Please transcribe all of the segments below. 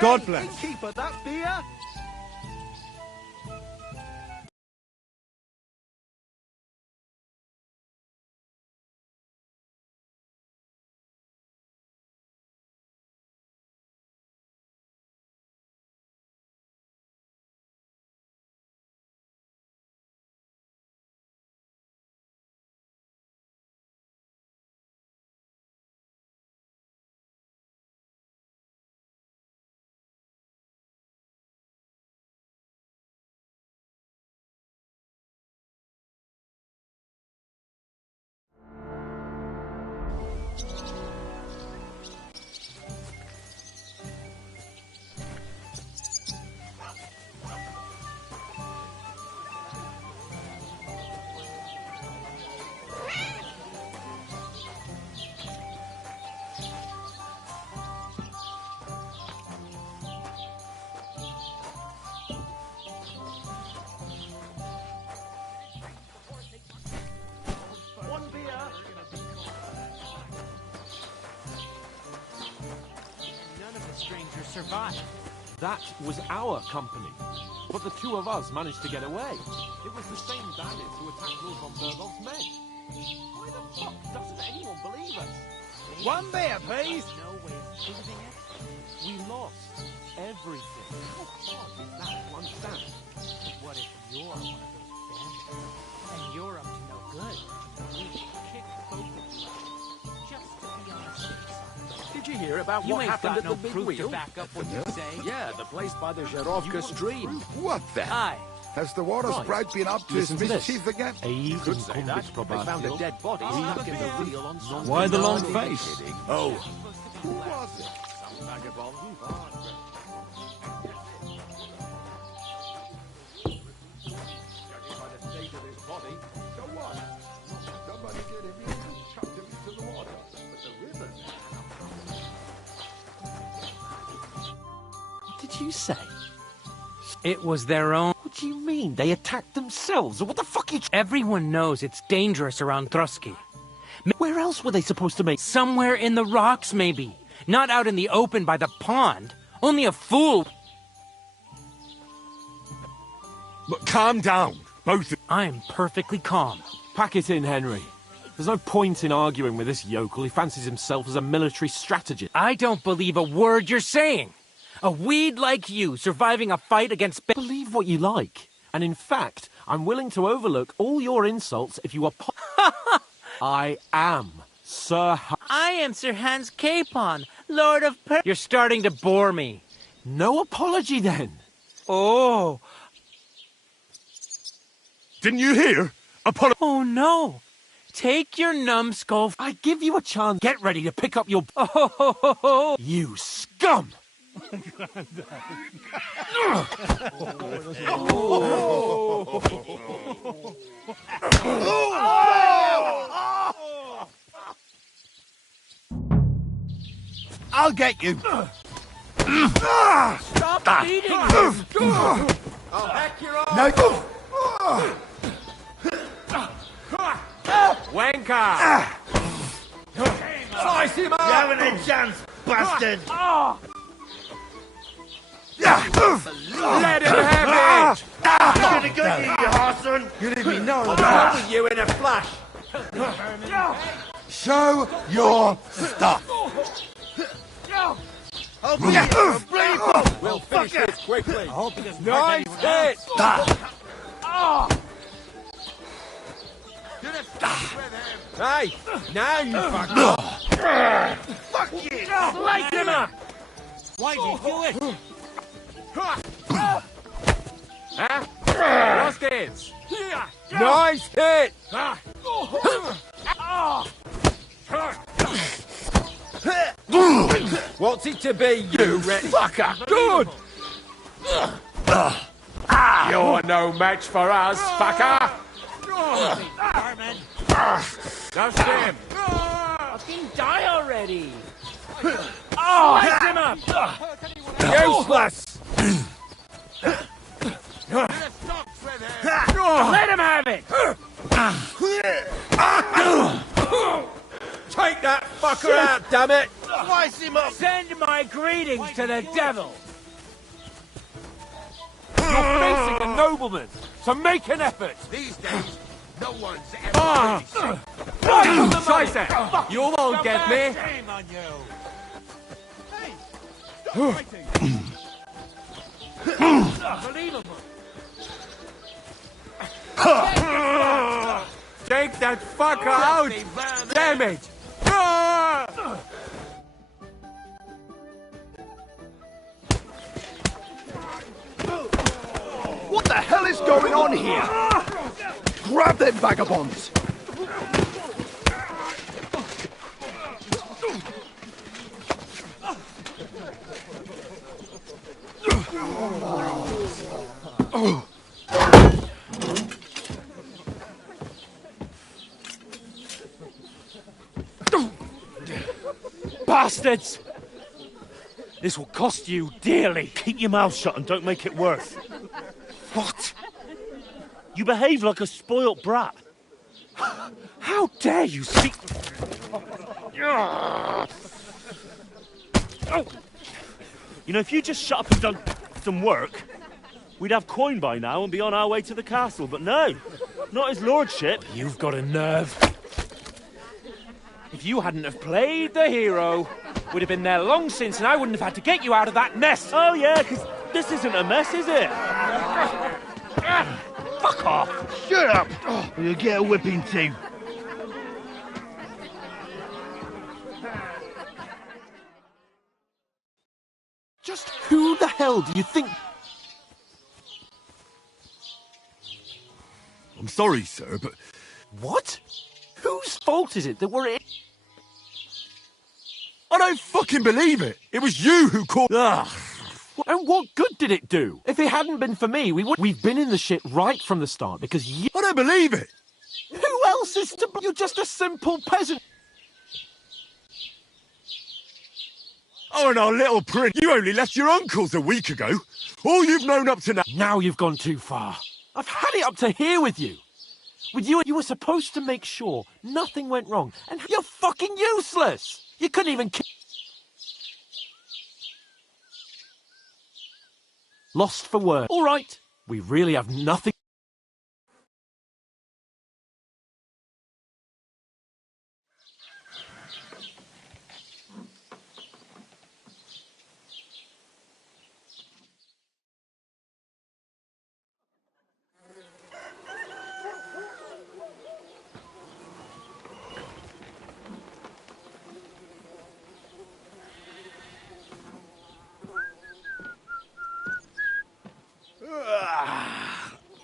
God bless. Keeper, that beer? Survived. That was our company, but the two of us managed to get away. It was the same bandits who attacked Lord von Bergov's men. Why the fuck doesn't anyone believe us? One beer, please. No way of proving it. We lost everything. How hard is that to understand? What if you're one of those bandits and you're up to no good? We should kick both of you out, just to be on the safe side. Did you hear about You what ain't happened got at no the big proof wheel? to back up what you say. Yeah, the place by the Zherovka stream. What the? Aye. Has the water Right. sprite been up to his Listen to this. mischief again? You could say that. They found a dead body stuck in the wheel on some... Why the long face? Oh, who was it? Some vagabond. Judging by the state of his body, So what? Somebody get him in and chucked him into the water. But the river What did you say? It was their own. What do you mean? They attacked themselves? What the fuck are you... Everyone knows it's dangerous around Trotsky. Where else were they supposed to make... Somewhere in the rocks, maybe. Not out in the open by the pond. Only a fool. But calm down, both of I'm perfectly calm. Pack it in, Henry. There's no point in arguing with this yokel. He fancies himself as a military strategist. I don't believe a word you're saying. A weed like you surviving a fight against... Believe what you like. And in fact, I'm willing to overlook all your insults if you are... I am Sir... I am Sir Hans Capon, Lord of You're starting to bore me. No apology, then. Oh. Didn't you hear? Oh, no. Take your numbskull... I give you a chance. Get ready to pick up your... Oh. You scum! I'll get you. Stop beating him. I'll hack your arm. No. Wanker! Slice him up. You haven't a chance, bastard. Let him have it! I'm gonna get you, you arson. You leave me no. I'll deal with you in a flash. Show your stuff. I'll bring you a bloody bomb. We'll finish this quickly. I hope he doesn't Nice hit! Hey, now you fucker! Fuck you. Slice him up! Why'd you do it? Huh? Lost it! Nice hit! What's it to be, you fucker? Good! You're no match for us, fucker! Now stim! Fucking die already. Oh, light him up. Useless! Let him have it. Take that fucker out, damn it! Slice him up. Send my greetings to the devil. nobleman, so make an effort. These days, no one's ever Ah. really Right on the Scheiße! You won't get me. Shame on you. Unbelievable. Take that fucker out! Damn it! Ah! What the hell is going on here? Grab them vagabonds! Bastards! This will cost you dearly. Keep your mouth shut and don't make it worse. What? You behave like a spoilt brat. How dare you speak... You know, if you just shut up and done some work, we'd have coin by now and be on our way to the castle. But no, not his lordship. You've got a nerve. If you hadn't have played the hero, we'd have been there long since and I wouldn't have had to get you out of that mess. Oh yeah, because this isn't a mess, is it? Fuck off! Shut up! Or you'll get a whipping too. Just who the hell do you think... I'm sorry, sir, but What? Whose fault is it that we're in... I don't fucking believe it. It was you who called. Ugh. And what good did it do? If it hadn't been for me, we've been in the shit right from the start because you... I don't believe it. Who else is to... You're just a simple peasant. Oh, and our little prince. You only left your uncle's a week ago. All you've known up to now. Now you've gone too far. I've had it up to here with you. With you were supposed to make sure nothing went wrong. And you're fucking useless. You couldn't even... Lost for words. All right. We really have nothing...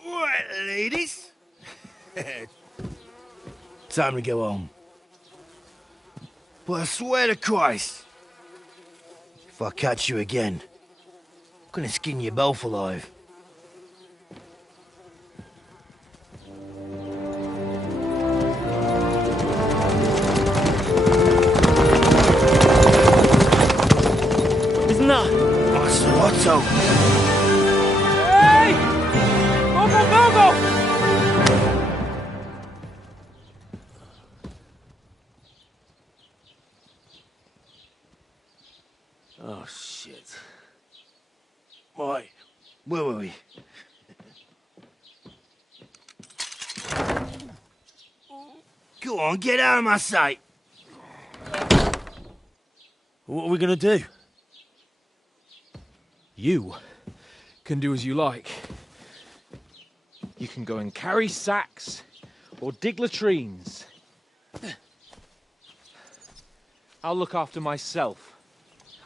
Right, ladies. Time to go home. But I swear to Christ, if I catch you again, I'm gonna skin you both alive. Isn't that? Master Otto. Hey! Go! Oh, shit. Right, where were we? Go on, get out of my sight. What are we gonna do? You can do as you like. You can go and carry sacks or dig latrines. I'll look after myself.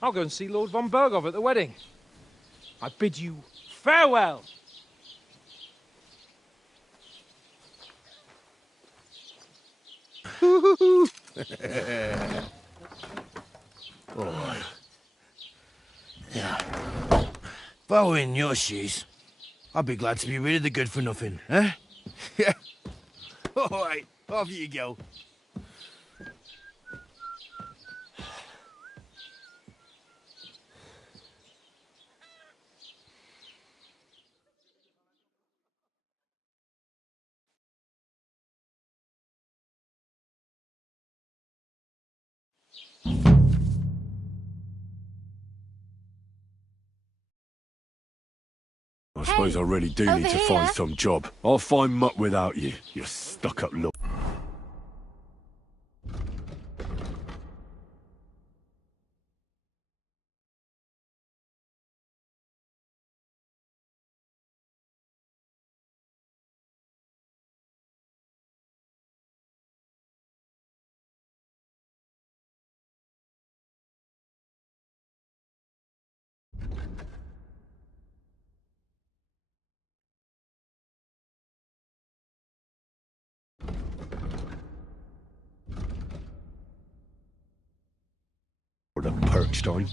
I'll go and see Lord von Bergov at the wedding. I bid you farewell. Yeah. If I were in your shoes, I'd be glad to be rid of the good-for-nothing, eh? Yeah. All right, off you go. I suppose I really do over need to here. find some job. I'll find mutt without you, you stuck-up look. Or the Perkstein.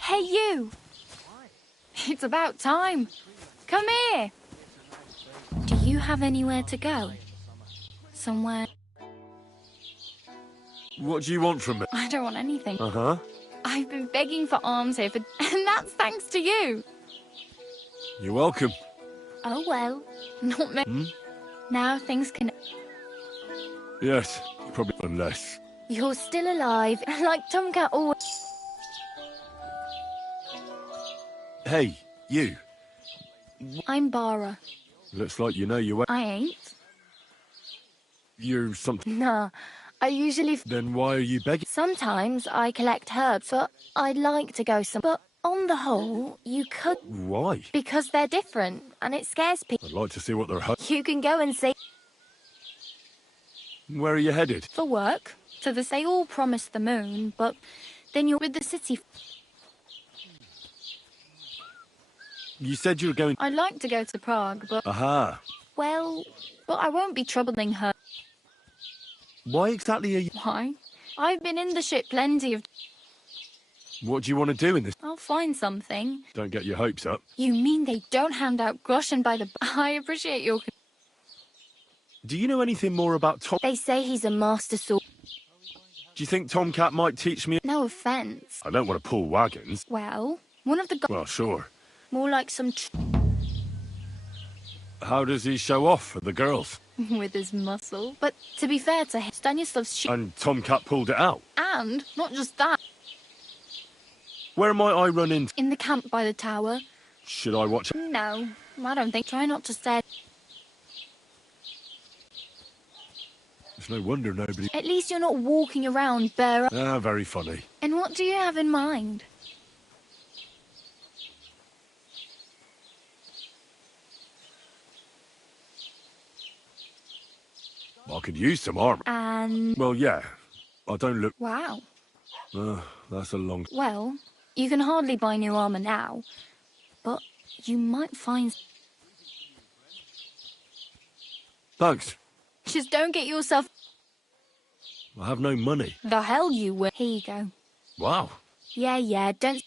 Hey, you! It's about time. Come here. Do you have anywhere to go? Somewhere? What do you want from me? I don't want anything. Uh-huh. I've been begging for alms here and that's thanks to you. You're welcome. Oh, well. Not me. Hmm? Now things can... Yes, probably unless. You're still alive, like Tomcat always... Hey, you. I'm Bara. Looks like you know your way. I ain't. You're something. Nah, I usually... Then why are you begging? Sometimes I collect herbs, but I'd like to go some... But on the whole, you could... Why? Because they're different, and it scares people. I'd like to see what they're You can go and see... Where are you headed? For work. So they all promise the moon, but then you're with the city... You said you were going... I'd like to go to Prague, but... Aha. Well, but I won't be troubling her. Why exactly are you... Why? I've been in the ship plenty of... What do you want to do in this? I'll find something. Don't get your hopes up. You mean they don't hand out groschen by the... I appreciate your... Do you know anything more about Tom? They say he's a master sword. Do you think Tomcat might teach me? No offence. I don't want to pull wagons. Well, one of the... Well, sure. More like some... How does he show off for the girls? with his muscle. But to be fair to him, Stanislav's... And Tomcat pulled it out. And not just that. Where might I run into? In the camp by the tower. Should I watch? No, I don't think. Try not to stare. It's no wonder nobody... At least you're not walking around bare... Ah, very funny. And what do you have in mind? I could use some armor. And... Well, yeah. I don't look... Wow. That's a long... Well, you can hardly buy new armor now. But you might find... Thanks. Just don't get yourself... I have no money. The hell you will. Here you go. Wow. Yeah, don't...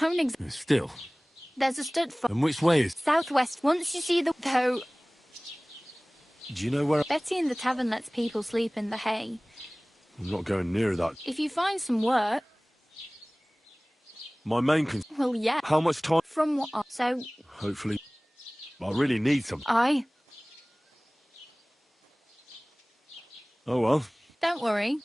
Don't Still. There's a stud for... And which way is... Southwest. Once you see the... Though... Do you know where... Betty in the tavern lets people sleep in the hay. I'm not going near that. If you find some work... My main concern... Well, yeah. How much time... From what... So... Hopefully... I really need some... Oh well. Don't worry.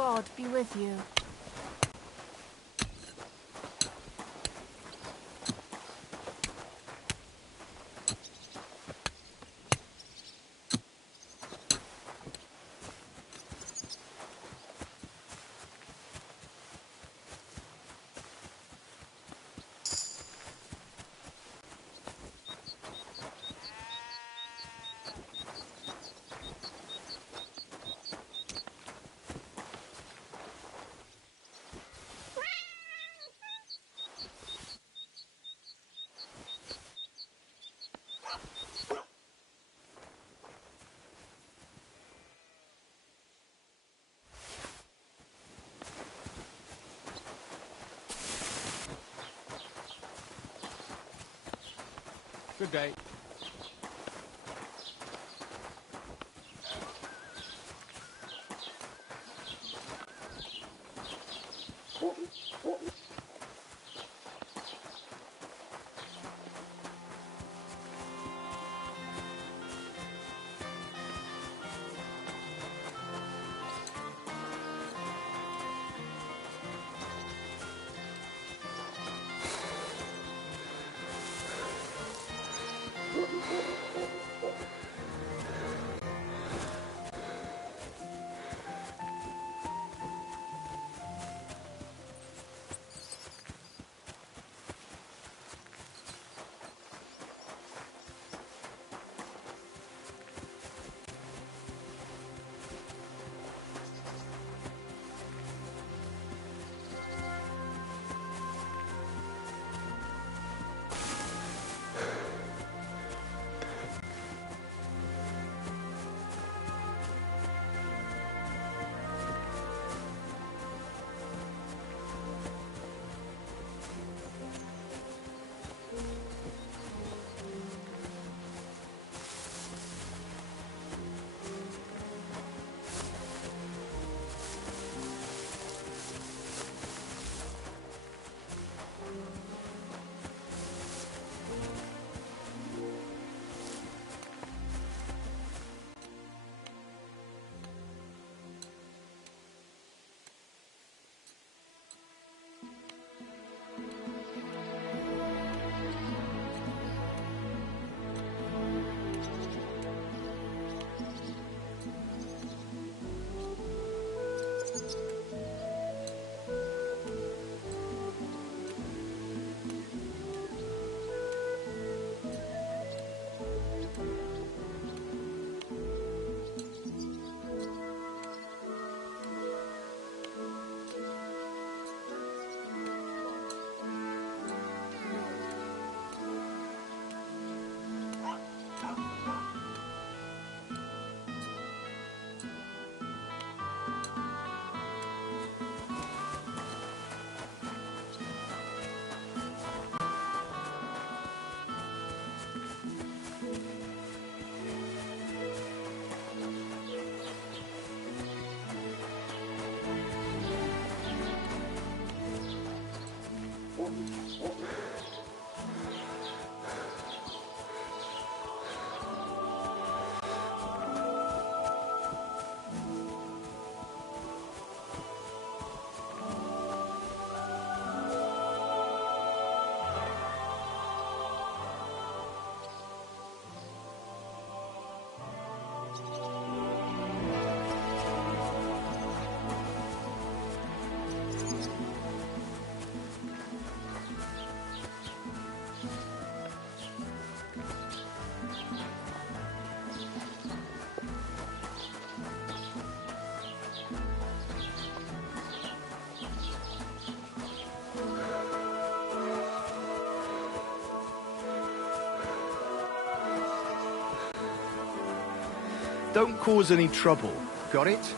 God be with you. Good day. Don't cause any trouble. Got it?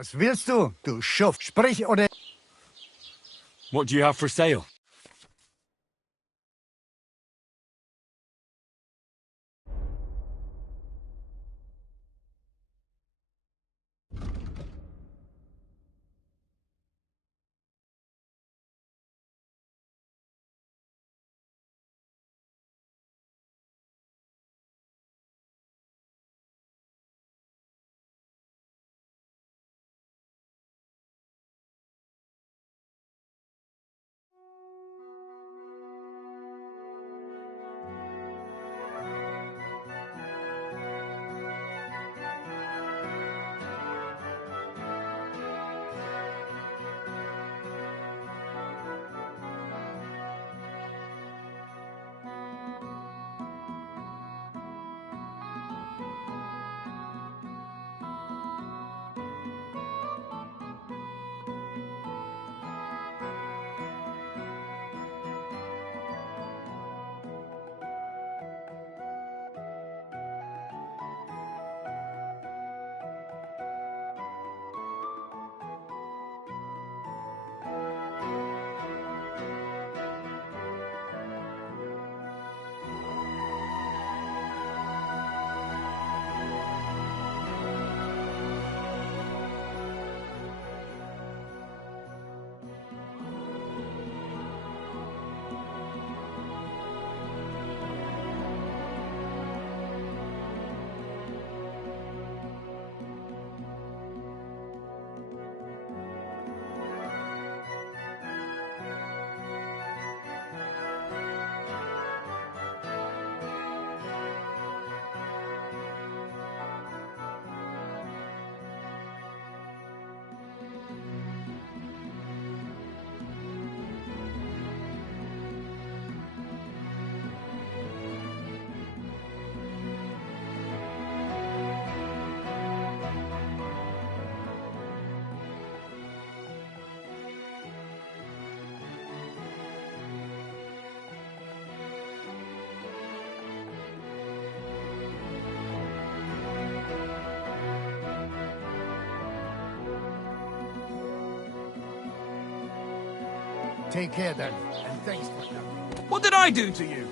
Was willst du, du Schuft? Sprich oder... What do you have for sale? Take care then, and thanks for that. What did I do to you?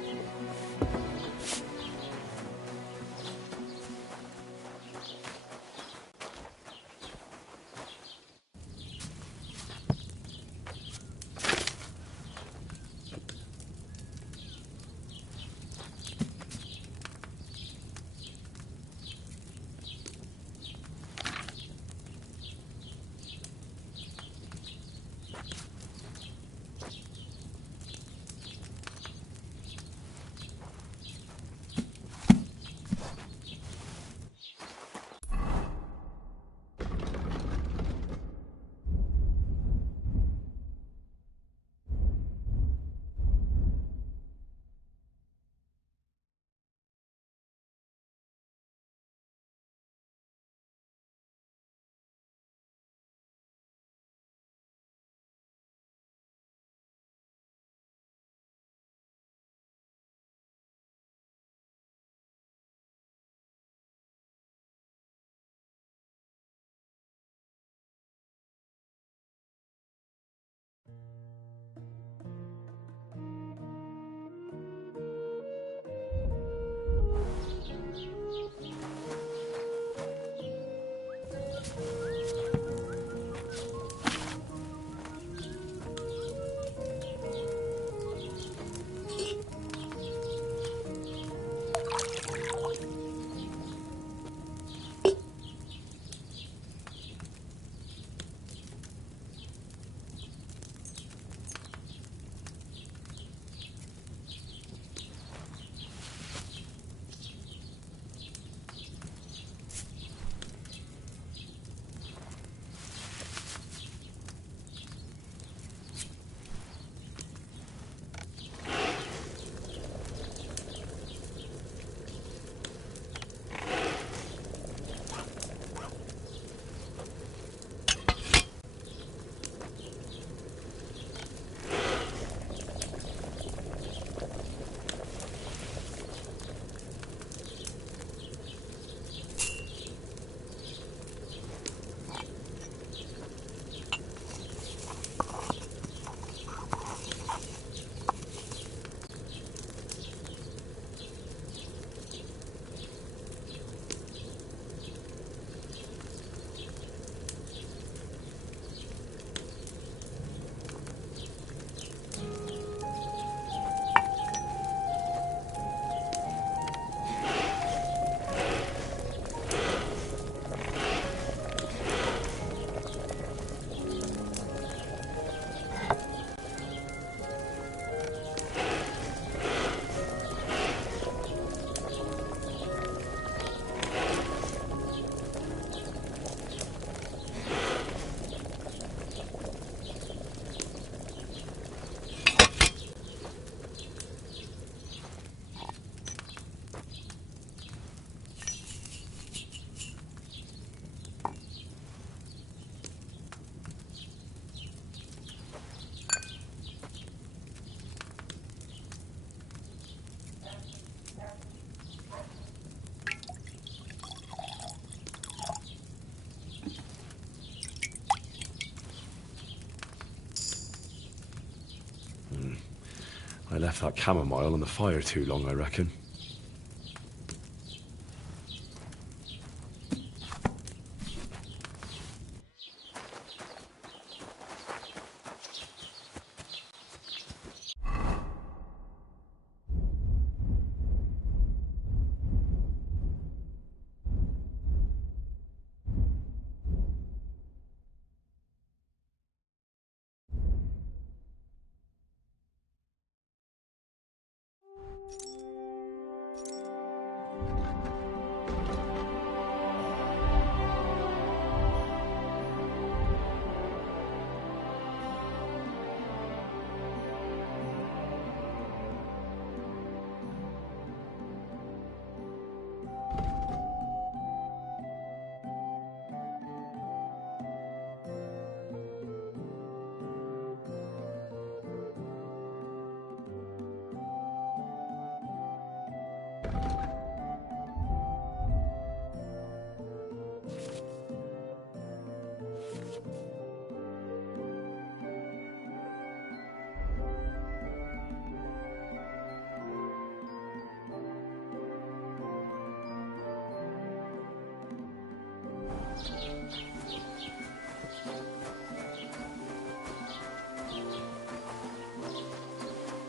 left that chamomile on the fire too long, I reckon.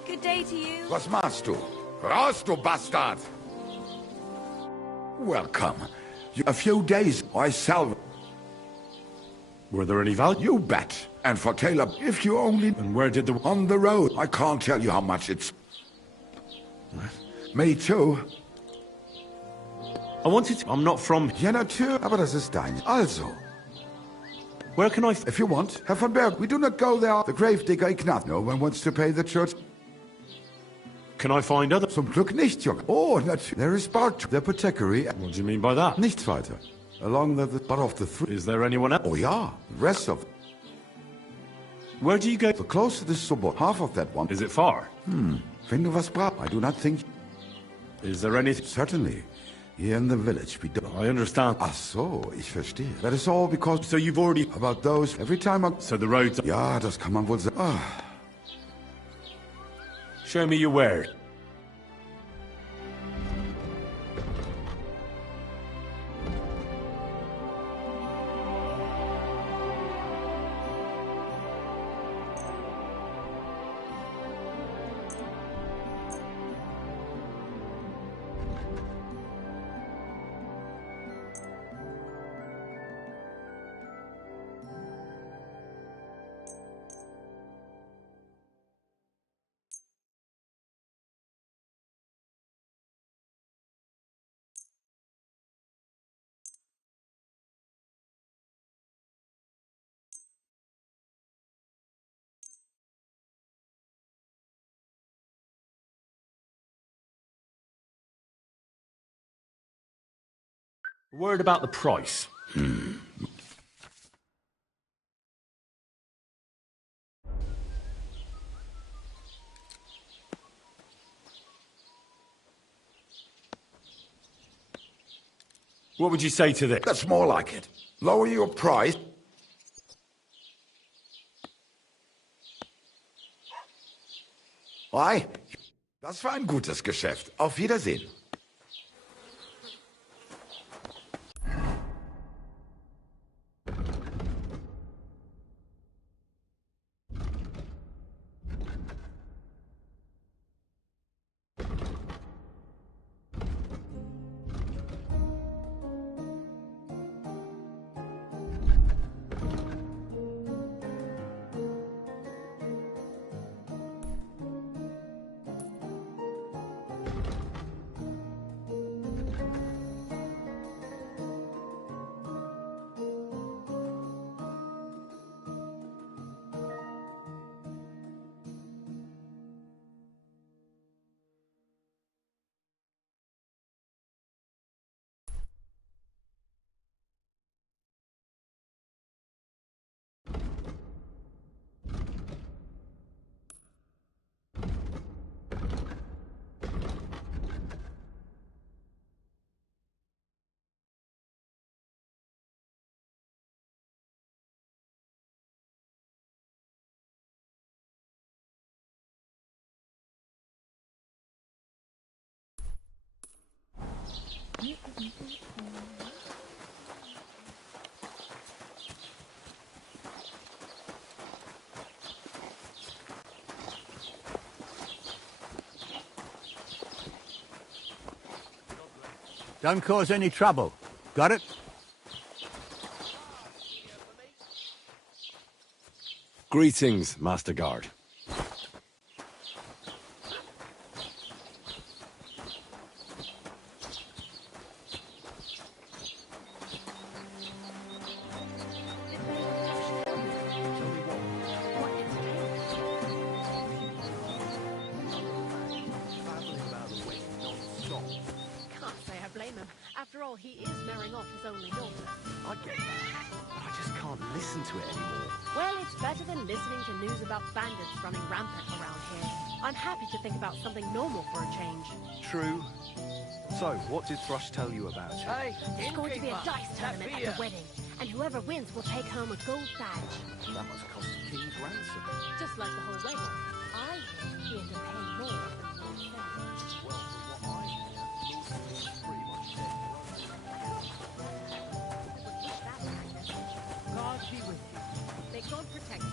Good day to you. Was machst du? Raus, du Bastard! Welcome. A few days, I sell... Were there any value? You bet. And for Caleb, if you only... And where did the... On the road. I can't tell you how much it's... Me too. I wanted to... I'm not from... Ja, natürlich. Aber das ist dein. Also. Where can I... If you want. Herr von Berg, we do not go there. The gravedigger Ignat. No one wants to pay the church. Can I find other... Zum Glück nicht, Junge. Oh, natürlich. There is Bart, the apothecary. What do you mean by that? Nichts weiter. Along the but of the three. Is there anyone else? Oh, yeah. The rest of... Where do you go? The closer the suburb. Half of that one. Is it far? Wenn du was brauchst. I do not think... Is there anything... Certainly. Here in the village, we do... I understand. Ach so, ich verstehe. That is all because... So you've already... About those... Every time I... So the roads... Ja, das kann man wohl sagen. Ah. Show me your wares. Word about the price. What would you say to this? That's more like it. Lower your price. Hi. Das war ein gutes Geschäft. Auf Wiedersehen. Don't cause any trouble. Got it? Greetings, Master Guard. After all, he is marrying off his only daughter. I get that, but I just can't listen to it anymore. Well, it's better than listening to news about bandits running rampant around here. I'm happy to think about something normal for a change. True. So, what did Thrush tell you about it? Hey, there's going to be a dice tournament at the wedding, and whoever wins will take home a gold badge. That must cost a king's ransom. Just like the whole wedding. I hear he ended up paying more than one cent. Well, from what I hear, Lord is pretty much dead. God be with you. May God protect you.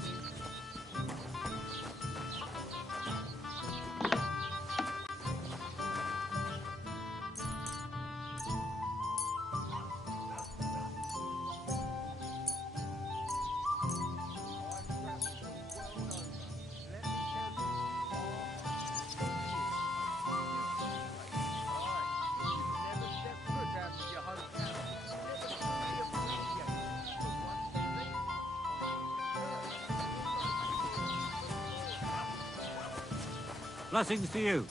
Blessings to you.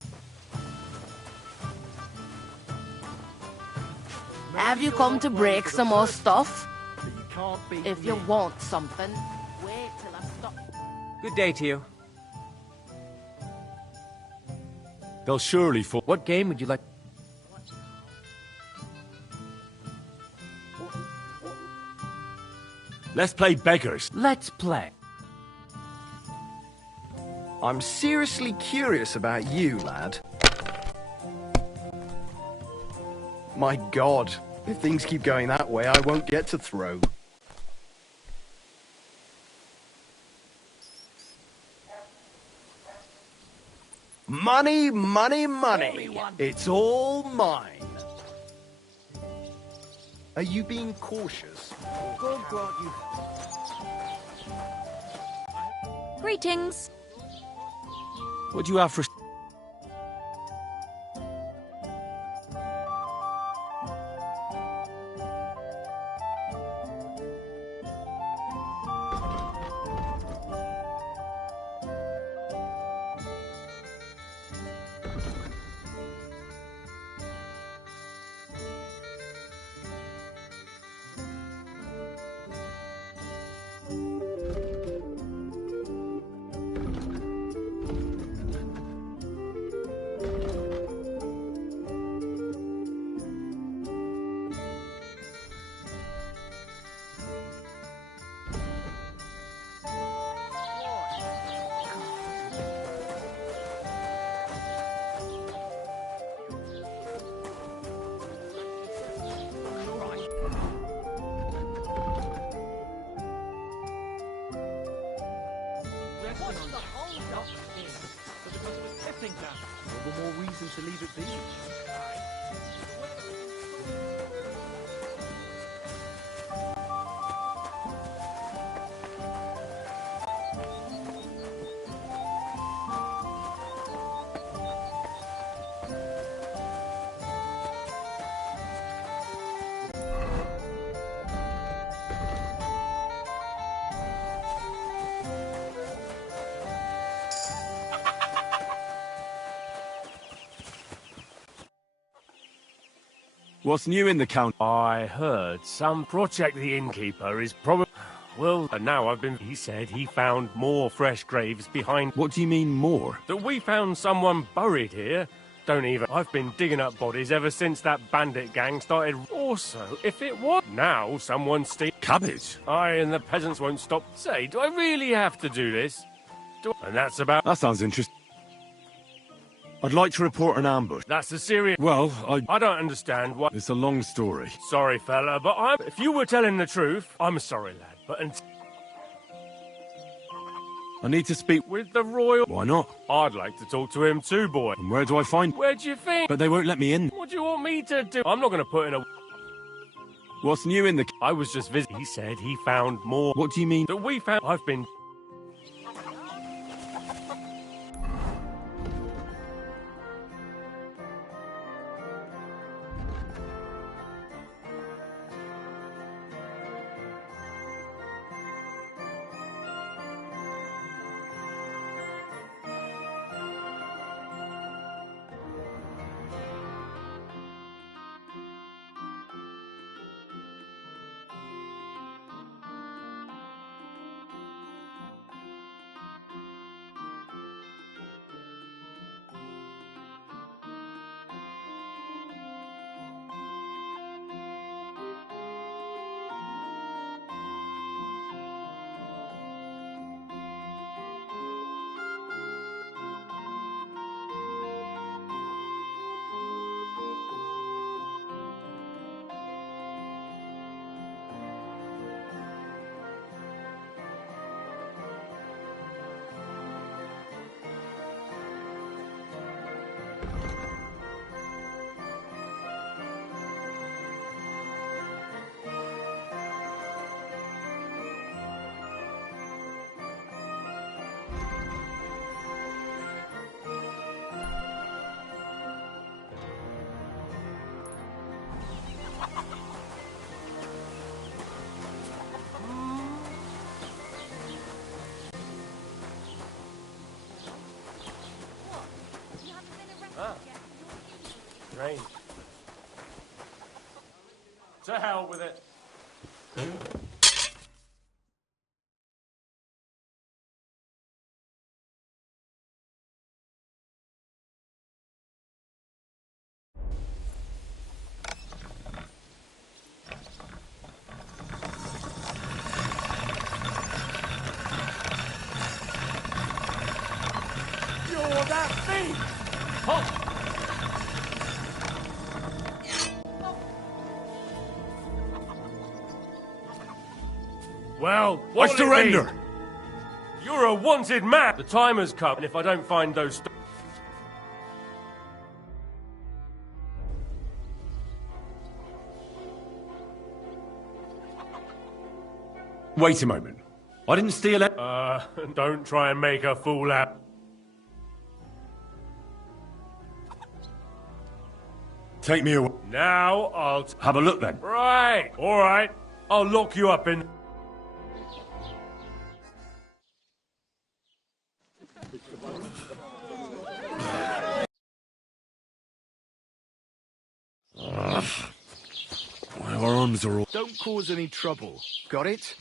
Have you come to break some more stuff? But you can't beat If you want something, wait till I stop. Good day to you. They'll surely fall. What game would you like? Let's play beggars. Let's play. I'm seriously curious about you, lad. My God, if things keep going that way, I won't get to throw. Money, money, money. It's all mine. Are you being cautious? God grant you. Greetings. What do you have for... What's the hold up here? So because of a tipping down. All the more reason to leave it be. What's new in the count? I heard some project the innkeeper is probably... Well, and now he said he found more fresh graves behind... What do you mean, more? That we found someone buried here. Don't even... I've been digging up bodies ever since that bandit gang started. Also, if it was... Now someone's Cabbage? Aye, and the peasants won't stop. Say, do I really have to do this? And that's about... That sounds interesting. I'd like to report an ambush. That's a serious... Well, I don't understand what... It's a long story. Sorry, fella, but if you were telling the truth, I'm sorry, lad, but... I need to speak with the royal... Why not? I'd like to talk to him too, boy. And where do I find... Where do you think? But they won't let me in. What do you want me to do? I'm not going to put in a... What's new in the... I was just visiting. He said he found more... What do you mean? That we found... I've been... Strange. To hell with it. You're that thief! Halt! Well, I surrender! You're a wanted man! The time has come, and if I don't find those... Wait a moment. I didn't steal it. Don't try and make a fool out. Take me away. Now I'll... Have a look then. Right, all right. I'll lock you up in... My arms are all... Don't cause any trouble. Got it?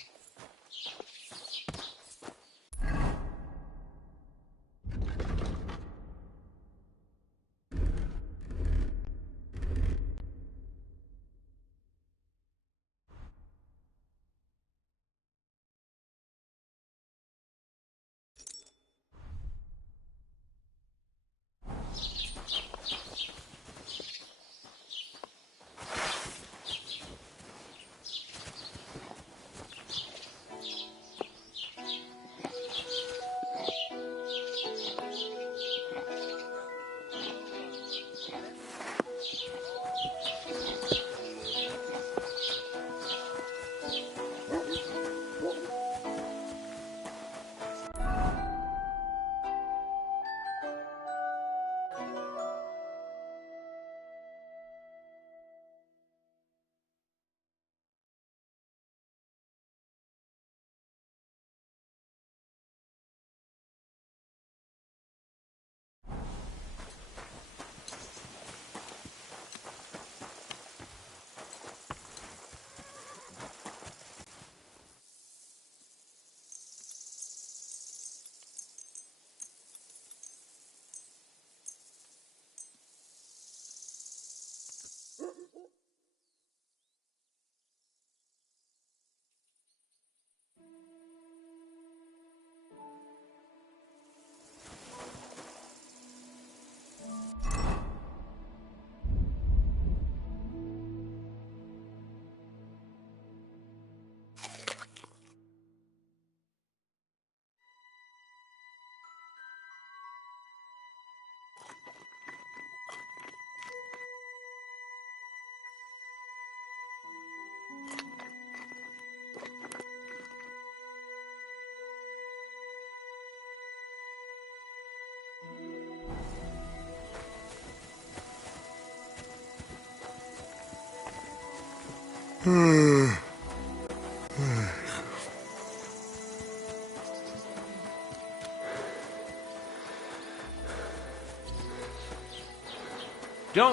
Don't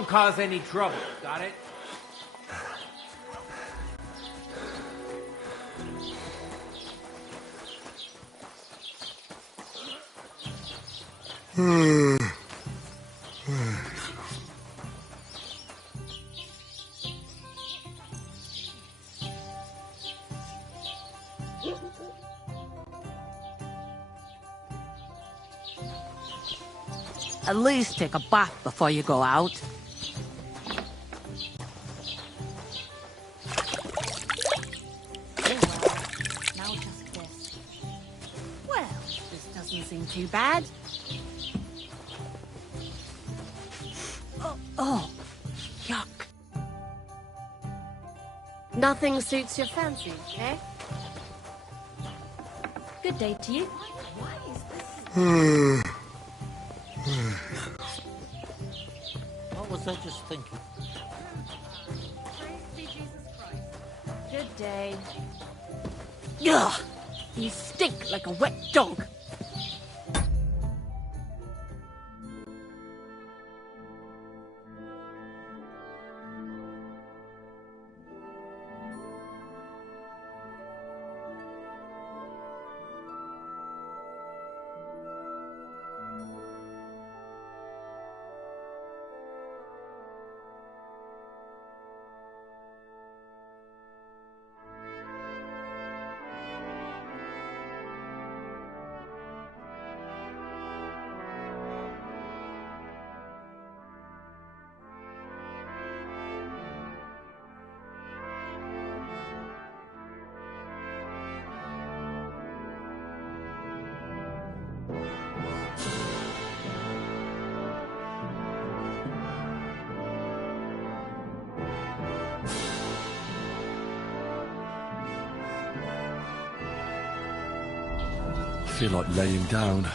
cause any trouble, got it? At least take a bath before you go out. Now just this. Well, this doesn't seem too bad. Oh, yuck. Nothing suits your fancy, eh? Good day to you. Why is this? What was I just thinking? Praise be Jesus Christ. Good day. Ugh! You stink like a wet dog. I feel like laying down.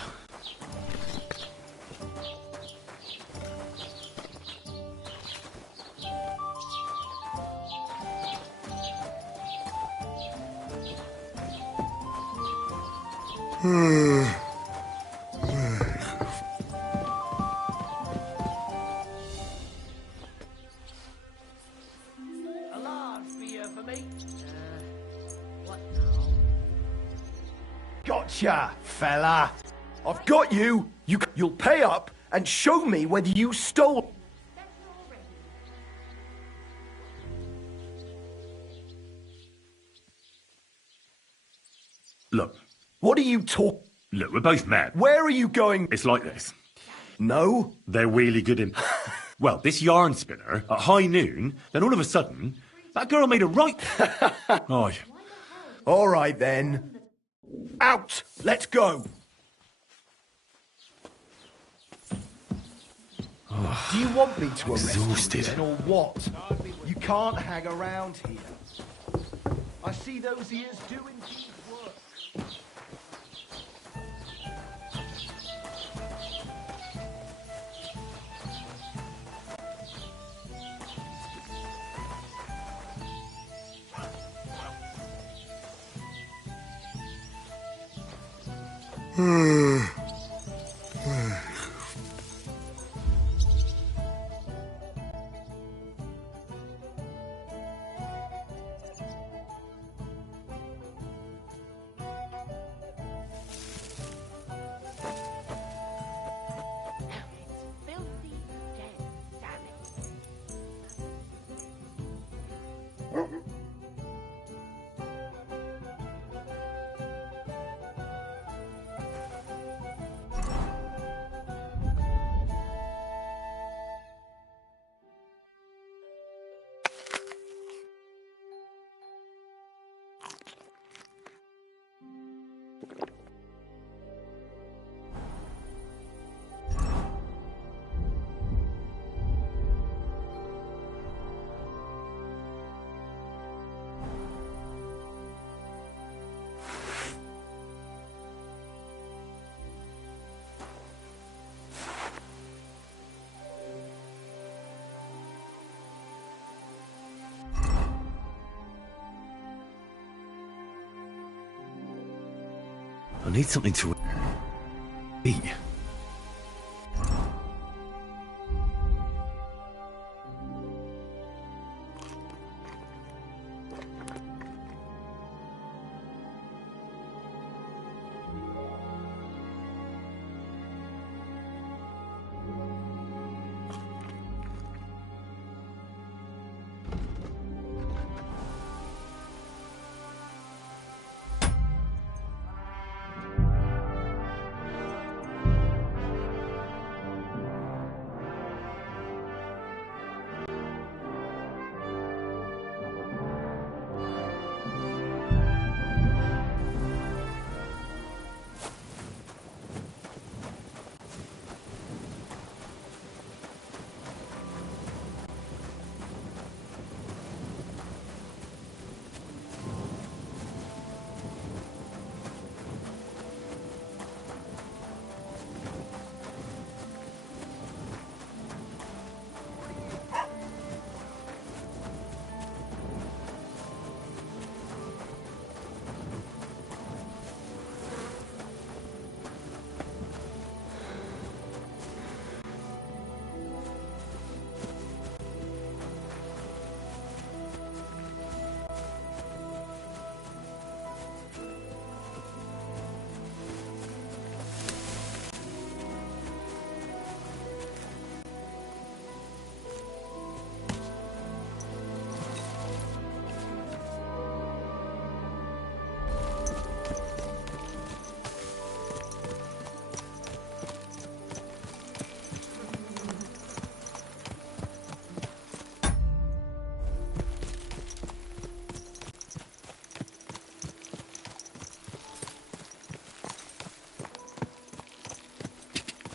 A large beer for me. What now? Gotcha, fella. I've got you. You'll pay up and show me whether you stole. Look. What are you talking? Look, we're both mad. Where are you going? It's like this. No? They're really good in... Well, this yarn spinner, at high noon, then all of a sudden, that girl made a right... Oh. All right, then. Out! Let's go! Do you want me to arrest exhausted. you then, or what? You can't hang around here. I see those ears do indeed work. I need something to eat.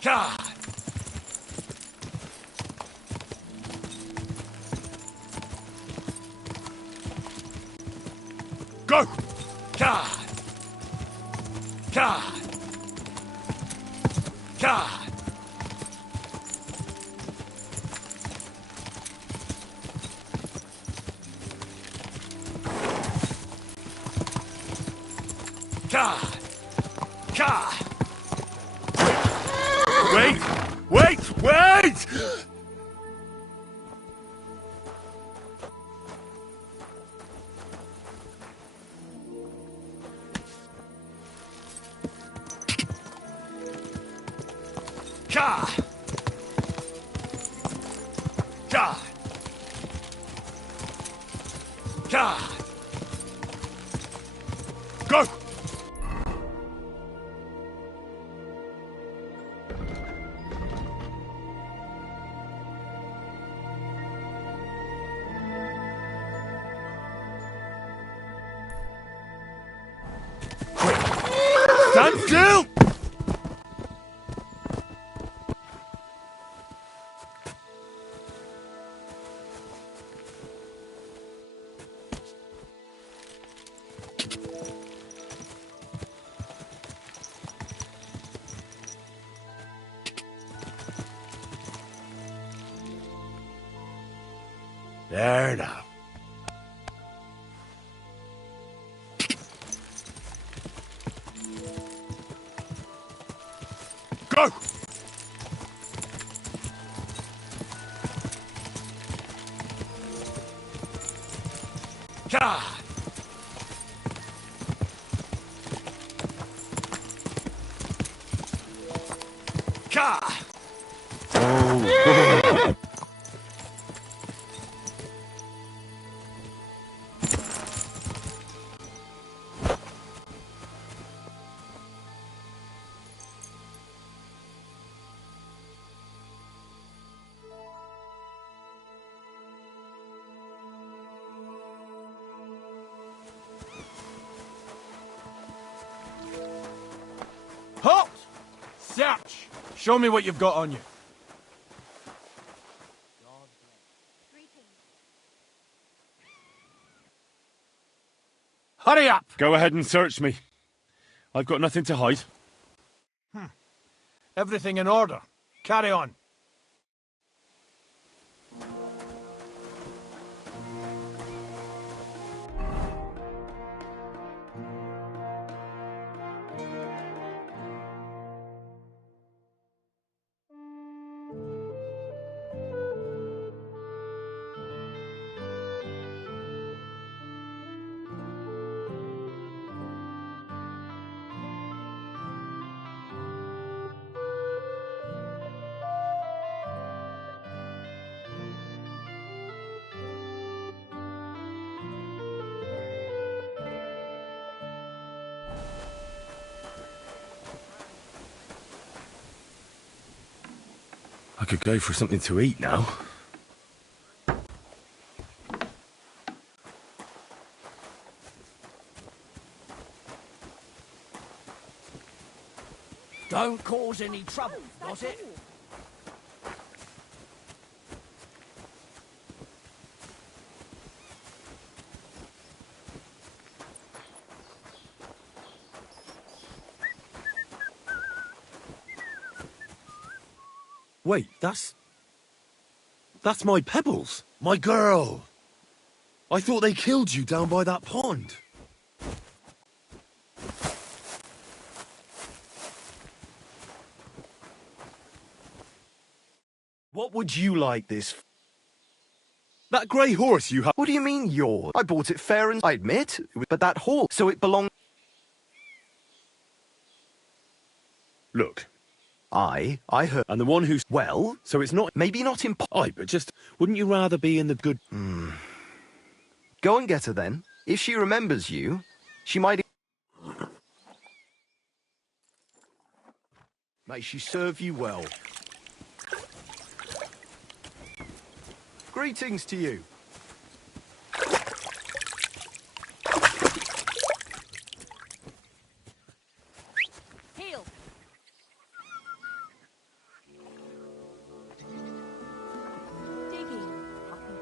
God! Go! God! God! God! God! God! Wait! Wait! Wait! God! God! God! Go! Stand still! There now. Go! God! God! Oh. Halt! Search! Show me what you've got on you. Hurry up! Go ahead and search me. I've got nothing to hide. Everything in order. Carry on. I could go for something to eat now. Don't cause any trouble, was it? Wait, that's my Pebbles. My girl. I thought they killed you down by that pond. What would you like this? That grey horse you have. What do you mean yours? I bought it fair and I admit, but that horse, so it belonged. Look. I heard. And the one who's... Well, so it's not... Maybe not Aye, but just... Wouldn't you rather be in the good... Go and get her then. If she remembers you, she might... May she serve you well. Greetings to you. Heel. Digging, Puppy.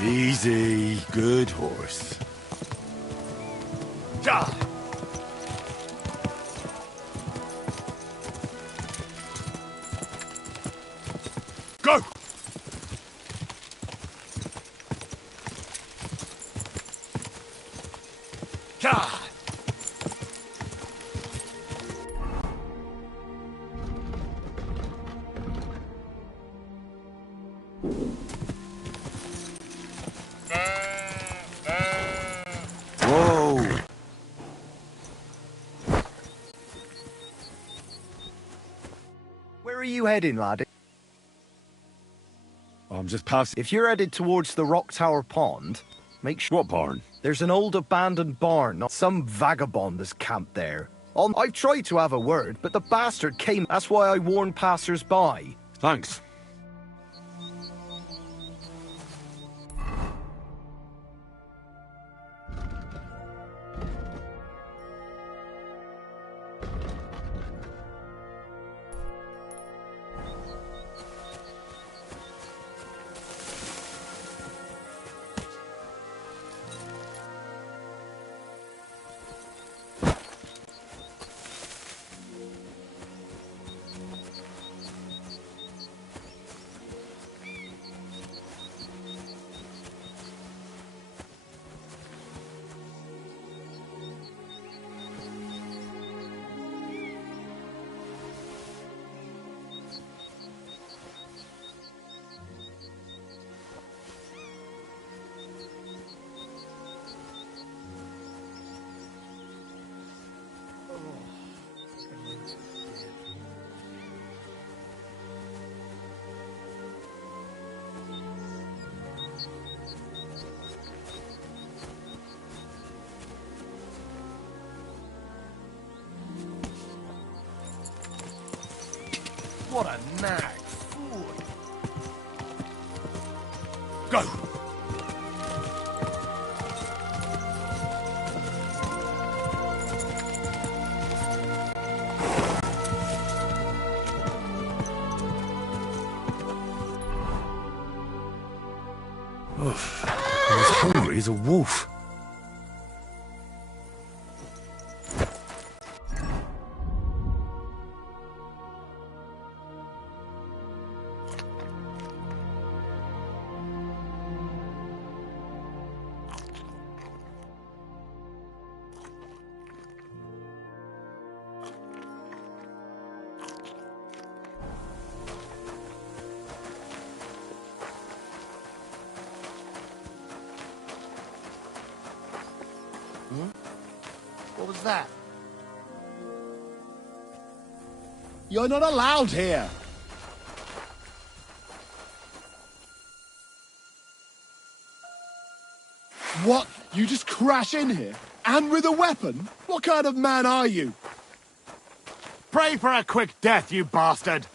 Easy, good horse. Ja! Go! Ja! Whoa! Where are you heading, lad? I'm just passing. If you're headed towards the Rock Tower Pond, make sure... What barn? There's an old abandoned barn. Some vagabond is camped there. I've tried to have a word, but the bastard came. That's why I warned passers-by. Thanks. What a nag. Go! Oof. I'm as hungry as a wolf. What was that? You're not allowed here. What? You just crash in here? And with a weapon? What kind of man are you? Pray for a quick death, you bastard!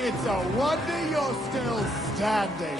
It's a wonder you're still standing.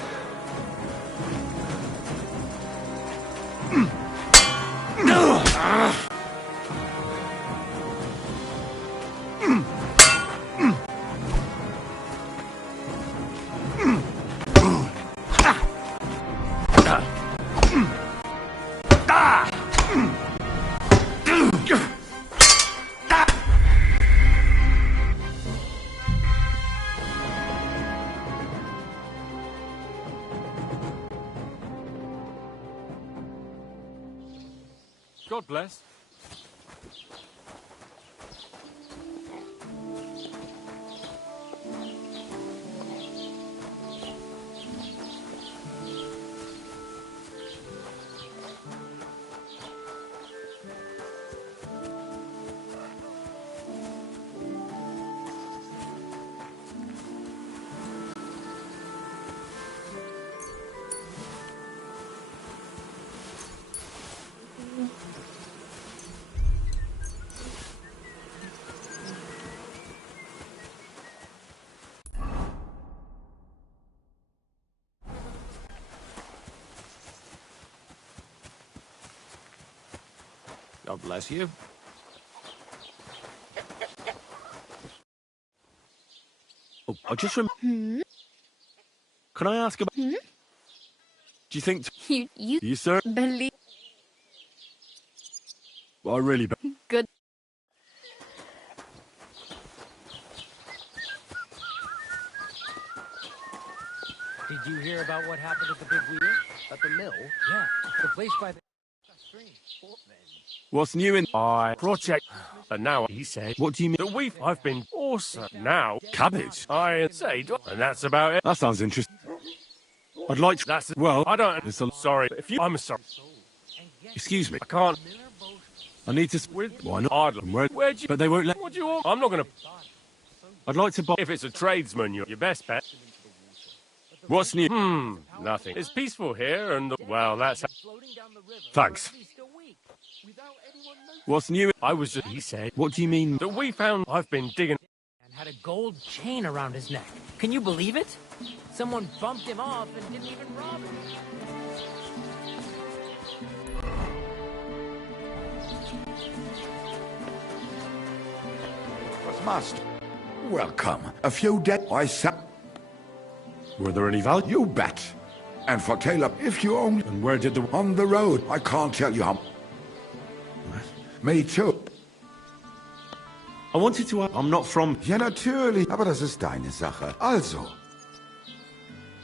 God bless. God bless you. Oh, I just remember. Can I ask about? Do you think you sir believe? I really Good. Did you hear about what happened at the big wheel? At the mill? Yeah, the place by the stream. What's new in project? And now he said, what do you mean? that I've been awesome. Now, Cabbage? I say, and that's about it. That sounds interesting. I'd like to. That's well. I don't. It's a, sorry, if you. I'm sorry. excuse me. I can't. I need to. Why not? Ireland. Where'd you? But they won't let. What do you want? I'm not gonna. I'd like to buy. If it's a tradesman, you're your best bet. What's new? Nothing. It's peaceful here, and well, that's. Thanks. What's new? I was just. He said. What do you mean? That we found. I've been digging. And had a gold chain around his neck. Can you believe it? Someone bumped him off and didn't even rob him. Was must. Welcome. A few dead I said. Were there any value? You bet. And for Caleb, if you only... And where did the... On the road. I can't tell you how... Me too. I wanted to... I'm not from... Ja, natürlich. Aber das ist deine Sache. Also.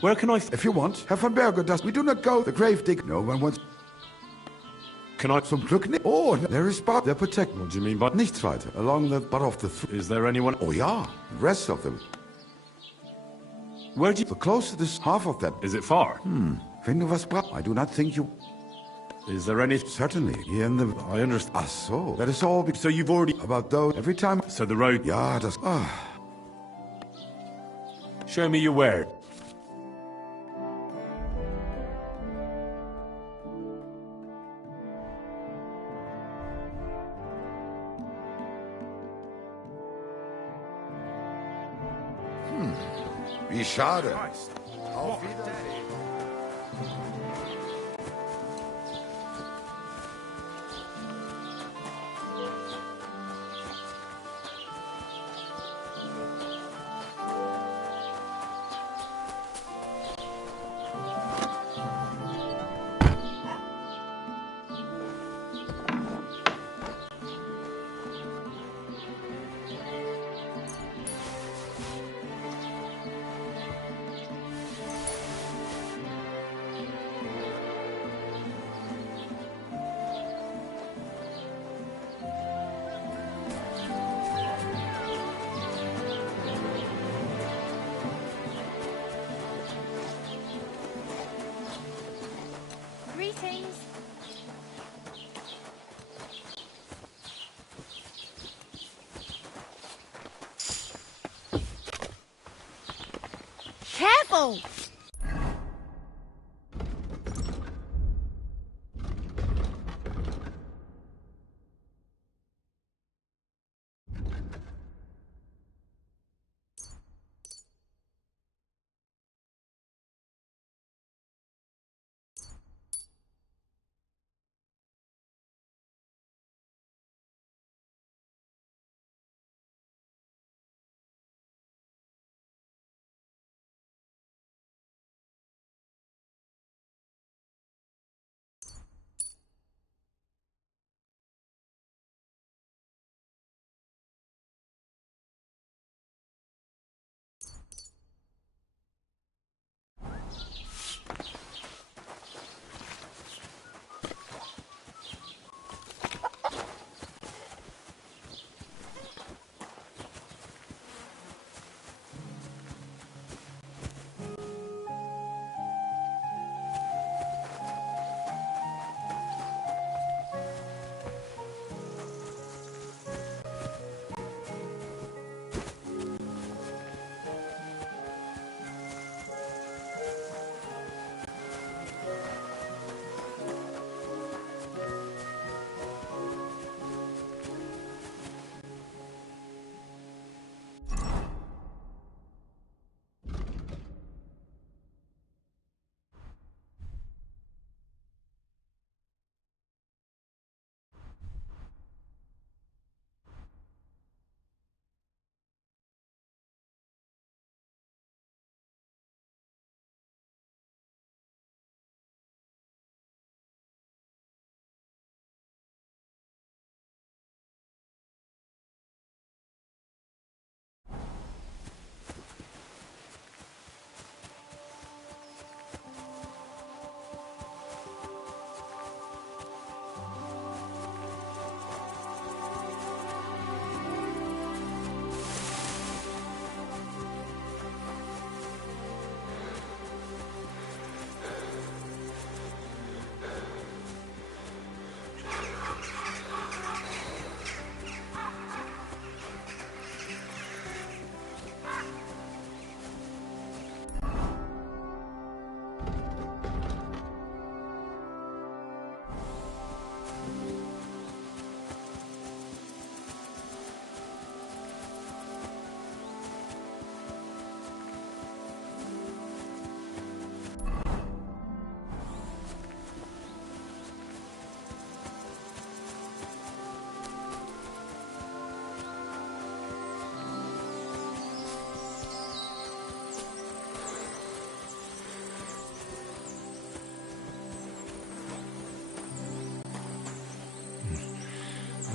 Where can I... If you want. Herr von Berger does... We do not go the grave dig. No one wants... Can I... Zum Glück nicht. Oh, there is but... They're protected. What do you mean by... Nichts weiter. Along the butt of the... Is there anyone... Oh, ja. The rest of them. Where do you... The closest half of them. Is it far? Wenn du was brauchst. I do not think you... Is there any... Certainly. Here in the... I understand. Ah, so. That is all... So you've already... About those... Every time... So the road... Ja, das... Show me your where. Wie schade. Auf Wiedersehen. Greetings. Careful!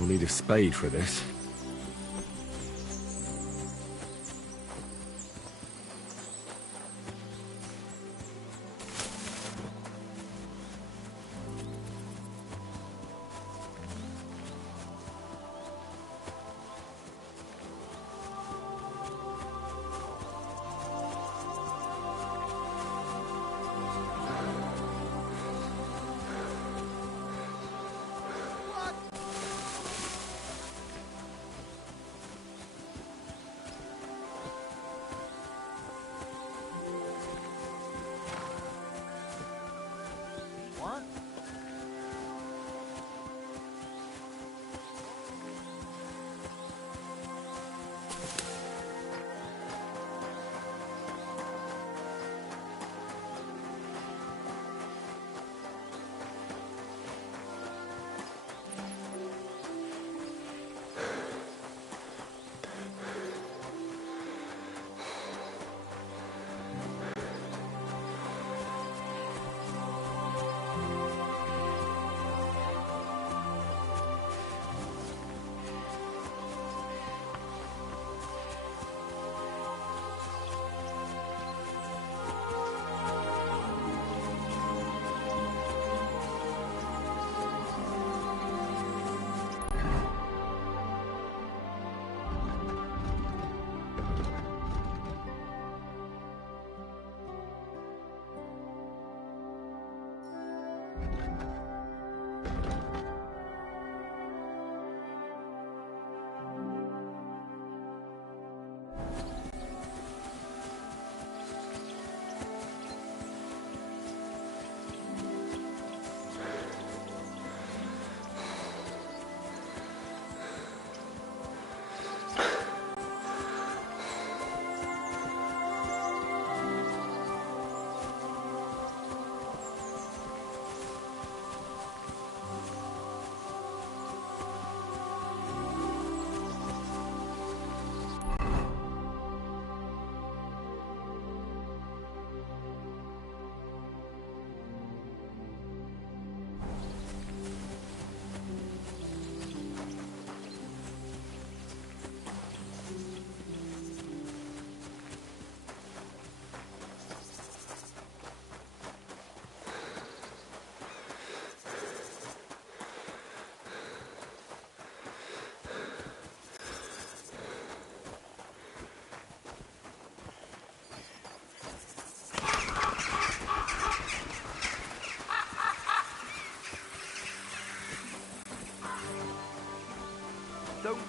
We'll need a spade for this.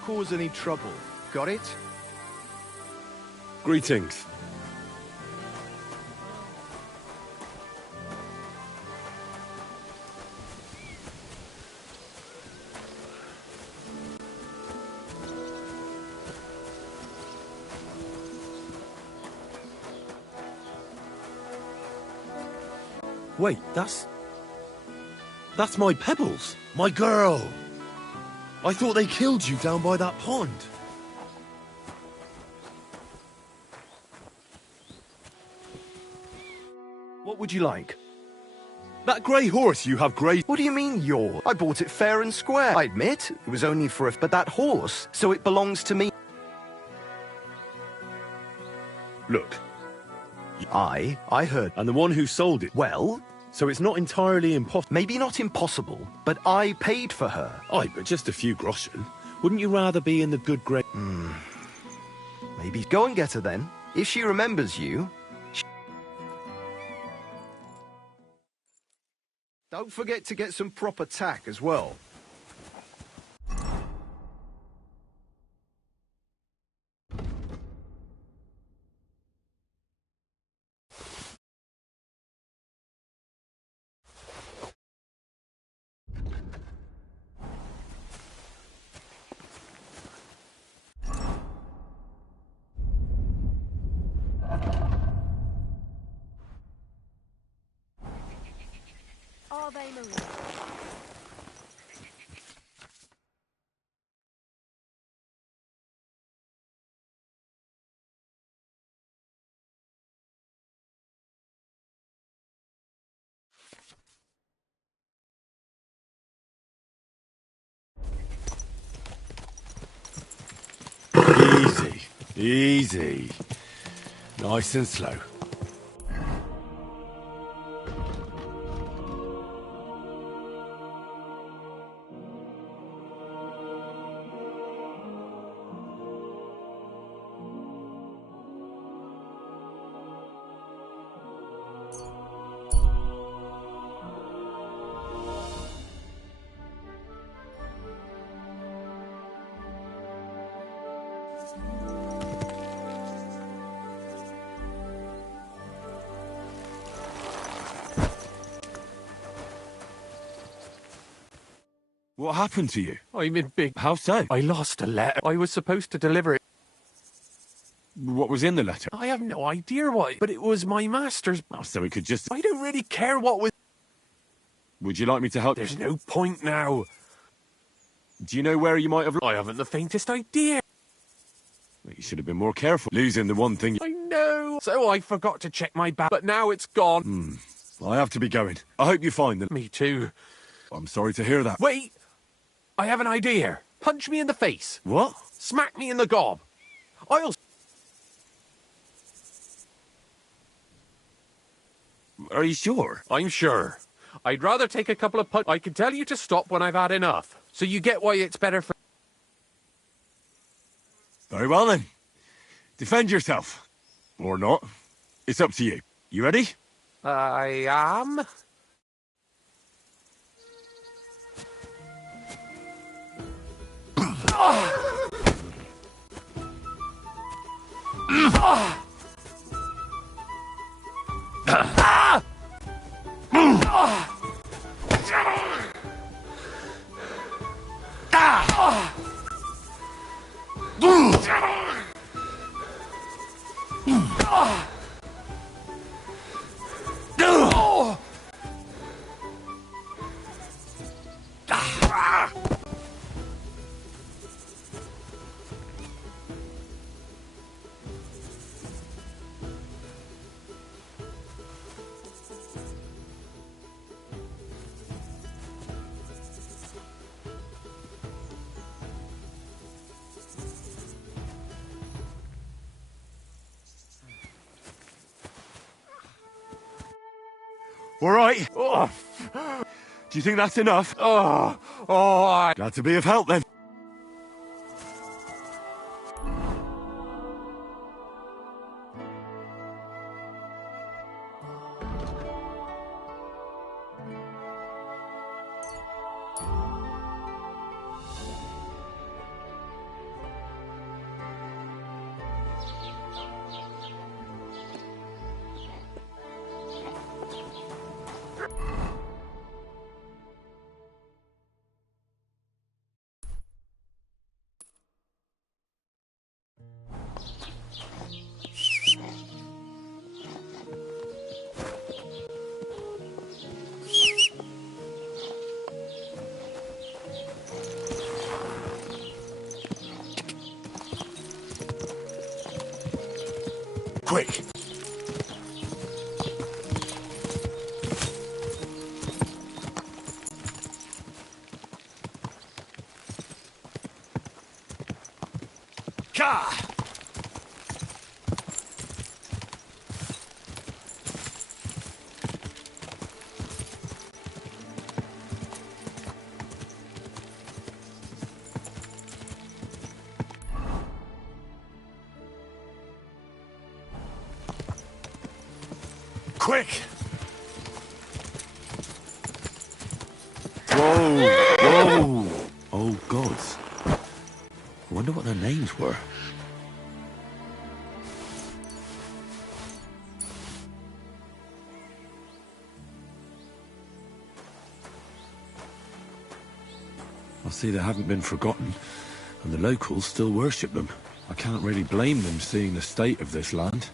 cause any trouble. Got it? Greetings. Wait, that's my Pebbles. My girl. I thought they killed you down by that pond. What would you like? That grey horse you have grazed. What do you mean, your? I bought it fair and square. I admit, it was only for a... But that horse, so it belongs to me. Look. I heard... And the one who sold it. Well... So it's not entirely impossible. Maybe not impossible, but I paid for her. Aye, but just a few groschen. Wouldn't you rather be in the good grey... Maybe go and get her then. If she remembers you... Don't forget to get some proper tack as well. Ave Maria. Easy. Easy. Nice and slow. What happened to you? I'm in big... How so? I lost a letter. I was supposed to deliver it. What was in the letter? I have no idea why, but it was my master's. Oh, so we could just... I don't really care what was... Would you like me to help? There's no point now. Do you know where you might have... I haven't the faintest idea. Well, you should have been more careful. Losing the one thing... I know. So I forgot to check my bag, but now it's gone. I have to be going. I hope you find them. Me too. I'm sorry to hear that. Wait! I have an idea. Punch me in the face. What? Smack me in the gob. I'll... Are you sure? I'm sure. I'd rather take a couple of punch... I can tell you to stop when I've had enough. So you get why it's better for... Very well then. Defend yourself. Or not. It's up to you. You ready? I am. All right. Do you think that's enough? Glad to be of help then. Quick! Ka! Quick! Whoa! Whoa! Oh, gods. I wonder what their names were. I see they haven't been forgotten, and the locals still worship them. I can't really blame them seeing the state of this land.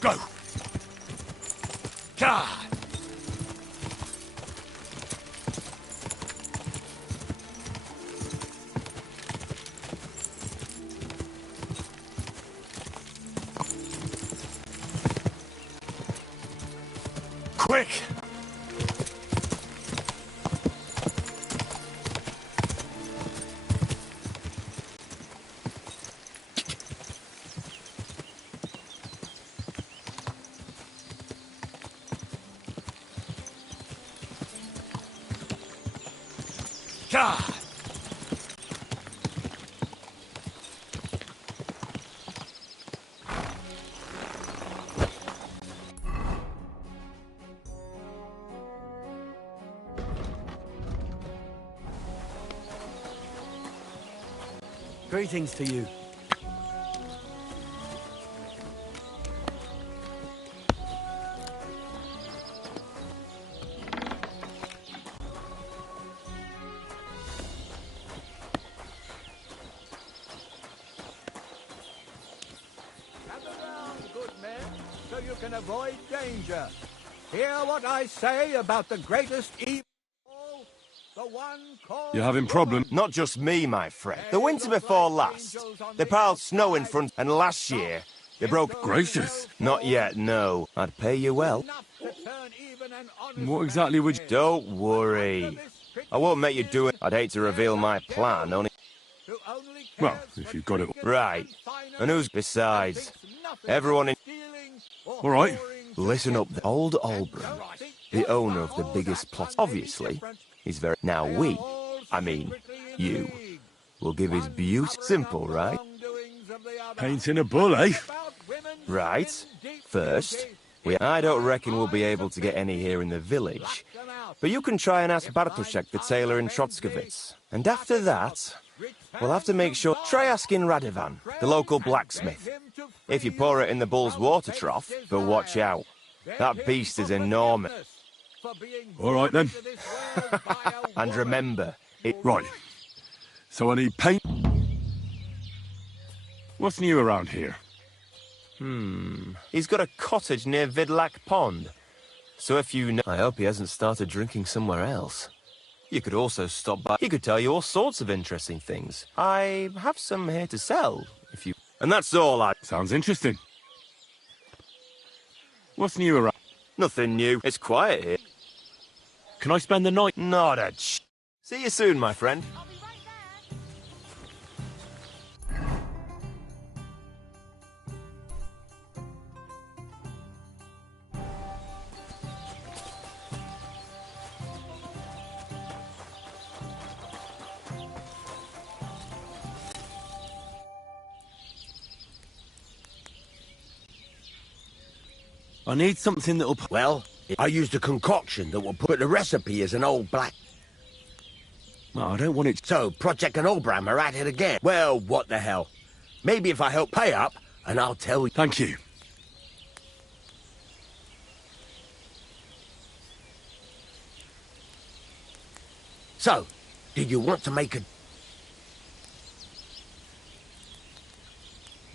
Go! God! Quick! God! Greetings to you. Gather round, good men, so you can avoid danger. Hear what I say about the greatest evil, the one called... You having problems? Not just me, my friend. The winter before last, they piled snow in front, and last year, they broke... Gracious! Not yet, no. I'd pay you well. What exactly would you... Don't worry. I won't make you do it. I'd hate to reveal my plan, only... Well, if you've got it... Right. And who's... Besides, everyone in... All right. Listen up. Old Albron, the owner of the biggest plot, obviously, is very... Now I mean, you, will give his beauty... Simple, right? Painting a bull, eh? Right. First, I don't reckon we'll be able to get any here in the village. But you can try and ask Bartoszek, the tailor in Trotskovitz. And after that, we'll have to make sure... Try asking Radovan, the local blacksmith. If you pour it in the bull's water trough, but watch out. That beast is enormous. All right, then. And remember, it... Right. So I need paint... What's new around here? He's got a cottage near Vidlak Pond. So if you know... I hope he hasn't started drinking somewhere else. You could also stop by... He could tell you all sorts of interesting things. I have some here to sell, if you... And that's all I... Sounds interesting. What's new around... Nothing new. It's quiet here. Can I spend the night? Not a See you soon, my friend. I need something that'll... Well, I used a concoction that will put the recipe as an old black... No, I don't want it... So, Project and Obram are at it again. Well, what the hell? Maybe if I help pay up, and I'll tell you. Thank you. So, did you want to make a...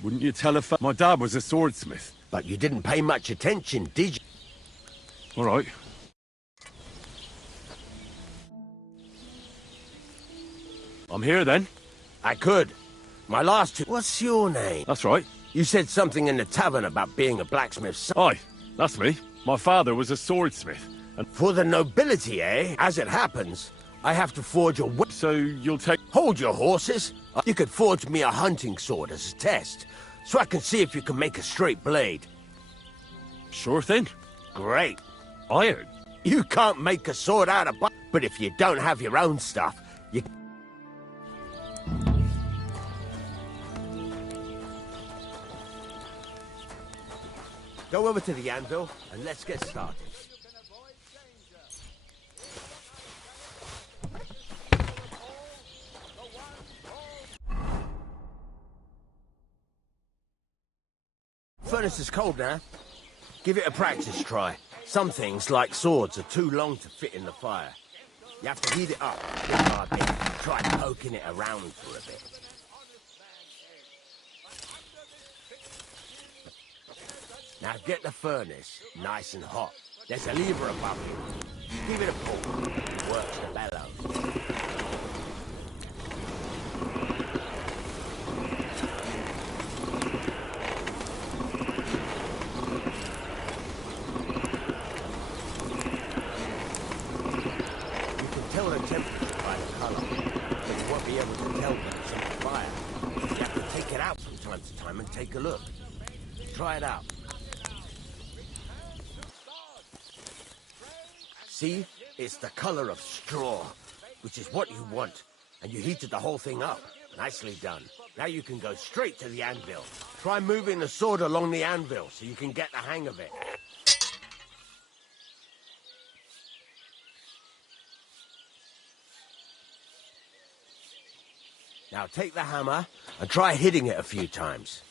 Wouldn't you tell my dad was a swordsmith? But you didn't pay much attention, did you? All right. I'm here then. I could. My last two... What's your name? That's right. You said something in the tavern about being a blacksmith's son. Aye, that's me. My father was a swordsmith. And for the nobility, eh? As it happens, I have to forge a... So you'll take... Hold your horses. You could forge me a hunting sword as a test, so I can see if you can make a straight blade. Sure thing. Great. Iron? You can't make a sword out of... But if you don't have your own stuff, you... Go over to the anvil, and let's get started. Furnace is cold now. Give it a practice try. Some things, like swords, are too long to fit in the fire. You have to heat it up bit by bit. Try poking it around for a bit. Now get the furnace nice and hot. There's a lever above it. Give it a pull. It works the bellows. You can tell the temperature by the colour, but you won't be able to tell when it's on fire. You have to take it out from time to time and take a look. Try it out. See? It's the color of straw, which is what you want. And you heated the whole thing up. Nicely done. Now you can go straight to the anvil. Try moving the sword along the anvil so you can get the hang of it. Now take the hammer and try hitting it a few times.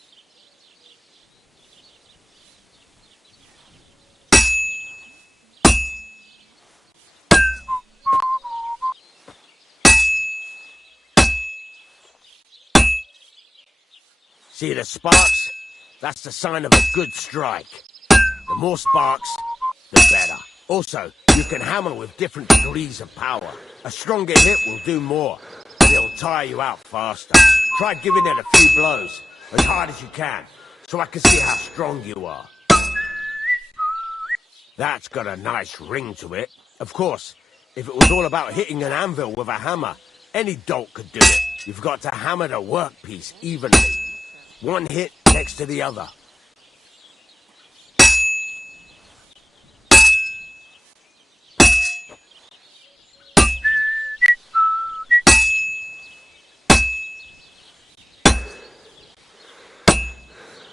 See the sparks? That's the sign of a good strike. The more sparks, the better. Also, you can hammer with different degrees of power. A stronger hit will do more, but it'll tire you out faster. Try giving it a few blows, as hard as you can, so I can see how strong you are. That's got a nice ring to it. Of course, if it was all about hitting an anvil with a hammer, any dolt could do it. You've got to hammer the workpiece evenly. One hit next to the other.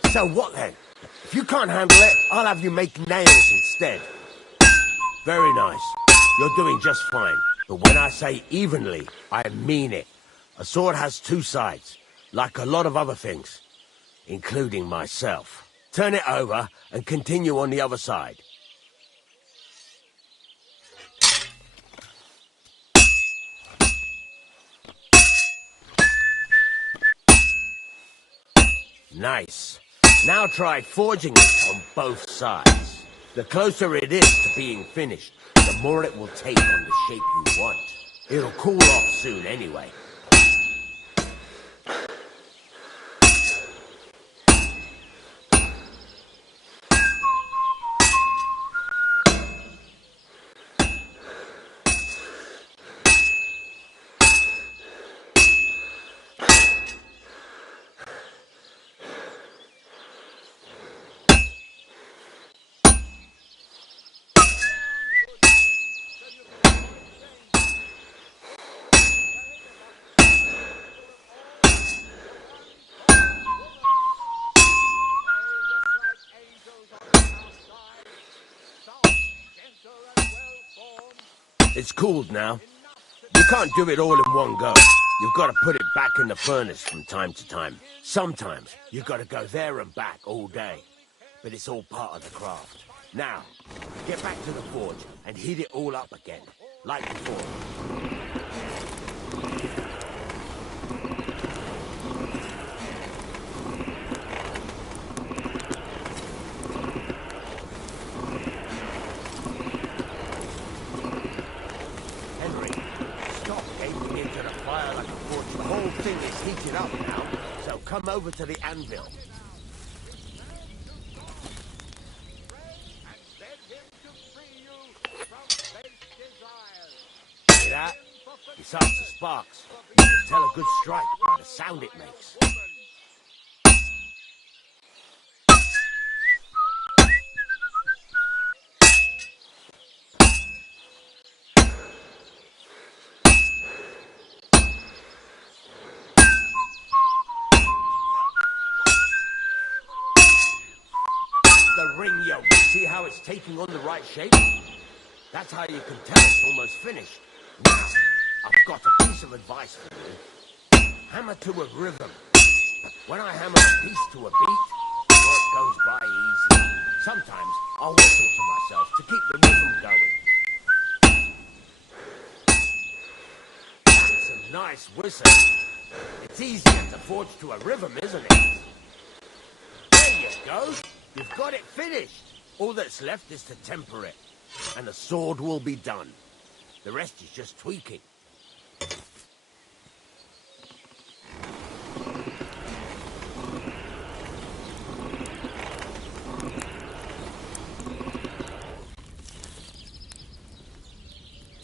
So what then? If you can't handle it, I'll have you make nails instead. Very nice. You're doing just fine. But when I say evenly, I mean it. A sword has two sides, like a lot of other things. Including myself. Turn it over and continue on the other side. Nice. Now try forging it on both sides. The closer it is to being finished, the more it will take on the shape you want. It'll cool off soon anyway. It's cooled now. You can't do it all in one go. You've got to put it back in the furnace from time to time. Sometimes you've got to go there and back all day. But it's all part of the craft. Now, get back to the forge and heat it all up again, like before. Thing is heated up now, so come over to the anvil. See that? It starts to sparks. You can tell a good strike by the sound it makes. See how it's taking on the right shape? That's how you can tell it's almost finished. Now, I've got a piece of advice for you. Hammer to a rhythm. When I hammer a piece to a beat, work goes by easy. Sometimes I'll whistle to myself to keep the rhythm going. That's a nice whistle. It's easier to forge to a rhythm, isn't it? There you go. You've got it finished. All that's left is to temper it, and the sword will be done. The rest is just tweaking.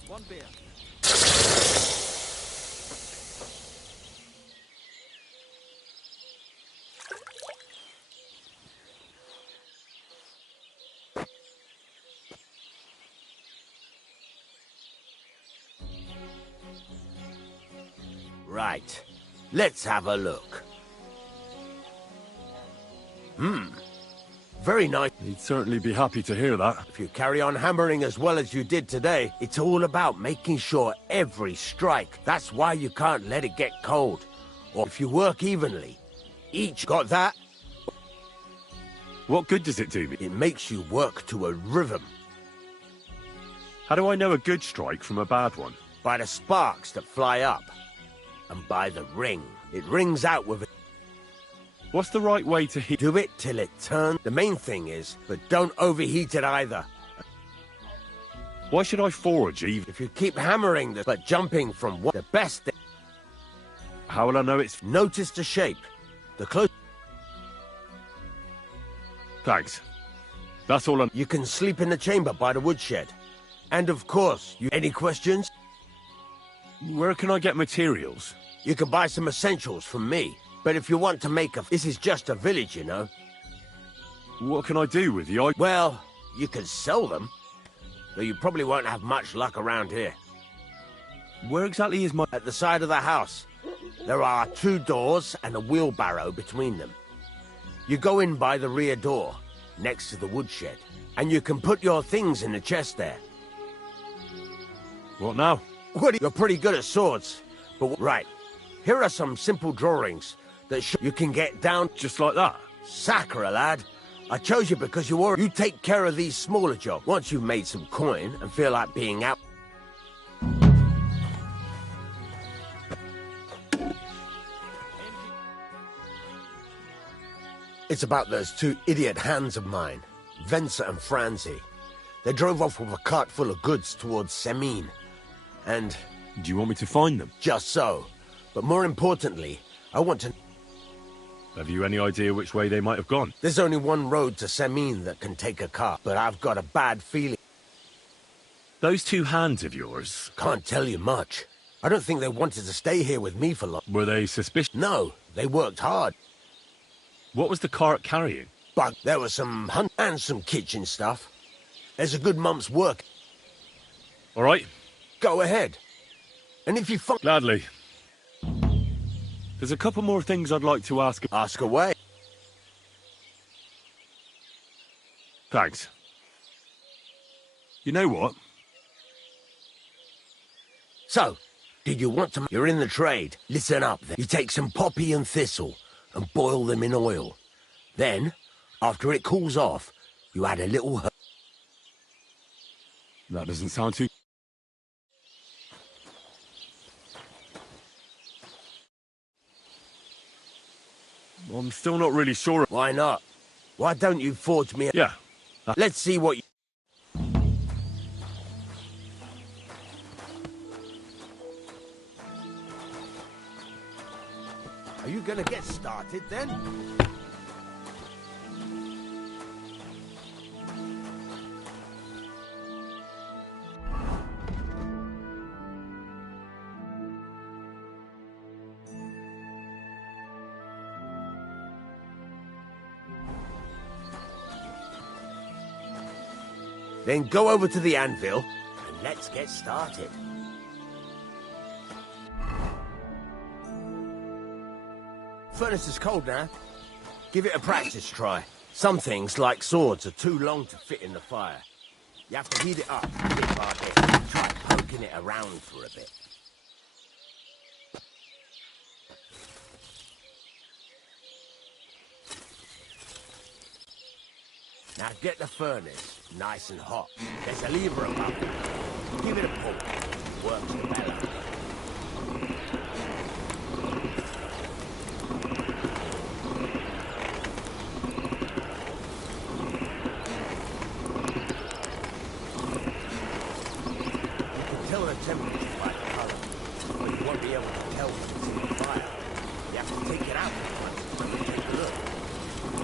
One beer. Right. Let's have a look. Very nice. He'd certainly be happy to hear that. If you carry on hammering as well as you did today, it's all about making sure every strike. That's why you can't let it get cold. Or if you work evenly. Each got that? What good does it do me? It makes you work to a rhythm. How do I know a good strike from a bad one? By the sparks that fly up. And by the ring. It rings out with it. What's the right way to heat? Do it till it turns. The main thing is, but don't overheat it either. Why should I forge even? If you keep hammering this, but jumping from one, the best thing. How will I know it's... Notice the shape. The close... Thanks. That's all You can sleep in the chamber by the woodshed. And of course, any questions? Where can I get materials? You can buy some essentials from me. But if you want to make a... This is just a village, you know. What can I do with the... Well, you can sell them. Though you probably won't have much luck around here. Where exactly is my... At the side of the house. There are 2 doors and a wheelbarrow between them. You go in by the rear door, next to the woodshed. And you can put your things in the chest there. What now? You're pretty good at swords. But right, here are some simple drawings that you can get down just like that. Sacre, lad. I chose you because you take care of these smaller jobs. Once you've made some coin and feel like being out. It's about those 2 idiot hands of mine, Venser and Franzi. They drove off with a cart full of goods towards Semine. And... Do you want me to find them? Just so. But more importantly, I want to... Have you any idea which way they might have gone? There's only one road to Semine that can take a car, but I've got a bad feeling. Those 2 hands of yours... Can't tell you much. I don't think they wanted to stay here with me for long. Were they suspicious? No, they worked hard. What was the cart carrying? But there was some hunt and some kitchen stuff. There's a good month's work. All right. Go ahead. And if you find... Gladly. There's a couple more things I'd like to ask. Ask away. Thanks. You know what? So, Did you want to... You're in the trade. Listen up, then. You take some poppy and thistle and boil them in oil. Then, after it cools off, you add a little herb. That doesn't sound too... I'm still not really sure... Why not? Why don't you forge me... Yeah. Let's see what you... Are you gonna get started, then? Then go over to the anvil, and let's get started. Furnace is cold now. Give it a practice try. Some things, like swords, are too long to fit in the fire. You have to heat it up, bit by bit. Try poking it around for a bit. Now get the furnace nice and hot. There's a lever above it. Give it a pull. Works the bellows. Tell the temperature by the colour, but you won't be able to tell when it's in the fire. You have to take it out and take a look.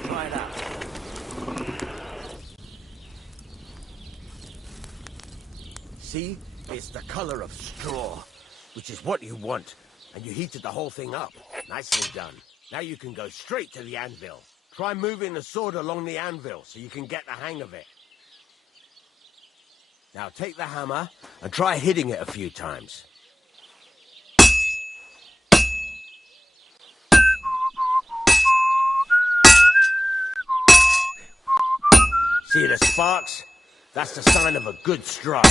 Try it out. See? It's the colour of straw, which is what you want. And you heated the whole thing up. Nicely done. Now you can go straight to the anvil. Try moving the sword along the anvil so you can get the hang of it. Now take the hammer and try hitting it a few times. See the sparks? That's the sign of a good strike.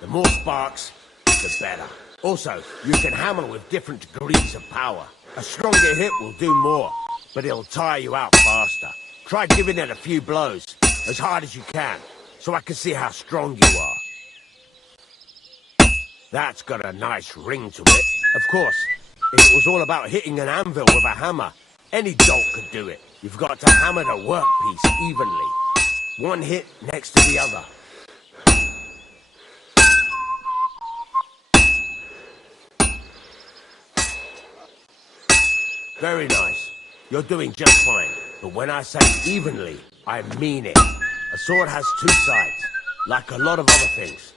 The more sparks, the better. Also, you can hammer with different degrees of power. A stronger hit will do more, but it'll tire you out faster. Try giving it a few blows, as hard as you can, so I can see how strong you are. That's got a nice ring to it. Of course, if it was all about hitting an anvil with a hammer, any dolt could do it. You've got to hammer the workpiece evenly. One hit next to the other. Very nice. You're doing just fine. But when I say evenly, I mean it. A sword has two sides, like a lot of other things,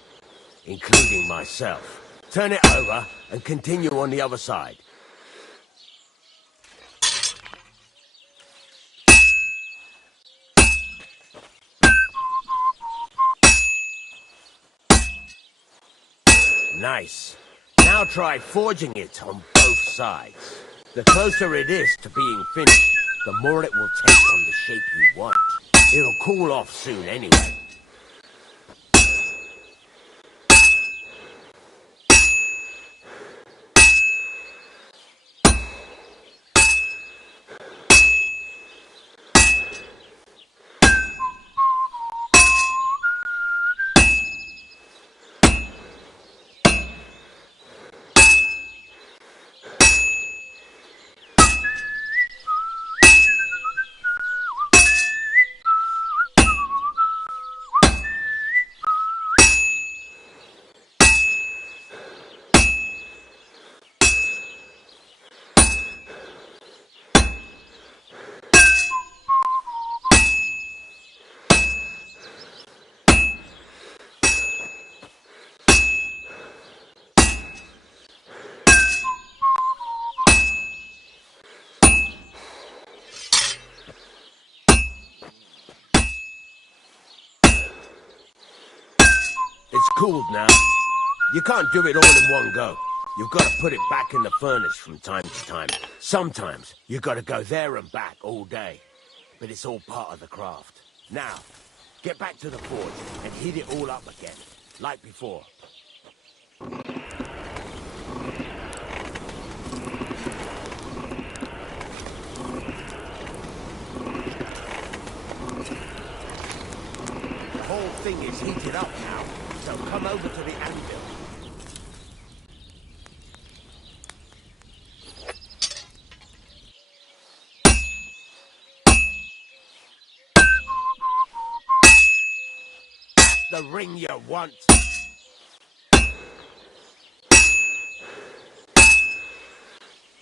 including myself. Turn it over and continue on the other side. Nice. Now try forging it on both sides. The closer it is to being finished, the more it will take on the shape you want. It'll cool off soon anyway. It's cooled now. You can't do it all in one go. You've got to put it back in the furnace from time to time. Sometimes you've got to go there and back all day. But it's all part of the craft. Now, get back to the forge and heat it all up again, like before. thing is heated up now, so come over to the anvil. The ring you want.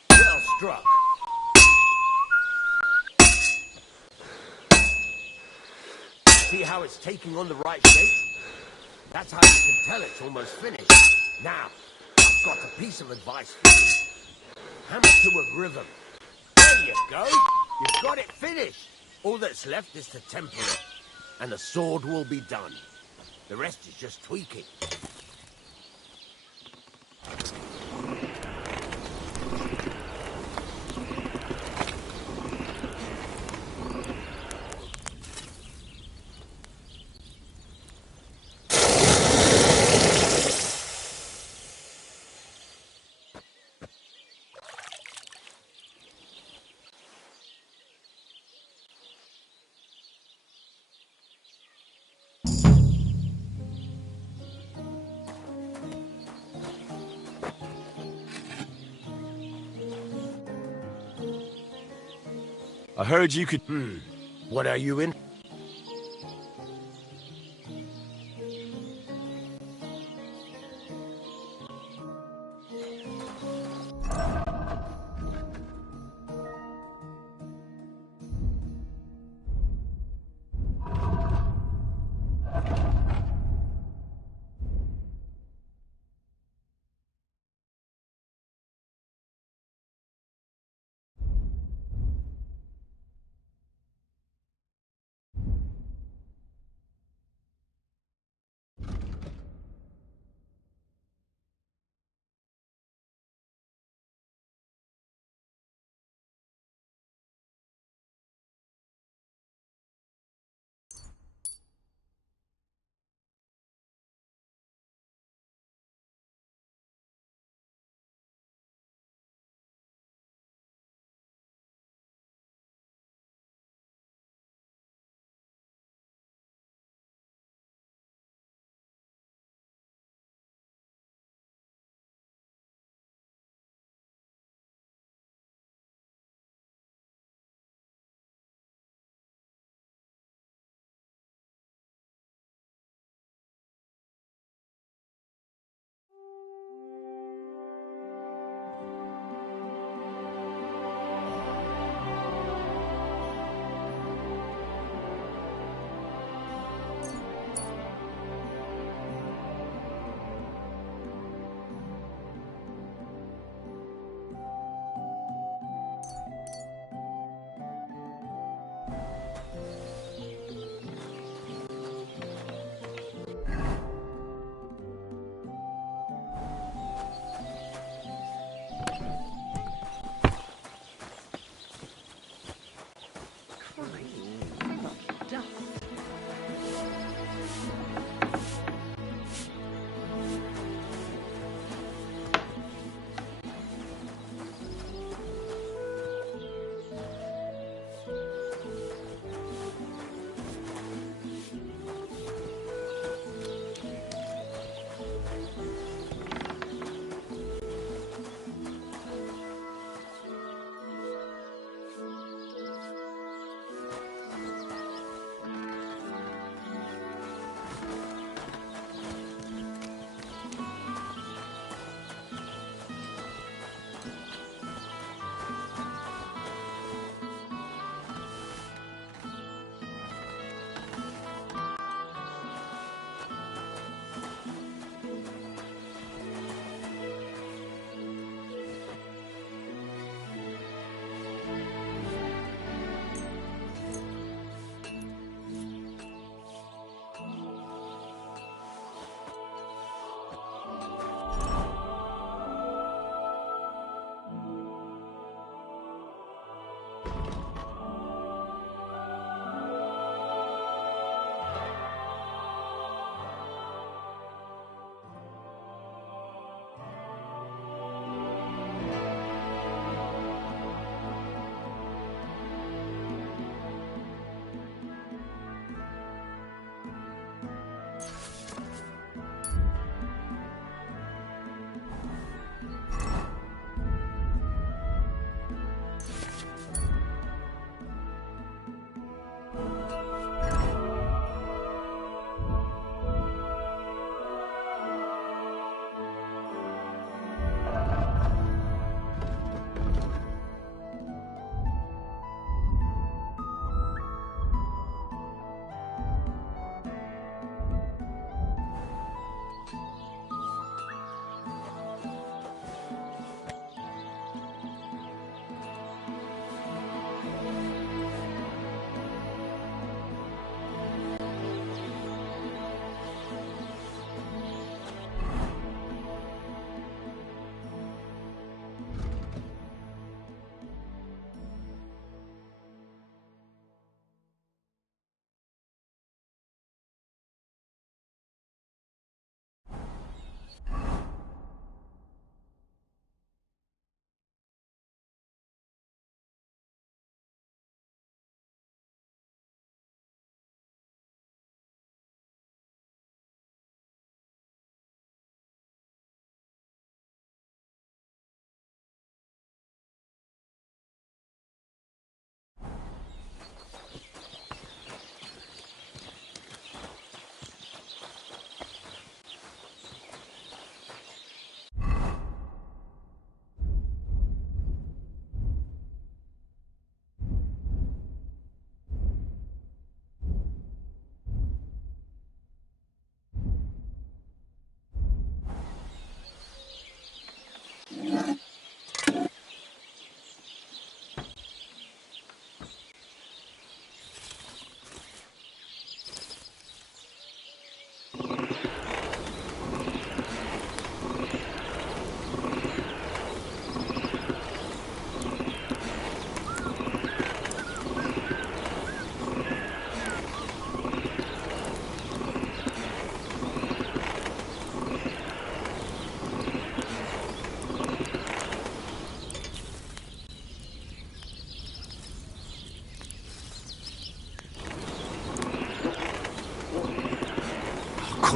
Well struck. See how it's taking on the right shape? That's how you can tell it's almost finished. Now, I've got a piece of advice for you. Hammer to a rhythm. There you go. You've got it finished. All that's left is to temper it, and the sword will be done. The rest is just tweaking. I heard you could... What are you in?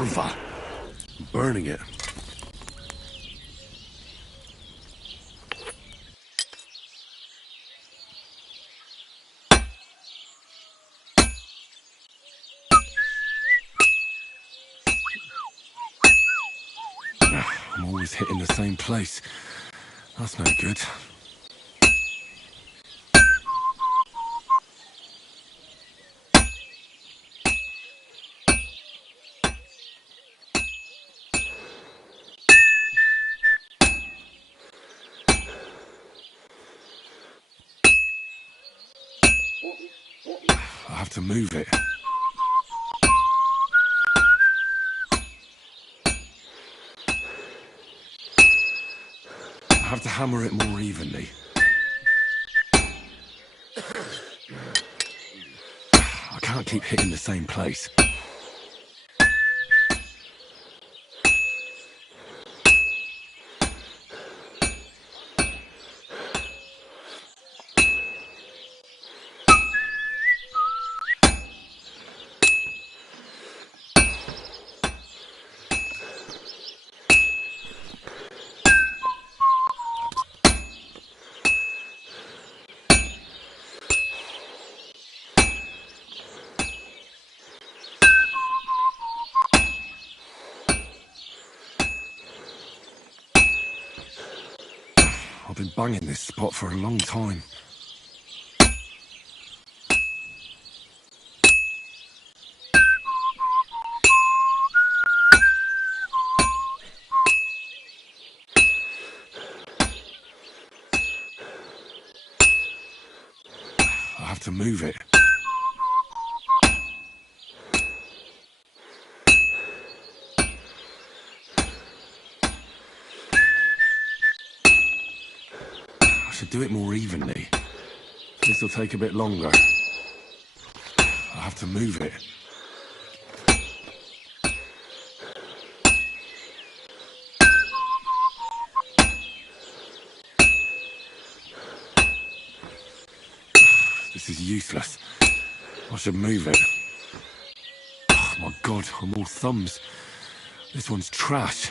kurva. I'm burning it. I'm always hitting the same place. That's no good. I have to move it. I have to hammer it more evenly. I can't keep hitting the same place. I've been banging this spot for a long time. I have to move it. I should do it more evenly. This will take a bit longer. I have to move it. This is useless. I should move it. Oh my god, I'm all thumbs. This one's trash.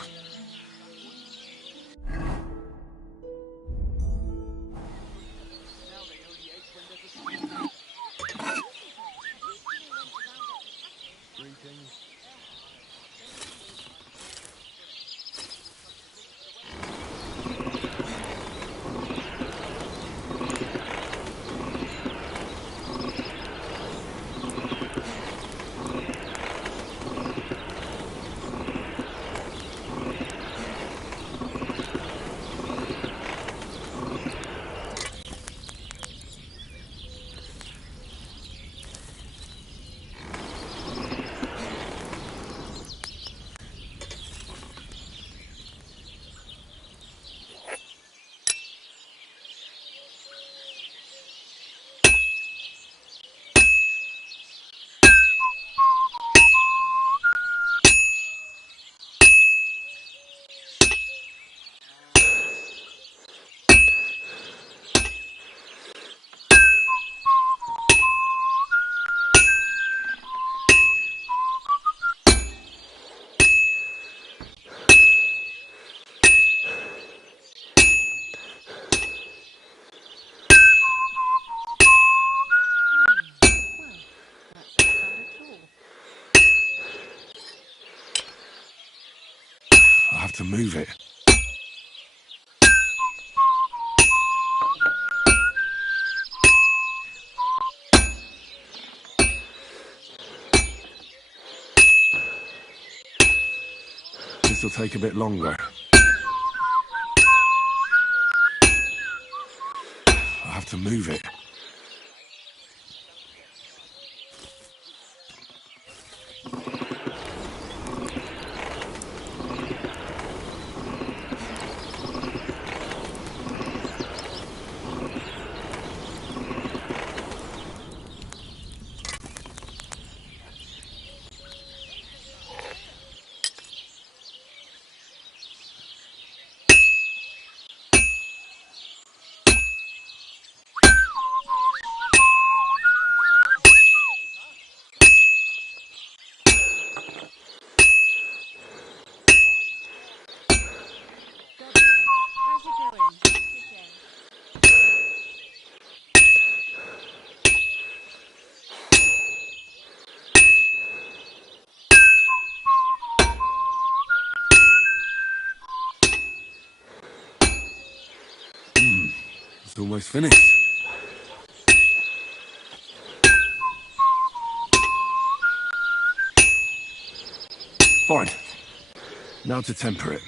I have to move it. This will take a bit longer. I have to move it. almost finished. Fine. Now to temper it.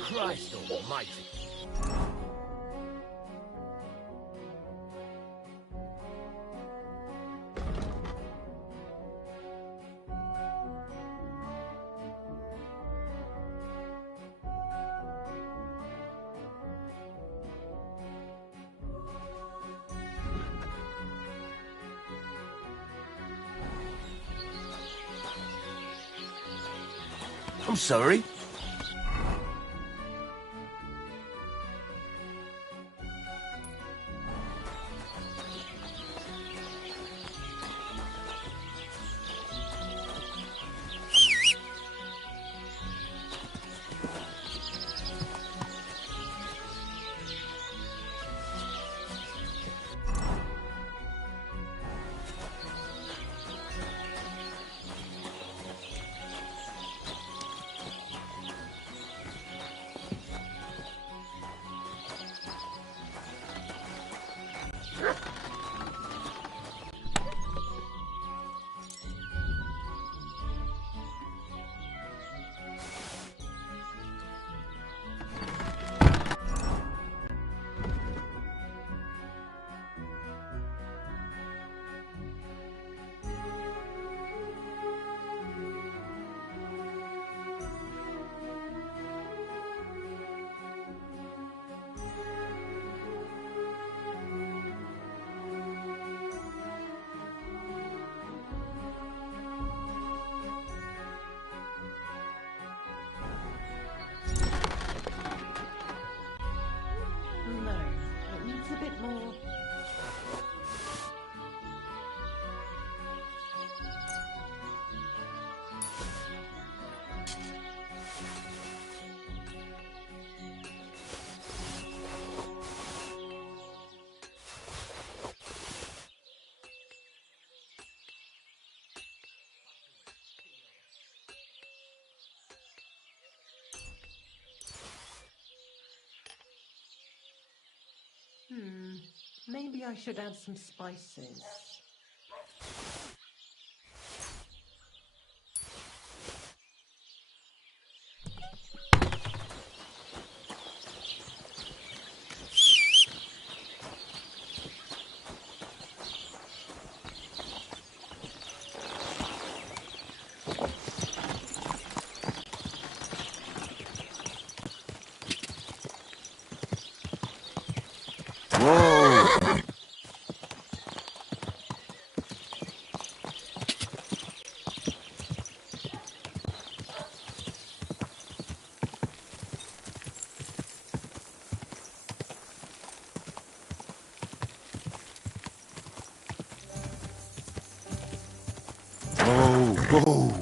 Christ almighty. I'm sorry. Maybe I should add some spices. Whoa.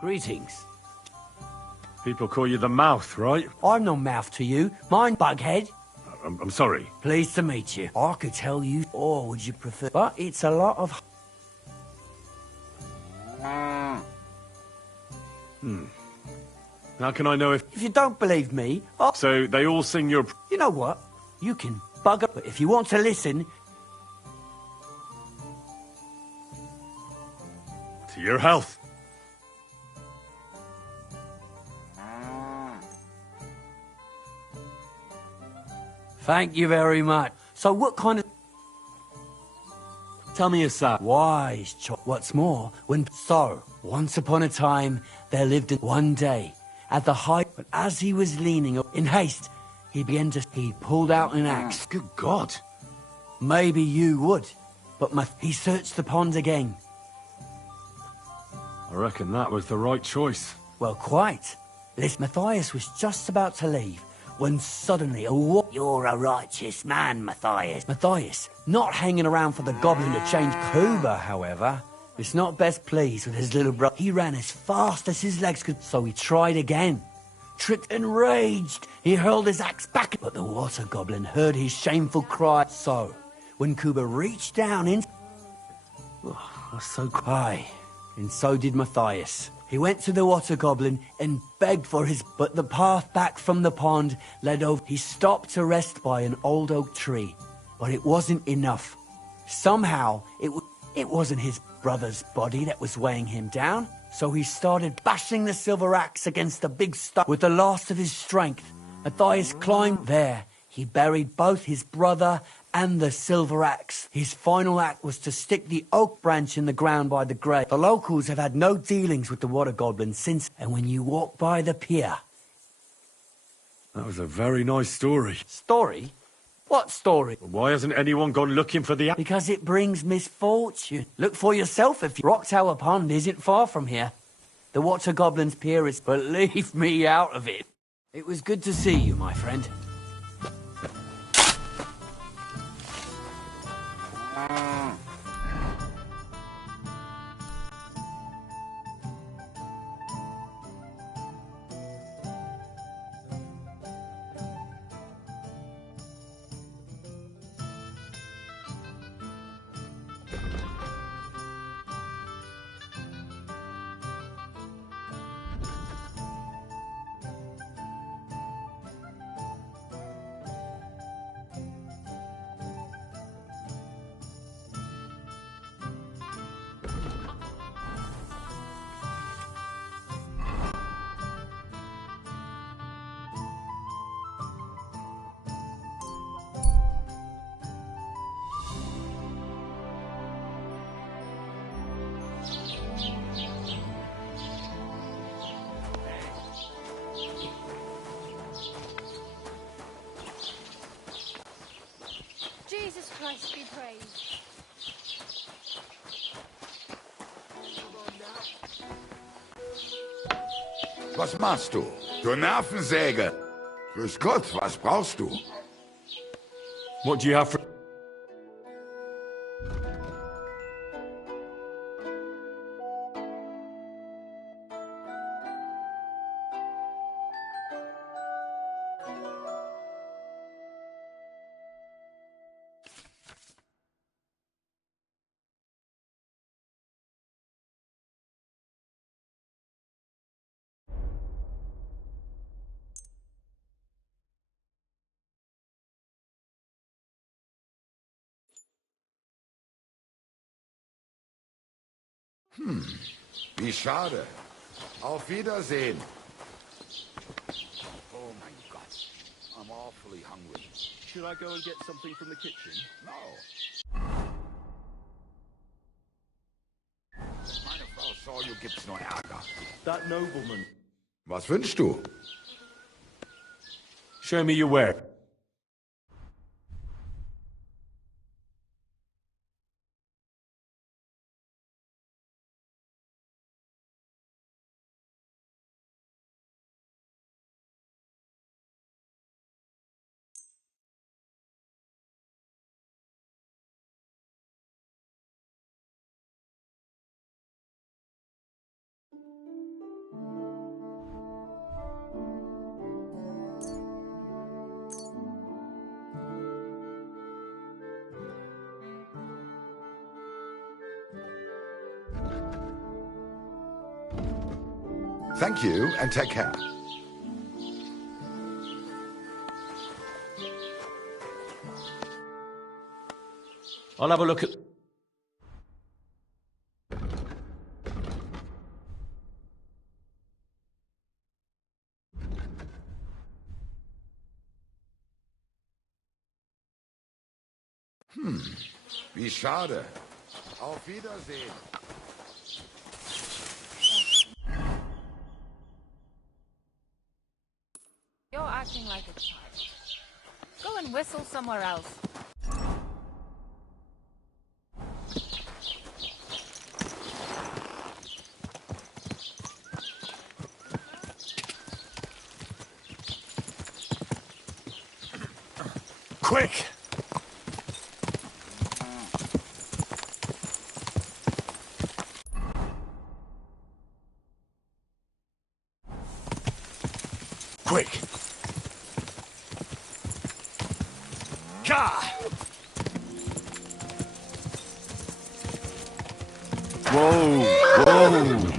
Greetings. People call you the mouth, right? I'm no mouth to you. Mine, Bughead. I'm sorry. Pleased to meet you. I could tell you, or would you prefer? But it's a lot of... How can I know if... If you don't believe me... So they all sing your... You know what? You can bugger, but if you want to listen... To your health. Thank you very much. So what kind of... Tell me a sack. Wise What's more, when... So, once upon a time, there lived one day, at the height, but as he was leaning up in haste, he began to... He pulled out an axe. Good God. Maybe you would. but he searched the pond again. I reckon that was the right choice. Well, quite. Matthias was just about to leave when suddenly You're a righteous man, Matthias. Matthias, not hanging around for the goblin to change Kuba, however, was not best pleased with his little brother. He ran as fast as his legs could, so he tried again. Tricked and raged, he hurled his axe back, but the water goblin heard his shameful cry. So, when Kuba reached down in... Oh, so cry, and so did Matthias. He went to the water goblin and begged for his... But the path back from the pond led over... He stopped to rest by an old oak tree, but it wasn't enough. Somehow, it wasn't his brother's body that was weighing him down, so he started bashing the silver axe against the big stone. With the last of his strength, Matthias climbed there. He buried both his brother and the silver axe. His final act was to stick the oak branch in the ground by the grave. The locals have had no dealings with the water goblin since, and when you walk by the pier... That was a very nice story. Story? What story? Why hasn't anyone gone looking for the... Because it brings misfortune. Look for yourself if you... Rock Tower Pond isn't far from here. The water goblin's pier is... But leave me out of it. It was good to see you, my friend. Jesus Christ be praised. Was machst du? Du Nervensäge! Grüß Gott, was brauchst du? What do you have for... Wie schade. Auf Wiedersehen. Oh my God, I'm awfully hungry. Should I go and get something from the kitchen? No. Meine Frau Sawyer gibt's nur Ärger. That nobleman. Was wünschst du? Show me your ware. Thank you, and take care. I'll have a look at... Wie schade. Auf Wiedersehen. You're acting like a child. Go and whistle somewhere else. Quick! Quick! Ka! Whoa! Whoa!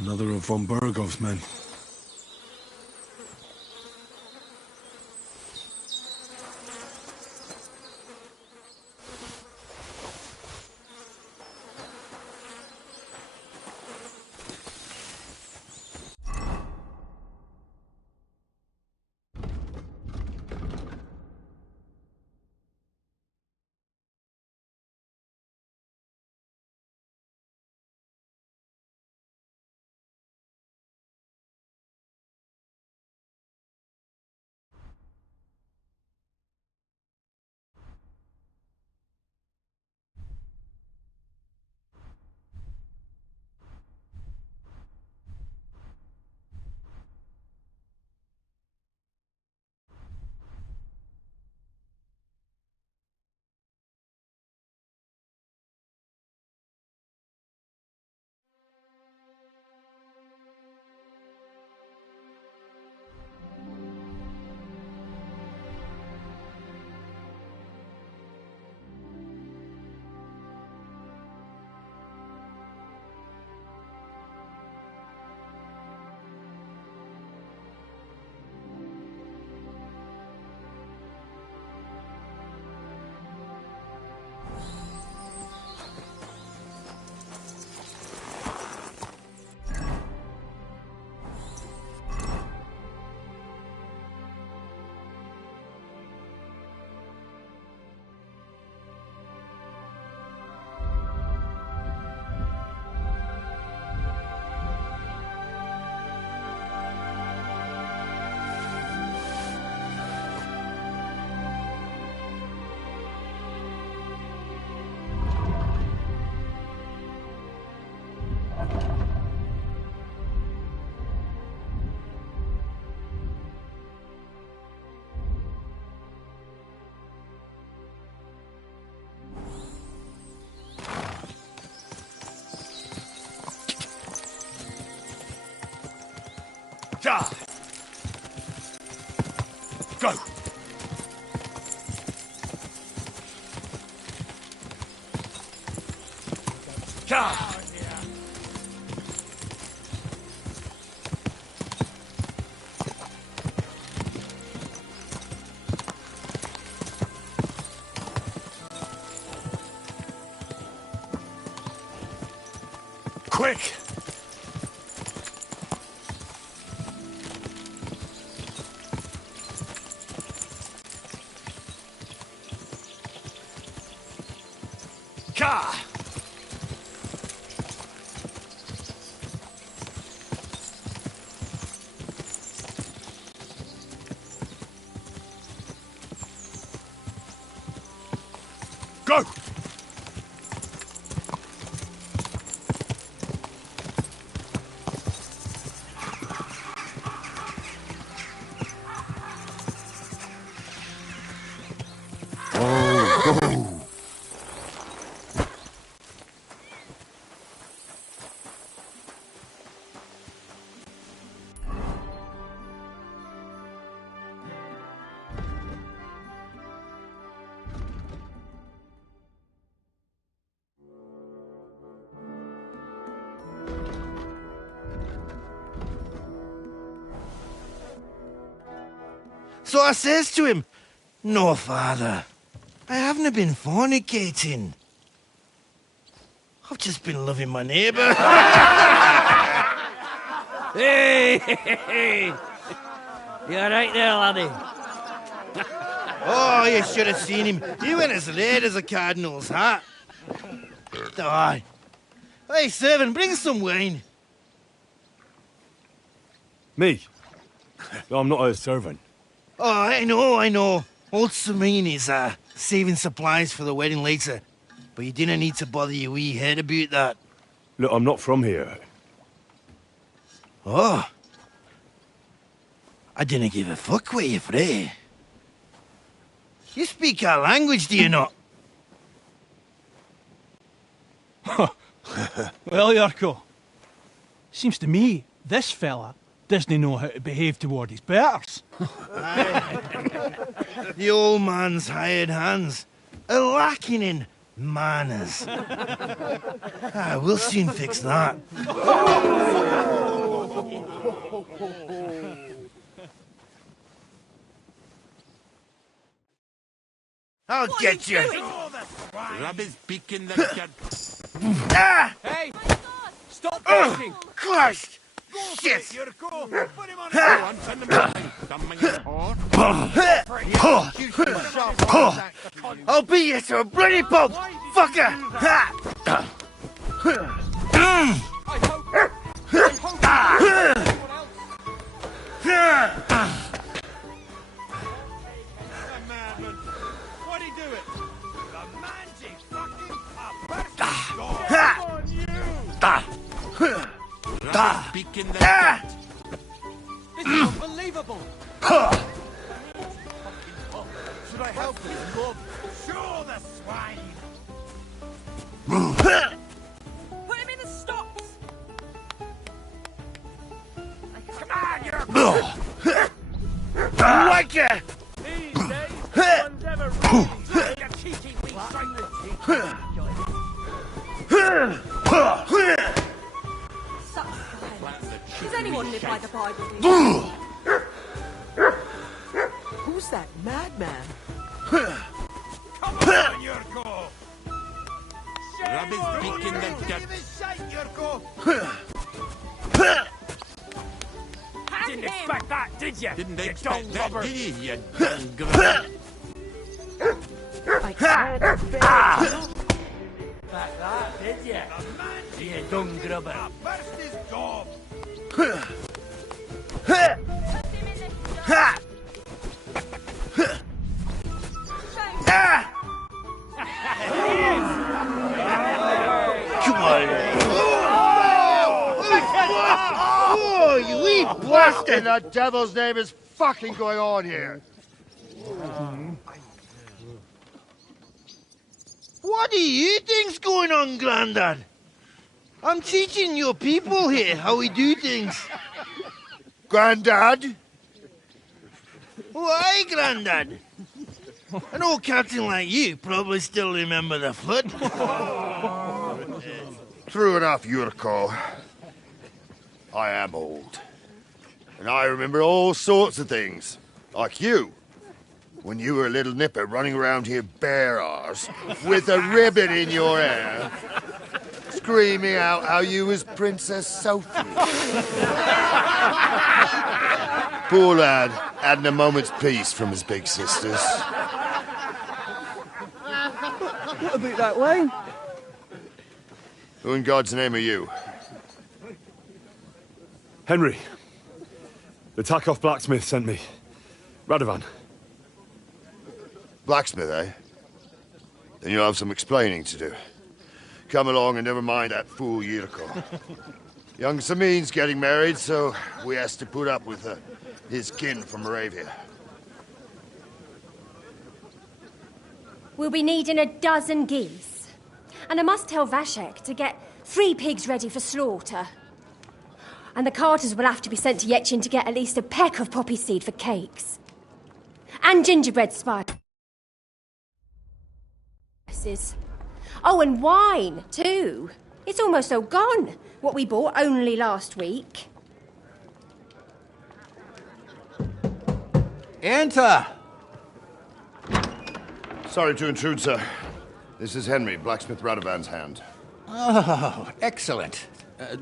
Another of von Burgov's men. Ja! Go! Ja! Quick! Ka! Go! Whoa! Whoa! So I says to him, "No, father, I haven't been fornicating. I've just been loving my neighbour." Hey! You alright there, laddie? Oh, you should have seen him. He went as red as a cardinal's hat. sir. Aye. Hey, servant, bring some wine. Me? I'm not a servant. Oh, I know. Old Samin is, saving supplies for the wedding later. But you didn't need to bother your wee head about that. Look, I'm not from here. Oh. I didn't give a fuck what you're frae. You speak our language, do you not? Well, Yurko, seems to me this fella doesn't know how to behave toward his betters. The old man's hired hands are lacking in manners. We'll soon fix that. I'll get you. Rub his beak in the gut. Ah! Hey! Stop pushing! Christ! Shit! Put him on I'll beat you to a bloody pulp, fucker! What'd he do it? The magic fucking Beak in the This is unbelievable! Should I help you, Bob? Sure, the swine! Put him in the stocks! Come on, you're... Like ya! These days, no one's ever really you're cheating me straight to Does anyone live by the Bible? Who's that madman? Come on, Yurko! Rub his beak in the gut. Give his shite, Yurko! Didn't expect that, did you? Didn't you expect dung that, robber. did you, you dung grubber? I can't bear Like that, did you? You dung grubber. Burst his gob! Come on! Oh, you wee What in bastard! the devil's name is fucking going on here? What do you think's going on, Grandad? I'm teaching your people here how we do things. Grandad? Why, Grandad? An old captain like you probably still remember the flood. True enough, Yurko. I am old. And I remember all sorts of things. Like you. When you were a little nipper running around here bare arse, with a ribbon in your hair, screaming out how you was Princess Sophie. Poor lad, hadn't a moment's peace from his big sisters. What about that wine? Who in God's name are you? Henry. The Takoff blacksmith sent me. Radovan. Blacksmith, eh? Then you'll have some explaining to do. Come along and never mind that fool Yurko. Young Samin's getting married, so we has to put up with his kin from Moravia. We'll be needing a dozen geese. And I must tell Vashek to get 3 pigs ready for slaughter. And the carters will have to be sent to Yetchin to get at least a peck of poppy seed for cakes. And gingerbread spices. Oh, and wine, too. It's almost all gone, what we bought only last week. Enter! Sorry to intrude, sir. This is Henry, blacksmith Radovan's hand. Oh, excellent.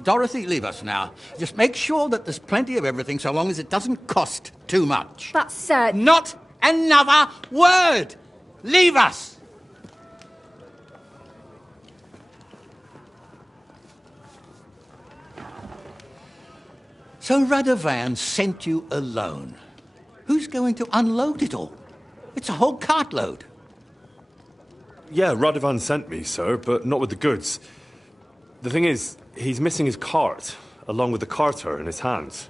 Dorothy, leave us now. Just make sure that there's plenty of everything so long as it doesn't cost too much. But, sir... Not another word! Leave us! So Radovan sent you alone. Who's going to unload it all? It's a whole cartload. Yeah, Radovan sent me, sir, but not with the goods. The thing is, he's missing his cart, along with the carter in his hands.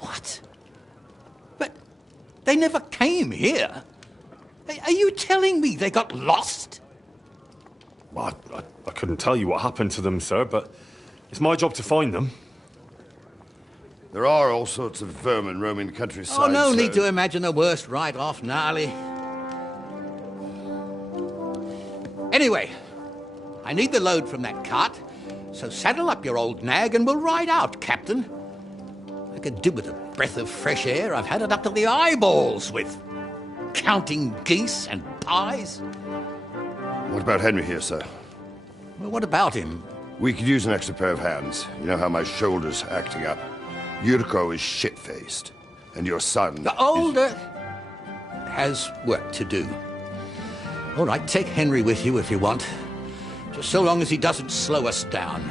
What? But they never came here. Are you telling me they got lost? Well, I couldn't tell you what happened to them, sir, but it's my job to find them. There are all sorts of vermin roaming the countryside. Oh, no so... need to imagine the worst right off, gnarly. Anyway, I need the load from that cart, so saddle up your old nag and we'll ride out, Captain. I could do with a breath of fresh air. I've had it up to the eyeballs with counting geese and pies. What about Henry here, sir? Well, what about him? We could use an extra pair of hands. You know how my shoulder's acting up. Yurko is shit-faced, and your son... The older has work to do. All right, take Henry with you if you want. Just so long as he doesn't slow us down.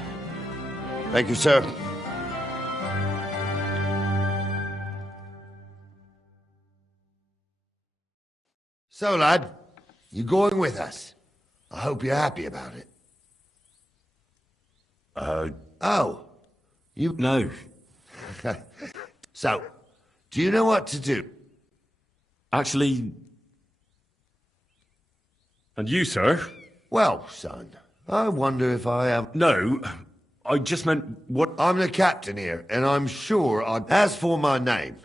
Thank you, sir. So, lad, you going with us? I hope you're happy about it. Oh, you... No. So, do you know what to do? Actually... And you, sir? Well, son, I wonder if I am... No, I just meant what... I'm the captain here, and I'm sure I... As for my name,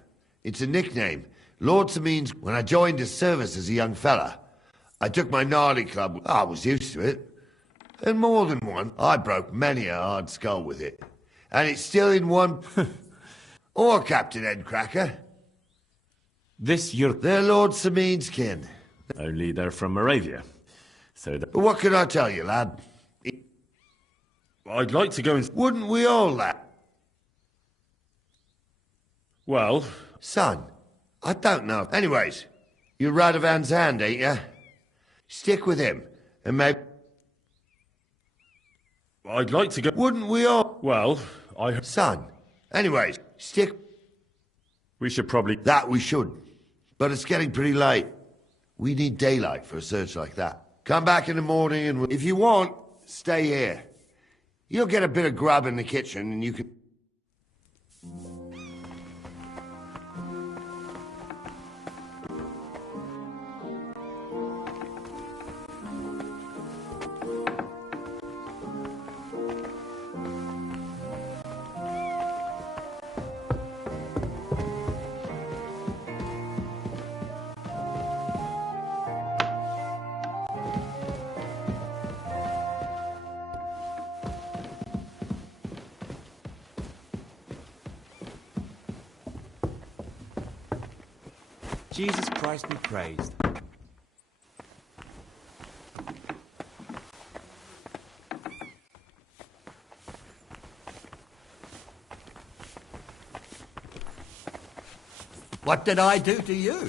it's a nickname. Lord Sameen's... When I joined the service as a young fella, I took my gnarly club. I was used to it. And more than one, I broke many a hard skull with it. And it's still in one... Or Captain Headcracker. They're Lord Sameen's kin. Only they're from Moravia. So But what can I tell you, lad? I'd like to go and... Wouldn't we all, lad? Well... Son, I don't know. Anyways, you're Radovan's hand, ain't you? Stick with him, and maybe... I'd like to go... Wouldn't we all... Well, Son, anyways, stick... We should probably... That we should. But it's getting pretty late. We need daylight for a search like that. Come back in the morning and... If you want, stay here. You'll get a bit of grub in the kitchen and you can... Jesus Christ be praised. What did I do to you?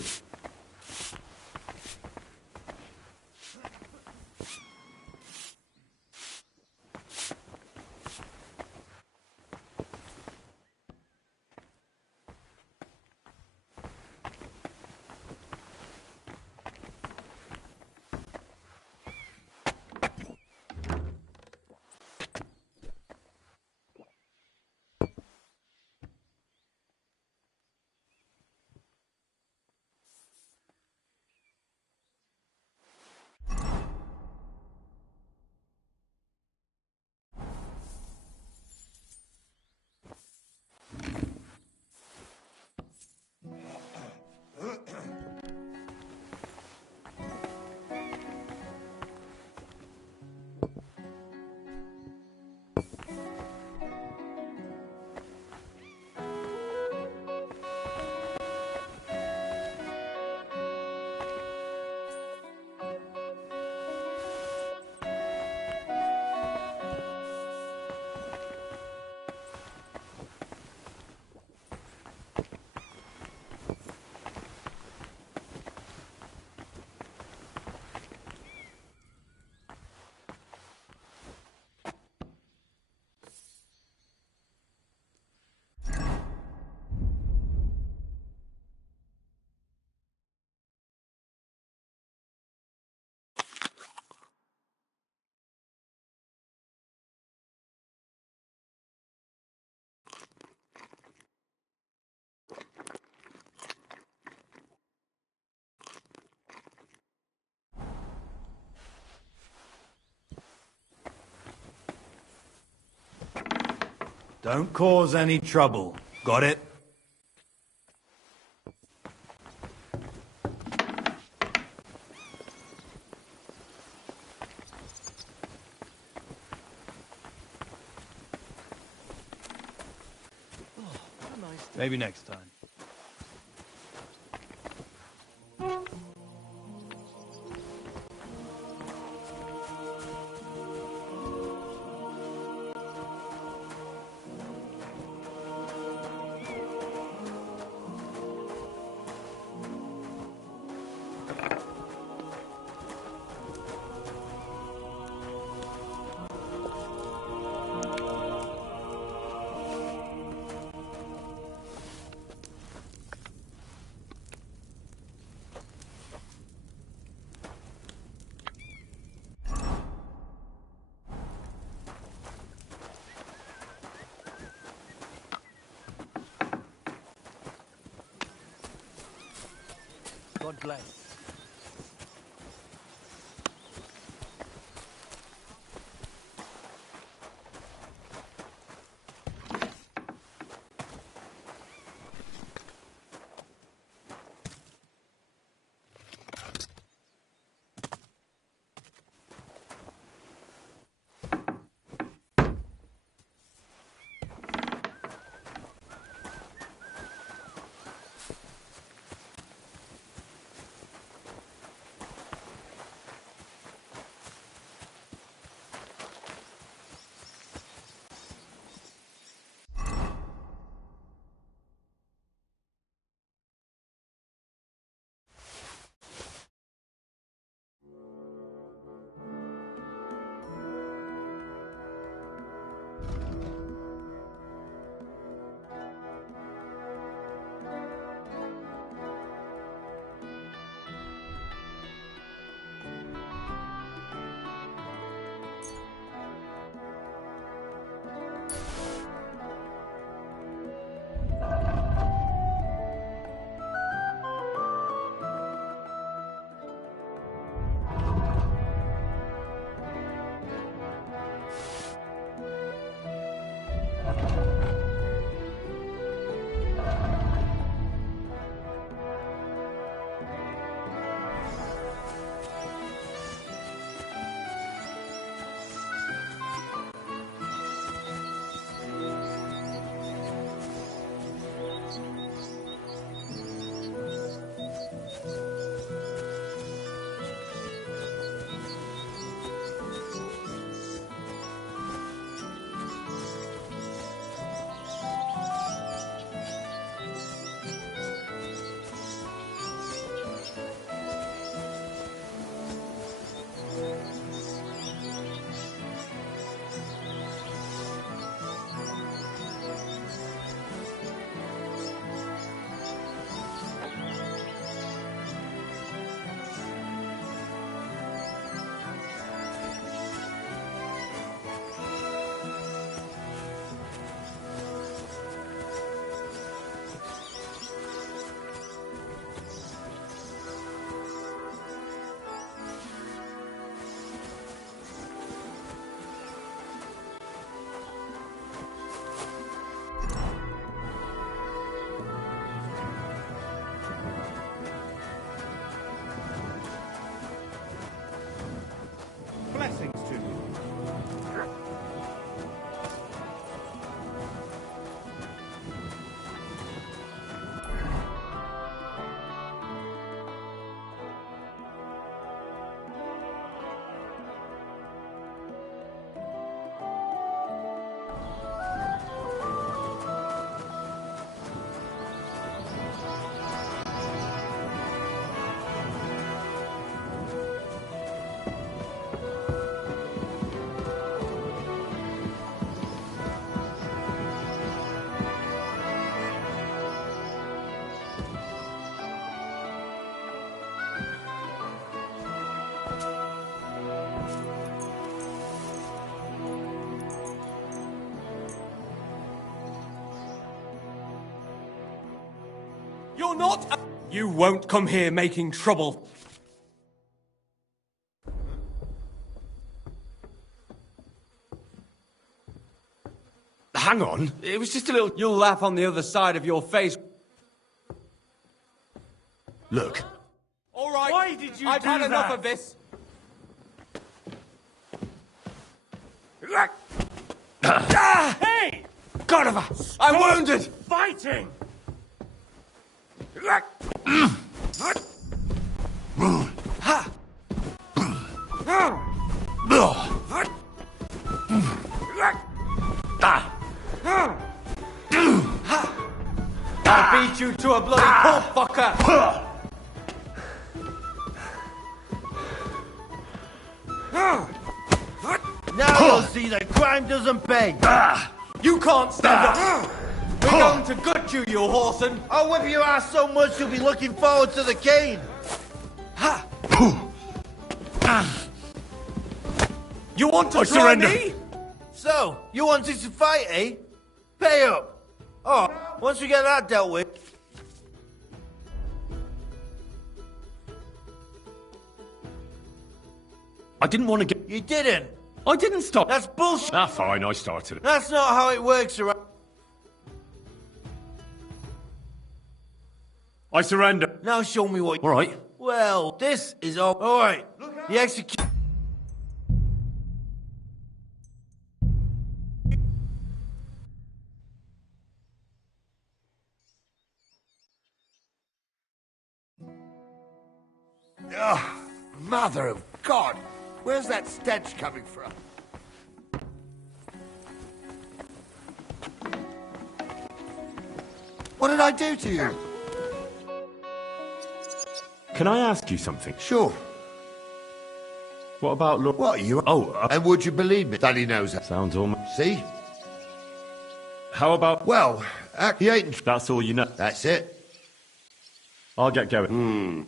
Don't cause any trouble. Got it? Maybe next time. God bless. Blessings to you. You're not. You won't come here making trouble. hang on. It was just a little... You'll laugh on the other side of your face. Look. All right. Why did you I've do had enough that? of this. Hey! God of us! I'm wounded! Fighting! I beat you to a bloody pulp, fucker! Now you'll see that crime doesn't pay. You can't stand up! We're going to gut you, you whoreson! I'll whip your ass so much you'll be looking forward to the cane. You want to I try surrender. me? So, you wanted to fight, eh? Pay up. Oh, once we get that dealt with... I didn't want to get... You didn't. I didn't stop. That's bullshit. Ah, fine, I started it. That's not how it works around... I surrender. Now show me what... All right. Well, this is all... All right. The execute... Ugh, mother of God! Where's that stench coming from? What did I do to you? Can I ask you something? Sure. What about... What, you... Oh, And would you believe me that he knows that? Sounds almost... See? How about... Well, he ain't... That's all you know. That's it. I'll get going.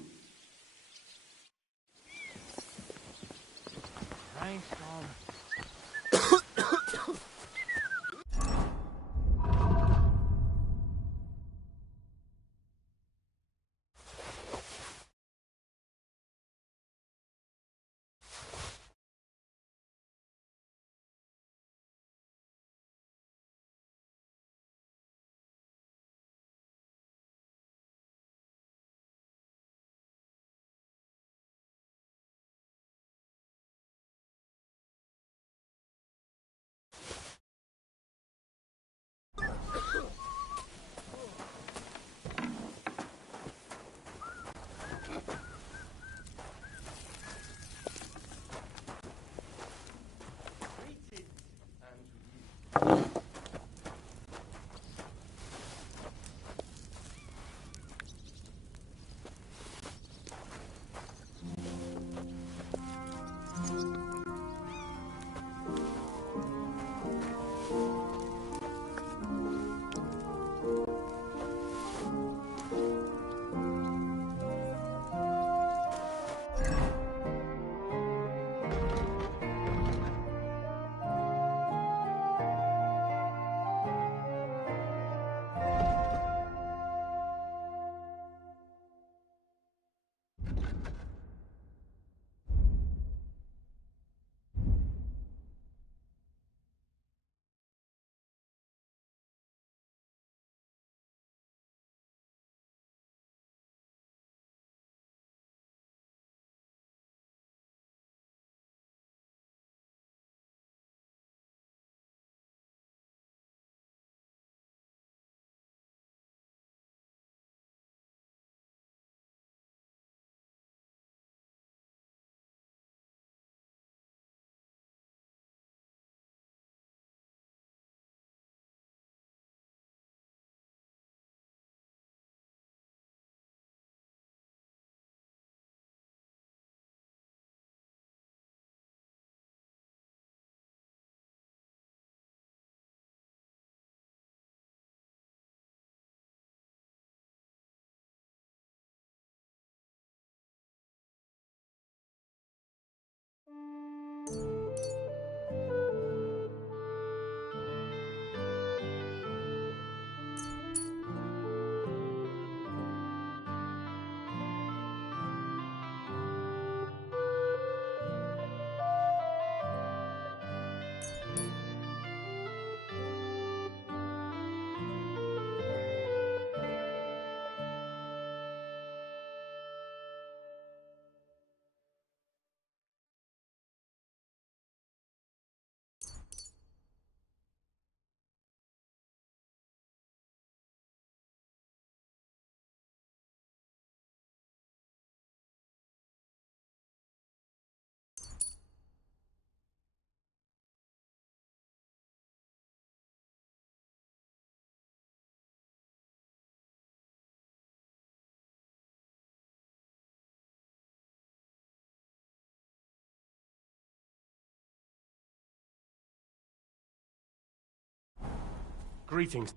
Greetings.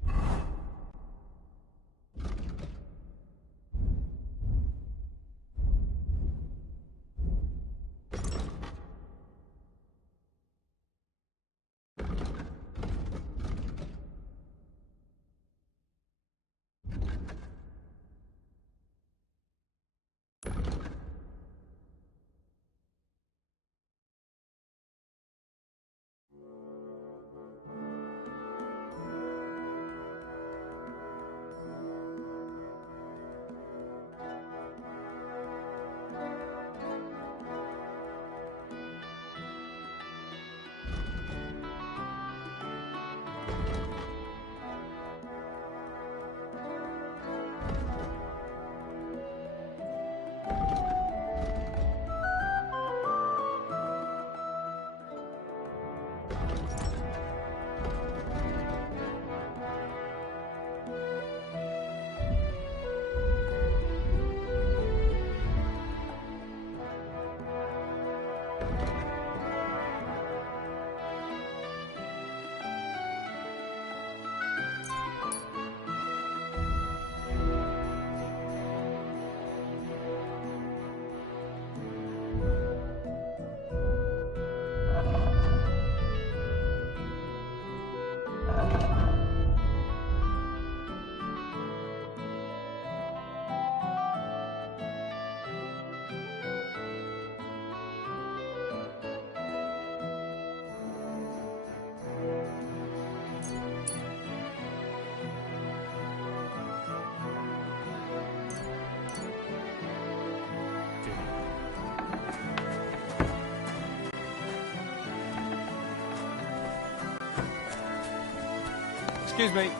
Excuse me.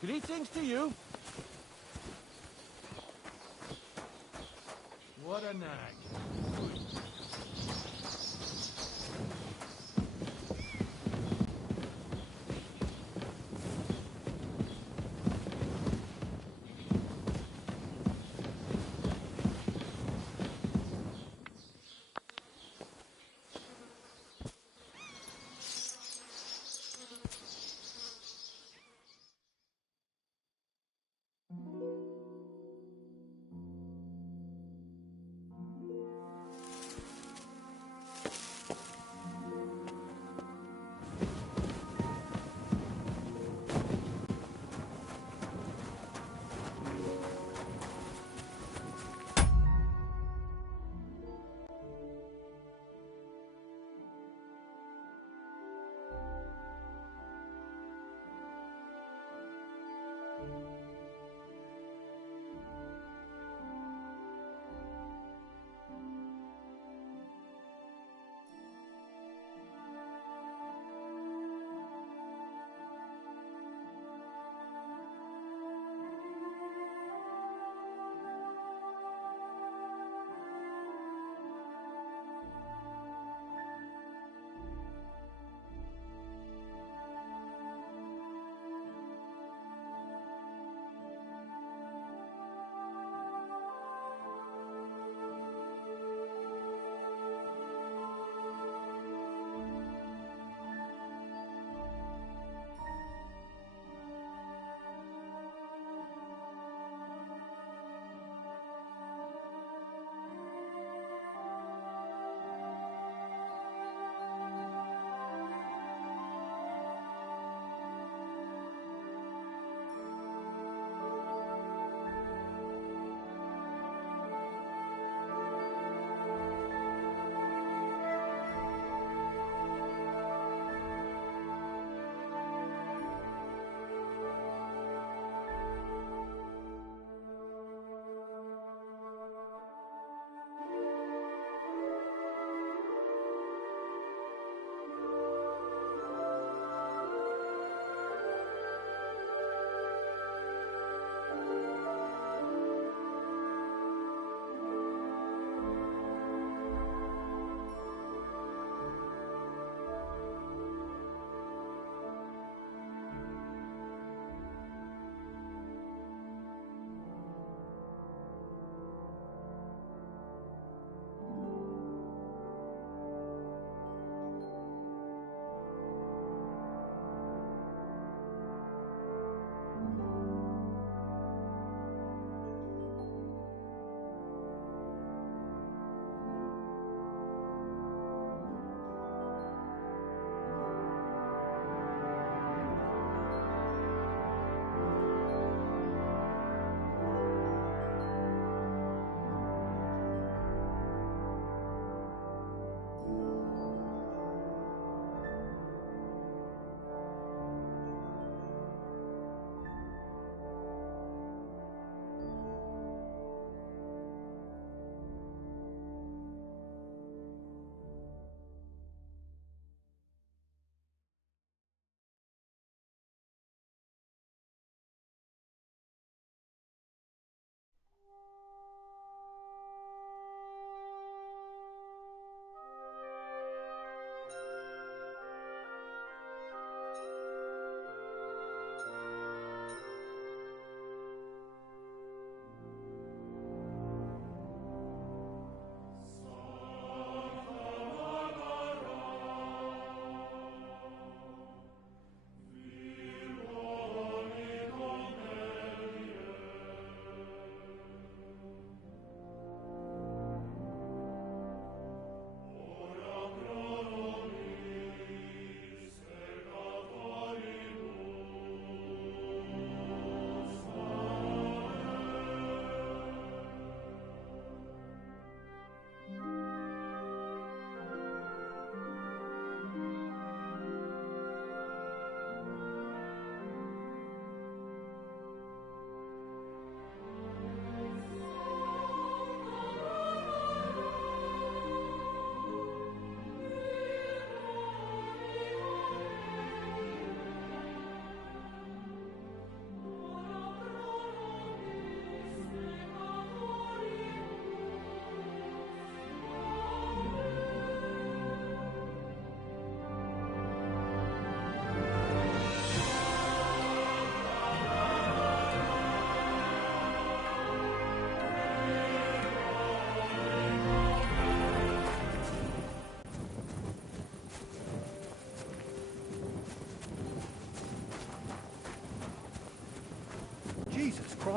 Greetings to you. What a nag.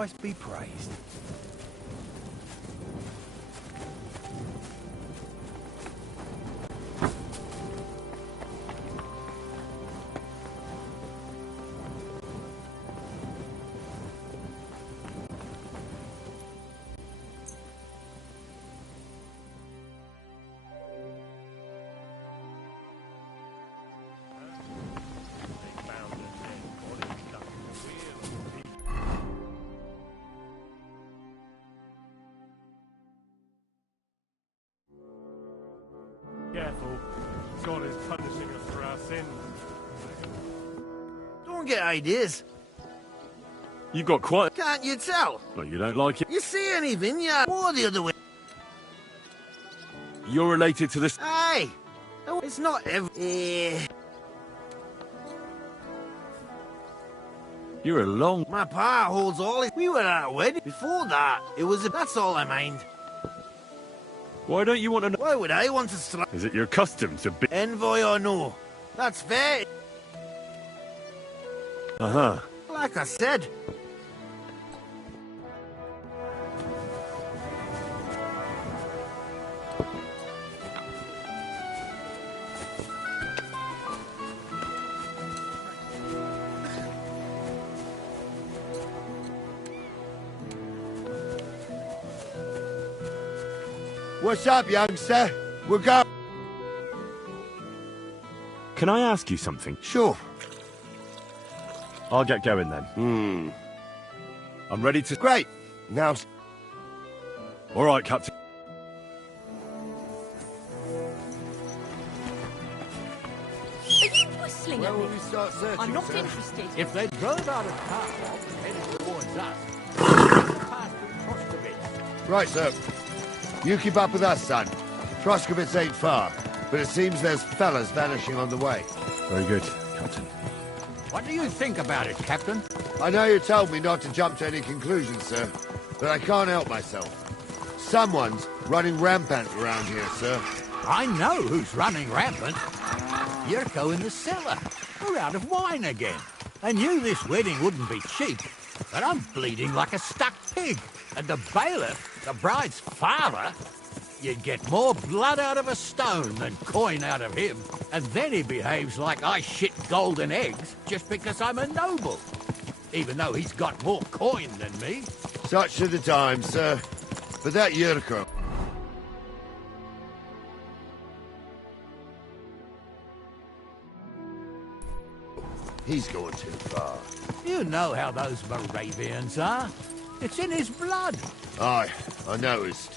Christ be praised. Careful. God is punishing us for our sins. Don't get ideas. You got quite... Can't you tell? No, you don't like it. You see anything, yeah? Or the other way. You're related to this... Hey! It's not every... You're a long... My pa holds all his... We were at a wedding. Before that, it was a... That's all I mind. Why don't you want to know... Why would I want to strike? Is it your custom to be... Envoy or no? That's fair. Uh-huh. Like I said. What's up, youngster? We're going. Can I ask you something? Sure. I'll get going then. I'm ready to... Great. Now... All right, Captain. Are you whistling Where at will me? we start searching, I'm not sir? interested. If they drove out of Karlov and headed towards us, past the Troskovitz. Right, sir. You keep up with us, son. Troskovitz ain't far, but it seems there's fellas vanishing on the way. Very good, Captain. What do you think about it, Captain? I know you told me not to jump to any conclusions, sir, but I can't help myself. Someone's running rampant around here, sir. I know who's running rampant. Yurko in the cellar. We're out of wine again. I knew this wedding wouldn't be cheap, but I'm bleeding like a stuck pig. And the bailiff, the bride's father, you'd get more blood out of a stone than coin out of him. And then he behaves like I shit golden eggs just because I'm a noble. Even though he's got more coin than me. Such are the times, sir. But that Yurko... He's going too far. You know how those Moravians are. It's in his blood. Aye, I noticed.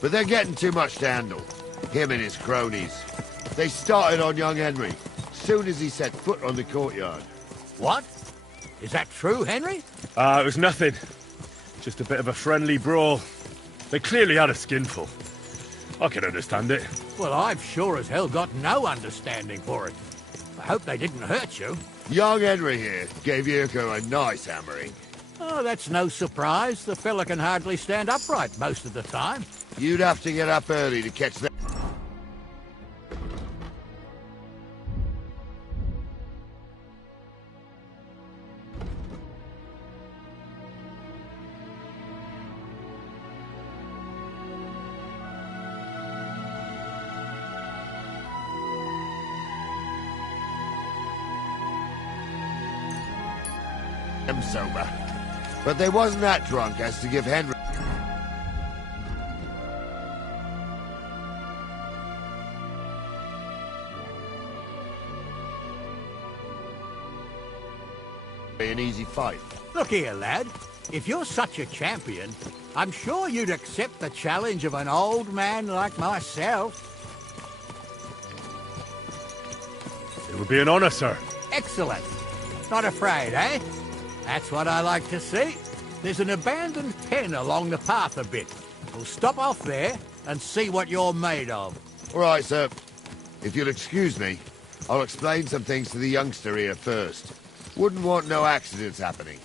But they're getting too much to handle. Him and his cronies. They started on young Henry, soon as he set foot on the courtyard. What? Is that true, Henry? It was nothing. Just a bit of a friendly brawl. They clearly had a skinful. I can understand it. Well, I've sure as hell got no understanding for it. I hope they didn't hurt you. Young Henry here gave Yurko a nice hammering. Oh, that's no surprise. The fella can hardly stand upright most of the time. You'd have to get up early to catch that. I'm sober. But they wasn't that drunk as to give Henry... an easy fight. Look here, lad. If you're such a champion, I'm sure you'd accept the challenge of an old man like myself. It would be an honor, sir. Excellent. Not afraid, eh? That's what I like to see. There's an abandoned pen along the path a bit. We'll stop off there and see what you're made of. All right, sir. If you'll excuse me, I'll explain some things to the youngster here first. Wouldn't want no accidents happening.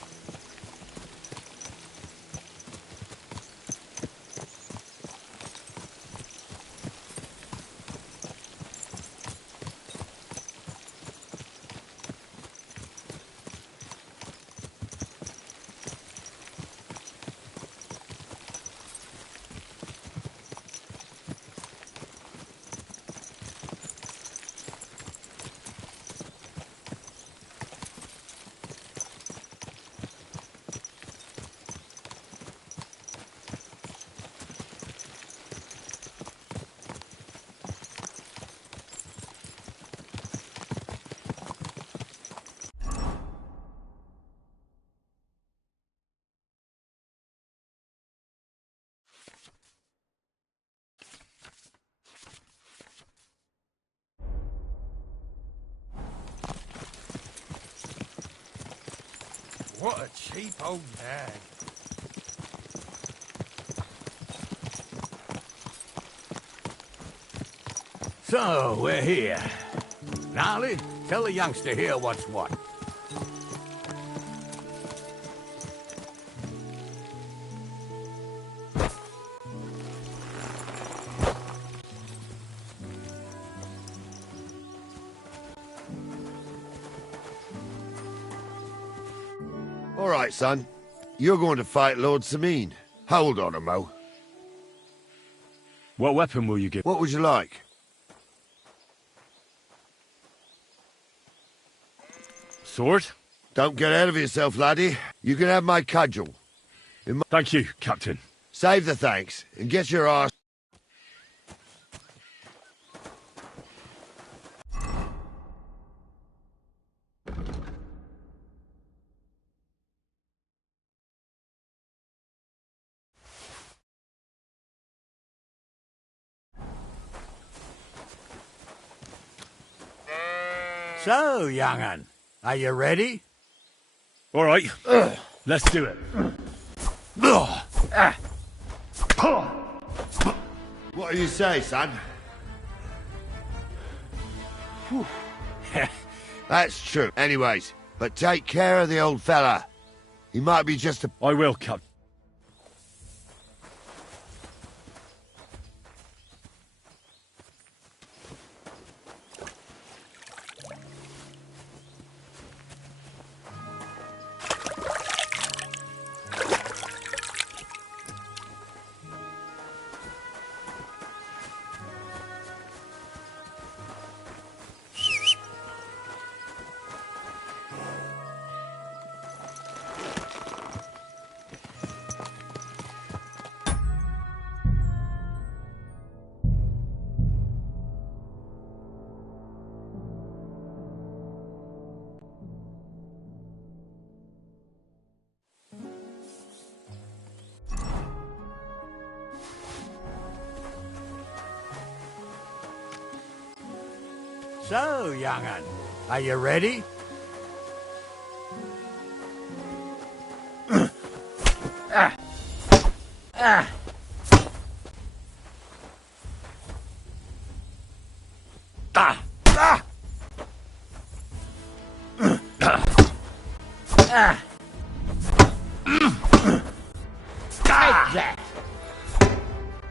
What a cheap old nag. So, we're here. Gnarly, tell the youngster here what's what. All right, son. You're going to fight Lord Sameen. Hold on, Mo. What weapon will you give? What would you like? Sword? Don't get ahead of yourself, laddie. You can have my cudgel. Thank you, Captain. Save the thanks, and get your arse... So, young'un, are you ready? All right, let's do it. What do you say, son? That's true. Anyways, but take care of the old fella. He might be just a... I will, Captain. So, young'un, are you ready?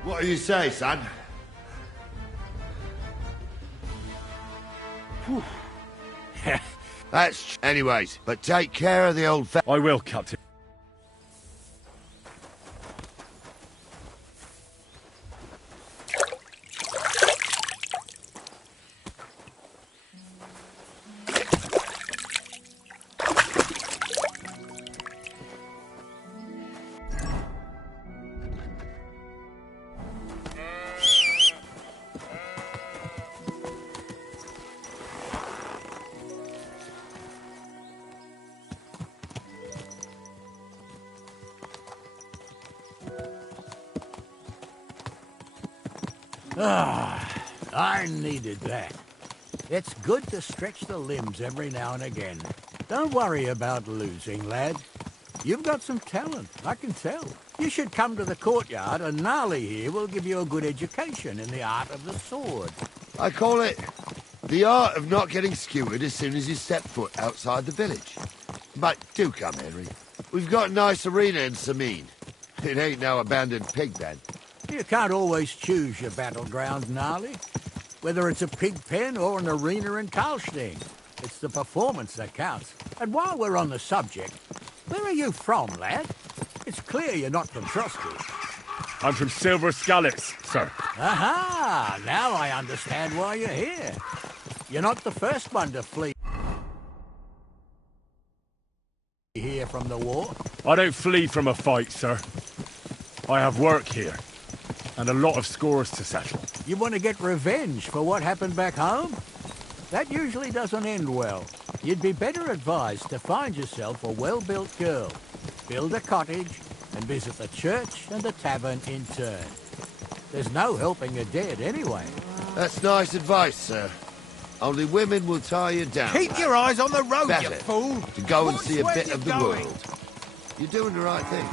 What do you say, son? That's... Anyways, but take care of the old fella. I will, Captain. Ah, I needed that. It's good to stretch the limbs every now and again. Don't worry about losing, lad. You've got some talent, I can tell. You should come to the courtyard, and Gnarly here will give you a good education in the art of the sword. I call it the art of not getting skewered as soon as you step foot outside the village. But do come, Henry. We've got a nice arena in Sameen. It ain't no abandoned pig pen. You can't always choose your battleground, Gnarly. Whether it's a pig pen or an arena in Karlstein. It's the performance that counts. And while we're on the subject, where are you from, lad? It's clear you're not from Trosky. I'm from Silver Scallops, sir. Aha! Now I understand why you're here. You're not the first one to flee here from the war. I don't flee from a fight, sir. I have work here, and a lot of scores to settle. You want to get revenge for what happened back home? That usually doesn't end well. You'd be better advised to find yourself a well-built girl, build a cottage, and visit the church and the tavern in turn. There's no helping the dead anyway. That's nice advice, sir. Only women will tie you down. Keep your eyes on the road, Better you fool! to go and Watch see a where bit you're of the going. world. You're doing the right thing.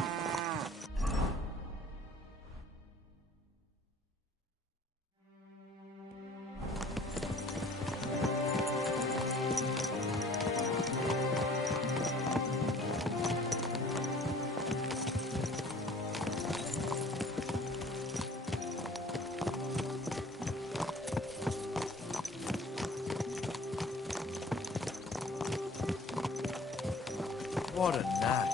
What a knack.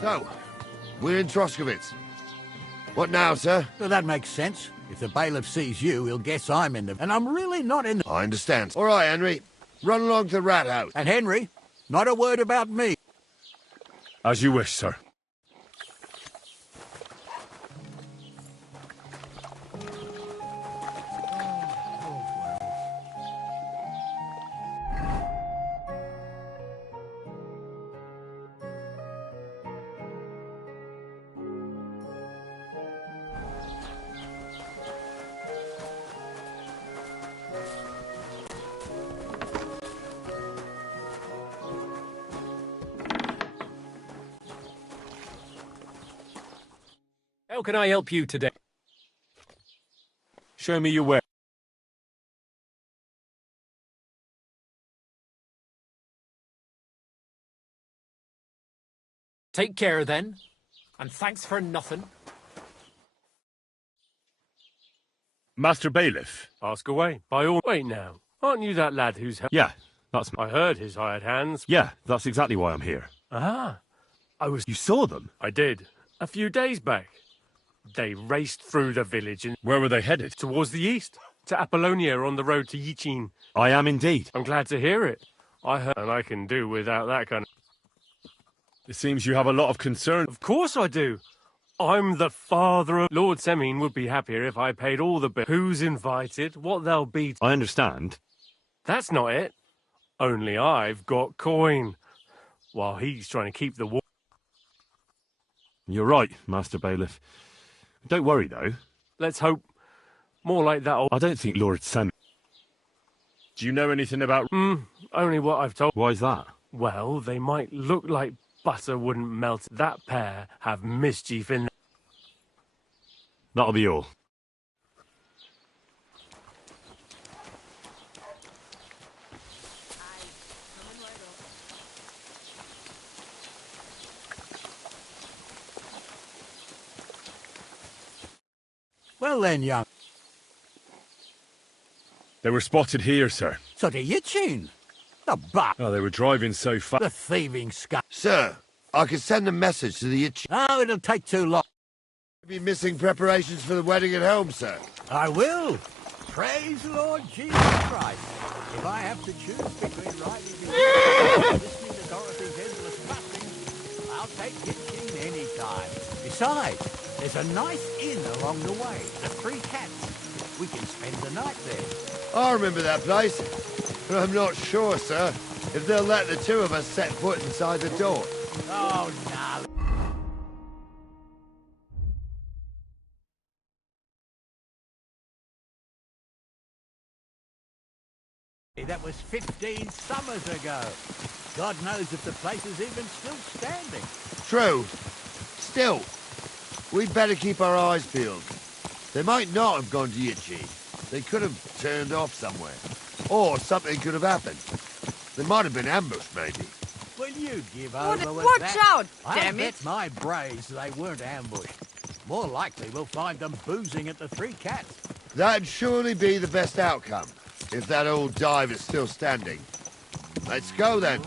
So, we're in Troskowitz. What now, sir? Well, that makes sense. If the bailiff sees you, he'll guess I'm in the... And I'm really not in the... I understand. All right, Henry. Run along to the rat house. And Henry, not a word about me. As you wish, sir. How can I help you today? Show me your way. Take care then, and thanks for nothing. Master Bailiff. Ask away, by all... Wait now, aren't you that lad who's... Yeah, that's... I heard his hired hands. Yeah, that's exactly why I'm here. Ah, You saw them? I did, a few days back. They raced through the village and... Where were they headed? Towards the east, to Apollonia on the road to Yichin. I am indeed. I'm glad to hear it. I heard, and I can do without that kind of... It seems you have a lot of concern. Of course I do. I'm the father of... Lord Semine would be happier if I paid all the bills. Who's invited, what they'll be... I understand. That's not it. Only I've got coin, while he's trying to keep the war. You're right, Master Bailiff. Don't worry, though. Let's hope more like that old... I don't think Lord Sam... Do you know anything about... Only what I've told... Why's that? Well, they might look like butter wouldn't melt. That pair have mischief in them. That'll be all. Well then, young... They were spotted here, sir. So to Yichin. The butt. Oh, they were driving so fast. The thieving scum. Sir, I can send a message to the itch. Oh, it'll take too long. Be missing preparations for the wedding at home, sir. I will. Praise the Lord Jesus Christ. If I have to choose between riding and listening to Dorothy's endless fussing, I'll take Yichin any time. Besides, there's a nice inn along the way, the Three Cats. We can spend the night there. I remember that place, but I'm not sure, sir, if they'll let the two of us set foot inside the door. Oh, no. That was 15 summers ago. God knows if the place is even still standing. True. Still, we'd better keep our eyes peeled. They might not have gone to Yichi. They could have turned off somewhere. Or something could have happened. They might have been ambushed, maybe. Will you give over with Watch that? out, damn I'll it. bet my braves they weren't ambushed. More likely we'll find them boozing at the Three Cats. That'd surely be the best outcome, if that old dive is still standing. Let's go, then.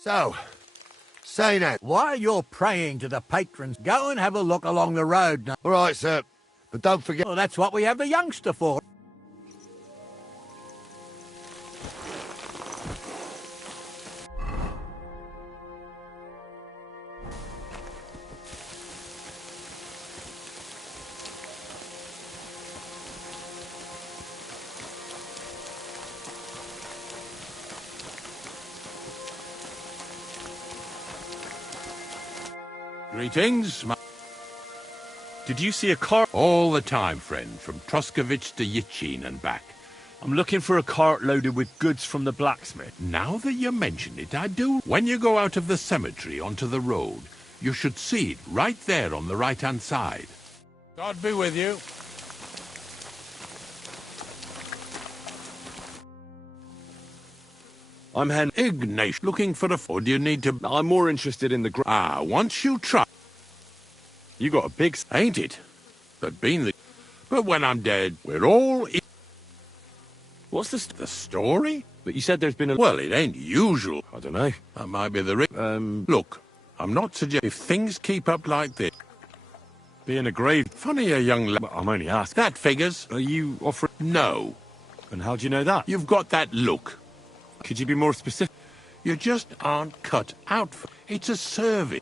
So, say that. While you're praying to the patrons, go and have a look along the road now. All right, sir. But don't forget... Well, that's what we have the youngster for. Greetings. Did you see a cart? All the time, friend, from Troskovich to Yitchin and back. I'm looking for a cart loaded with goods from the blacksmith. Now that you mention it, I do. When you go out of the cemetery onto the road, you should see it right there on the right-hand side. God be with you. I'm Hen Ignatius, looking for a... Or do you need to... I'm more interested in the... once you try... You got a big... Ain't it? But when I'm dead, we're all... What's the story? But you said there's been a... Well, it ain't usual. I don't know. That might be the... Look, I'm not suggesting... If things keep up like this... Being a grave... Funny a young lad... I'm only asking. That figures. Are you offering... No. And how do you know that? You've got that look. Could you be more specific? You just aren't cut out for... It's a service.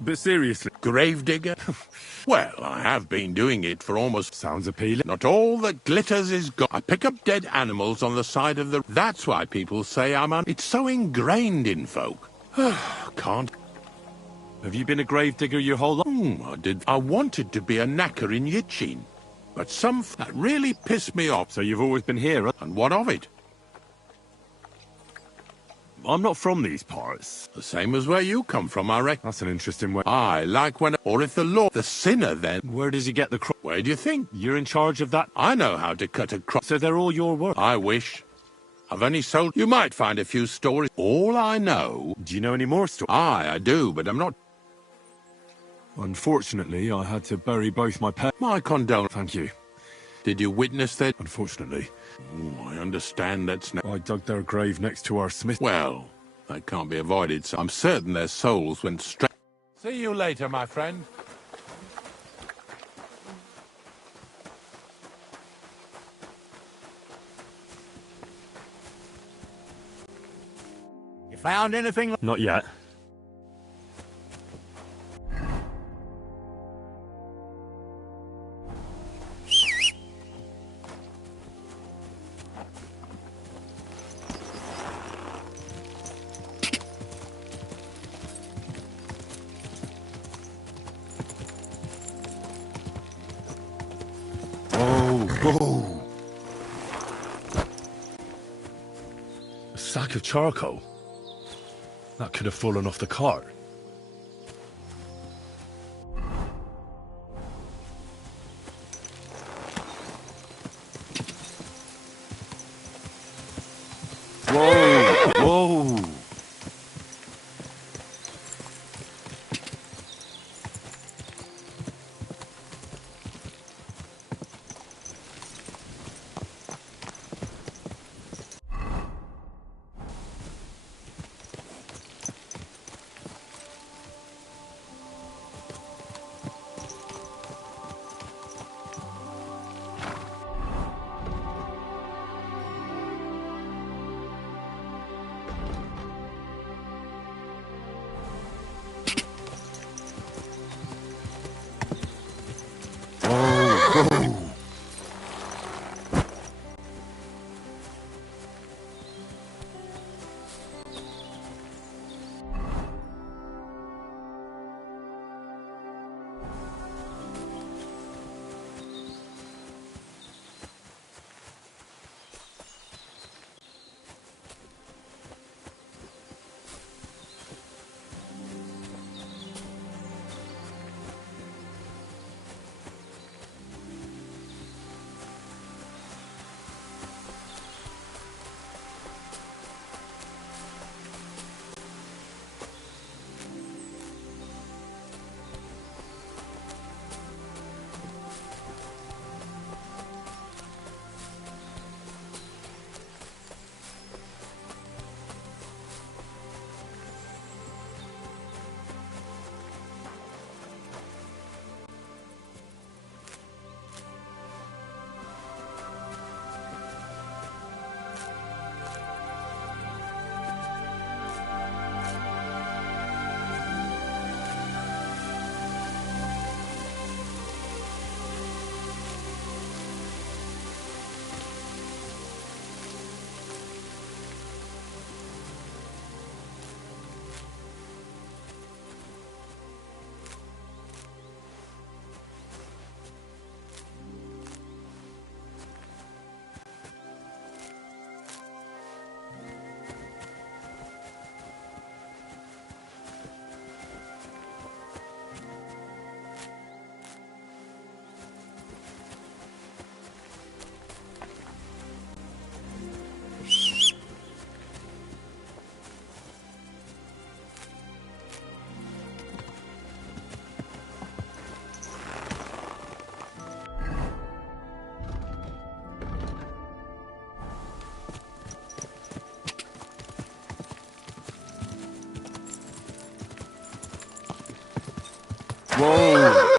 But seriously... Gravedigger? Well, I have been doing it for almost... Sounds appealing. Not all that glitters is gold. I pick up dead animals on the side of the... That's why people say It's so ingrained in folk. Can't... Have you been a gravedigger your whole life? I did. I wanted to be a knacker in Yitchin. But that really pissed me off. So you've always been here, huh? And what of it? I'm not from these parts. The same as where you come from, I reckon. That's an interesting way. I like when... Or if the Lord... The sinner, then... Where does he get the cross? Where do you think? You're in charge of that? I know how to cut a cross. So they're all your work? I wish. I've only sold... You might find a few stories. All I know... Do you know any more stories? I do, but I'm not... Unfortunately, I had to bury both my pets. My condolences. Thank you. Did you witness that? Unfortunately. I understand that's no... I dug their grave next to our smith. Well, that can't be avoided, so I'm certain their souls went straight... See you later, my friend. You found anything? Not yet. Whoa! A sack of charcoal? That could have fallen off the cart. Whoa! Whoa!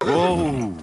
Whoa!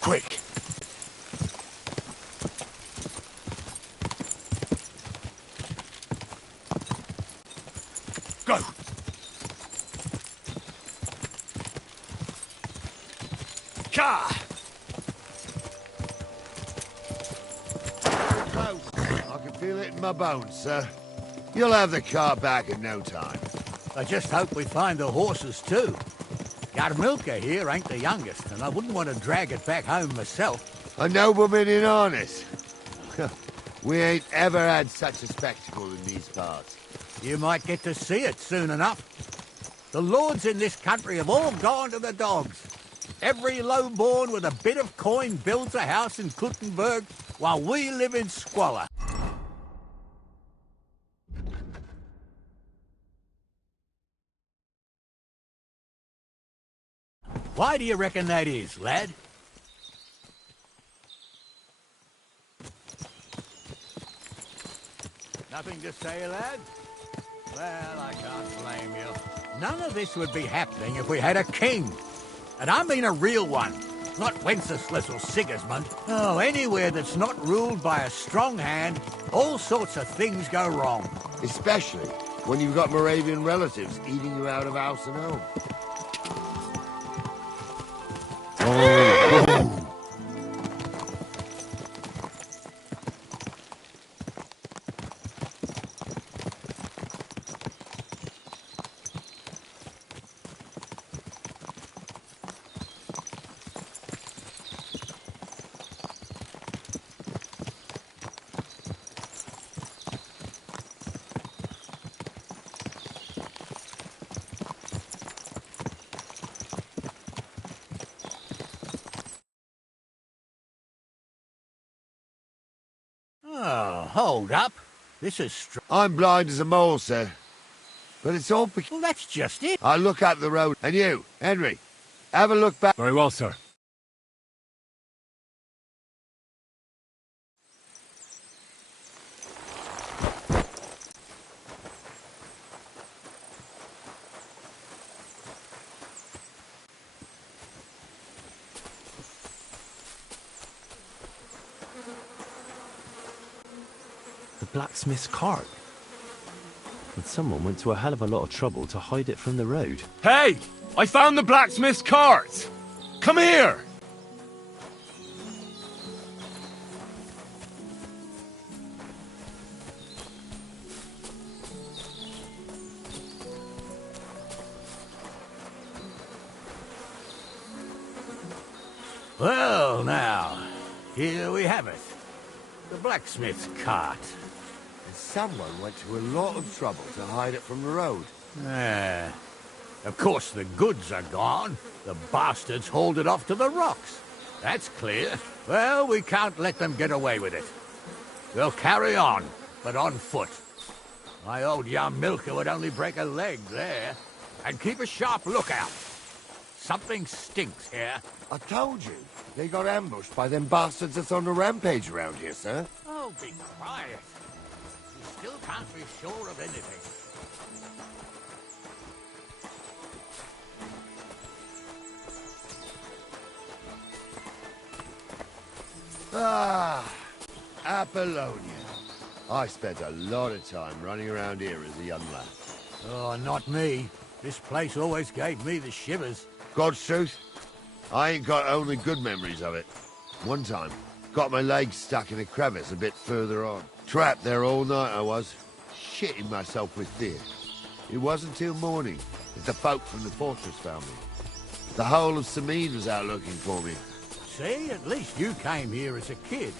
Quick! Go! Car! Close. I can feel it in my bones, sir. You'll have the car back in no time. I just hope we find the horses too. Garmilka here ain't the youngest, and I wouldn't want to drag it back home myself. A nobleman in harness. We ain't ever had such a spectacle in these parts. You might get to see it soon enough. The lords in this country have all gone to the dogs. Every lowborn with a bit of coin builds a house in Kuttenberg, while we live in squalor. Why do you reckon that is, lad? Nothing to say, lad? Well, I can't blame you. None of this would be happening if we had a king. And I mean a real one. Not Wenceslas or Sigismund. Oh, anywhere that's not ruled by a strong hand, all sorts of things go wrong. Especially when you've got Moravian relatives eating you out of house and home. Oh. Oh, hold up. This is I'm blind as a mole, sir. But it's all well, that's just it. I'll look up the road. And you, Henry, have a look back. Very well, sir. Blacksmith's cart. And someone went to a hell of a lot of trouble to hide it from the road. Hey! I found the blacksmith's cart! Come here! Well, now, here we have it. The blacksmith's cart. And someone went to a lot of trouble to hide it from the road. Of course, the goods are gone. The bastards hauled it off to the rocks. That's clear. Well, we can't let them get away with it. We'll carry on, but on foot. My old Yarmilka would only break a leg there. And keep a sharp lookout. Something stinks here. I told you. They got ambushed by them bastards that's on the rampage around here, sir. Oh, be quiet. can't be sure of anything. Ah, Apollonia. I spent a lot of time running around here as a young lad. Oh, not me. This place always gave me the shivers. God's truth, I ain't got only good memories of it. One time, got my legs stuck in a crevice a bit further on. Trapped there all night I was, shitting myself with fear. It wasn't till morning that the folk from the fortress found me. The whole of Samid was out looking for me. See, at least you came here as a kid.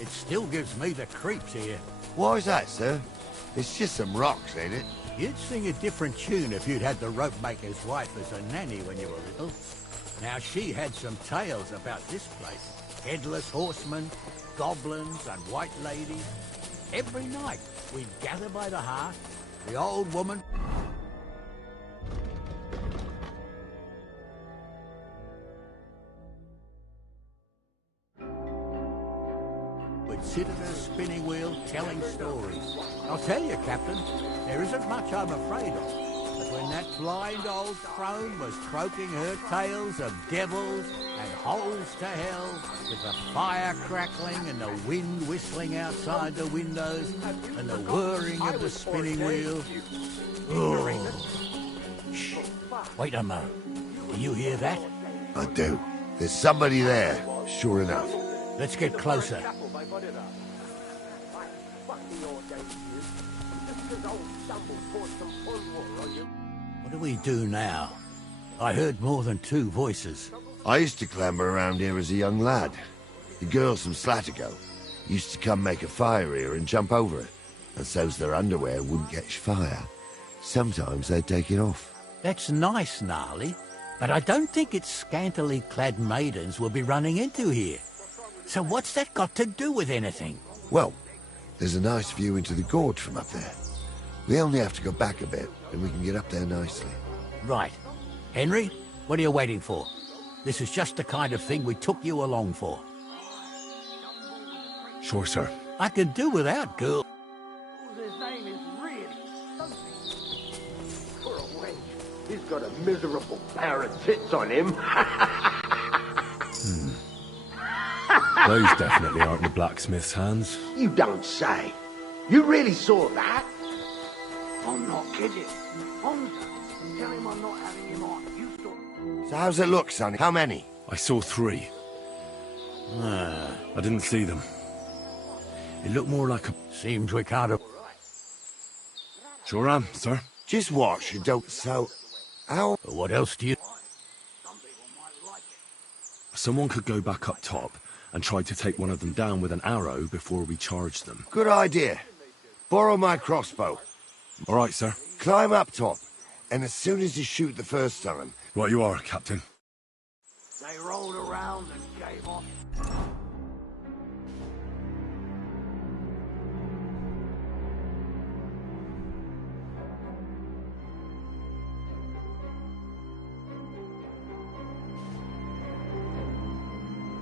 It still gives me the creeps here. Why is that, sir? It's just some rocks, ain't it? You'd sing a different tune if you'd had the rope maker's wife as a nanny when you were little. Now, she had some tales about this place. Headless horsemen, goblins, and white ladies. Every night, we'd gather by the hearth, the old woman... would sit at her spinning wheel telling stories. I'll tell you, Captain, there isn't much I'm afraid of. But when that blind old crone was croaking her tales of devils and holes to hell, with the fire crackling and the wind whistling outside the windows, and the whirring of the spinning wheel... Oh. Shh. Wait a moment. Do you hear that? I do. There's somebody there, sure enough. Let's get closer. What do we do now? I heard more than two voices. I used to clamber around here as a young lad. The girls from Slatigo used to come make a fire here and jump over it, and so's their underwear wouldn't catch fire. Sometimes they'd take it off. That's nice, Gnarly, but I don't think it's scantily clad maidens we'll be running into here. So what's that got to do with anything? Well, there's a nice view into the gorge from up there. We only have to go back a bit, and we can get up there nicely. Right. Henry, what are you waiting for? This is just the kind of thing we took you along for. Sure, sir. I can do without girl. His name is really something. For a wench, he's got a miserable pair of tits on him. Those definitely aren't the blacksmith's hands. You don't say. You really saw that? I'm not kidding. Tell him I'm not having him on. You saw... So how's it look, son? How many? I saw 3. I didn't see them. It looked more like a... Seems we can't have... Sure am, sir. Just watch, you don't... So... How... What else do you... Someone could go back up top and try to take one of them down with an arrow before we charge them. Good idea. Borrow my crossbow. All right, sir. Climb up top, and as soon as you shoot the first time... Right you are, Captain. They rolled around and gave off.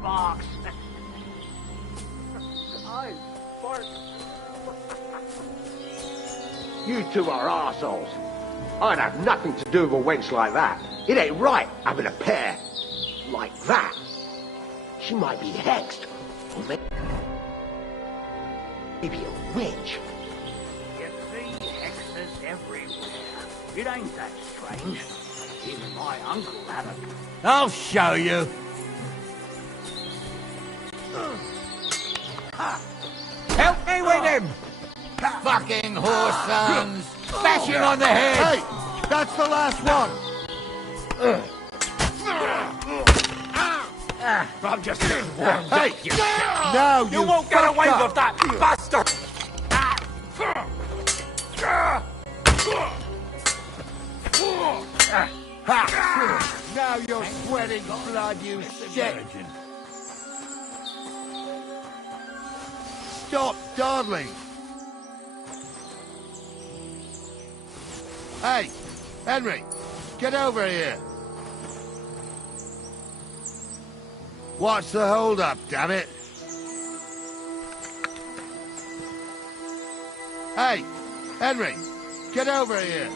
Box. You two are arseholes. I'd have nothing to do with a wench like that. It ain't right having a pair like that. She might be hexed, or maybe a witch. You see hexes everywhere. It ain't that strange. Even my uncle had a... I'll show you. Help me with him! Fucking horse sons! Bashing on the head! Hey! That's the last one! I'm just... Hey! No, you won't get away with that, bastard! Now you're sweating blood, you shit! Stop dawdling! Hey, Henry, get over here! What's the hold-up, damn it? Hey, Henry, get over here.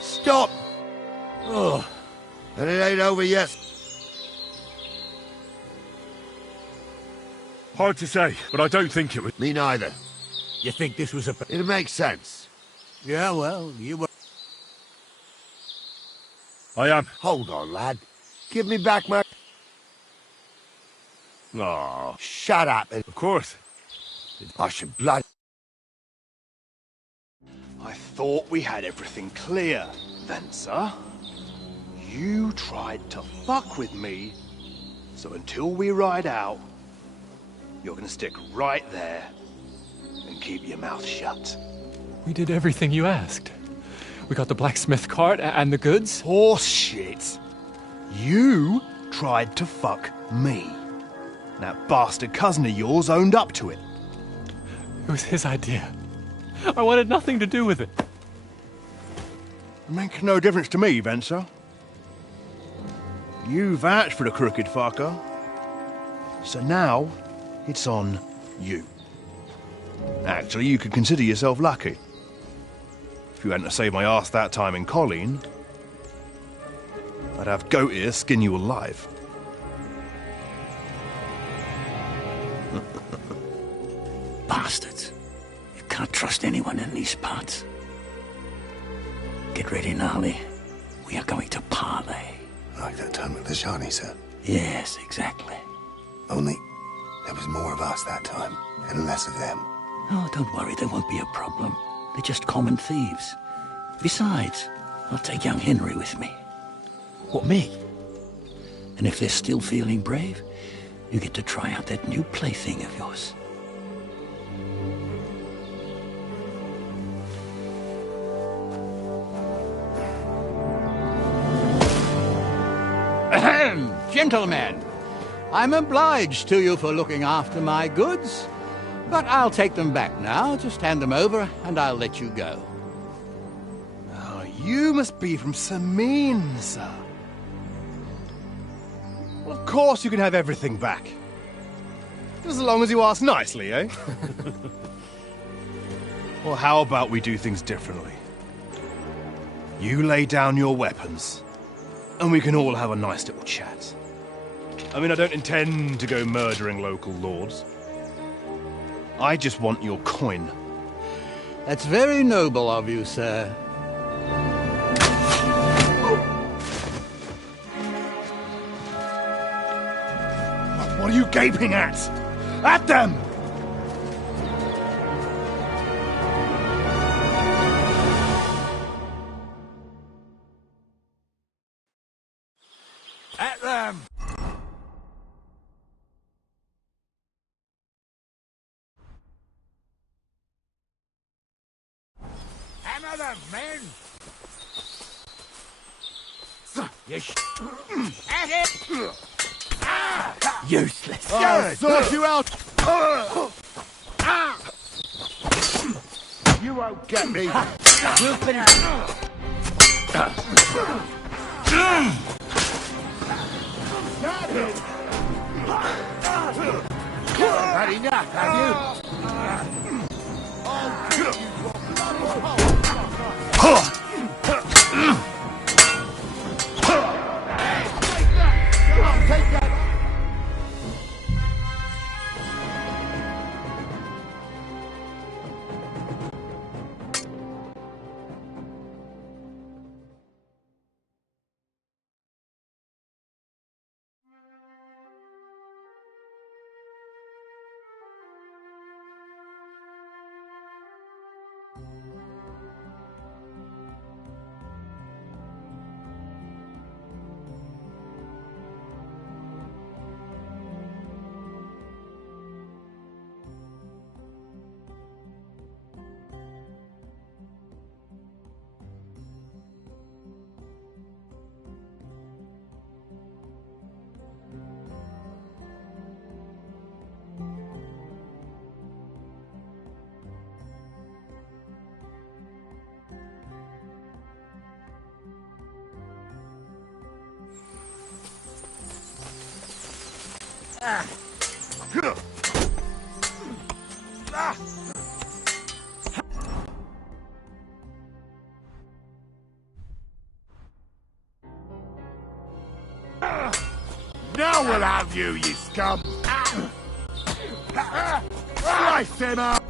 Stop! Oh, and it ain't over yet. Hard to say, but I don't think it was. Me neither. You think this was a... It makes sense. Yeah, well, you were... I am. Hold on, lad. Give me back my... Oh, shut up. Of course. I should blood... I thought we had everything clear, Venser. You tried to fuck with me, so until we ride out, you're gonna stick right there and keep your mouth shut. We did everything you asked. We got the blacksmith cart and the goods. Horse shit. You tried to fuck me. That bastard cousin of yours owned up to it. It was his idea. I wanted nothing to do with it. It makes no difference to me, Venser. You vouched for the crooked fucker. So now, it's on you. Actually, you could consider yourself lucky. If you hadn't saved my ass that time in Colleen, I'd have goat ear skin you alive. Bastards. You can't trust anyone in these parts. Get ready, Gnarly. We are going to parley. Like that time with the Shani, sir? Yes, exactly. Only there was more of us that time, and less of them. Oh, don't worry, there won't be a problem. They're just common thieves. Besides, I'll take young Henry with me. What, me? And if they're still feeling brave, you get to try out that new plaything of yours. Gentlemen, I'm obliged to you for looking after my goods, but I'll take them back now. Just hand them over and I'll let you go. Oh, you must be from Samin, sir. Well, of course you can have everything back. Just as long as you ask nicely, eh? Well, how about we do things differently? You lay down your weapons, and we can all have a nice little chat. I mean, I don't intend to go murdering local lords. I just want your coin. That's very noble of you, sir. What are you gaping at? At them! At them! Hammer them, men! You at it! Useless. I'll sort you out! You won't get me. We'll finish. Had enough, have you? Take that! Now we'll have you, you scum! Slice him up!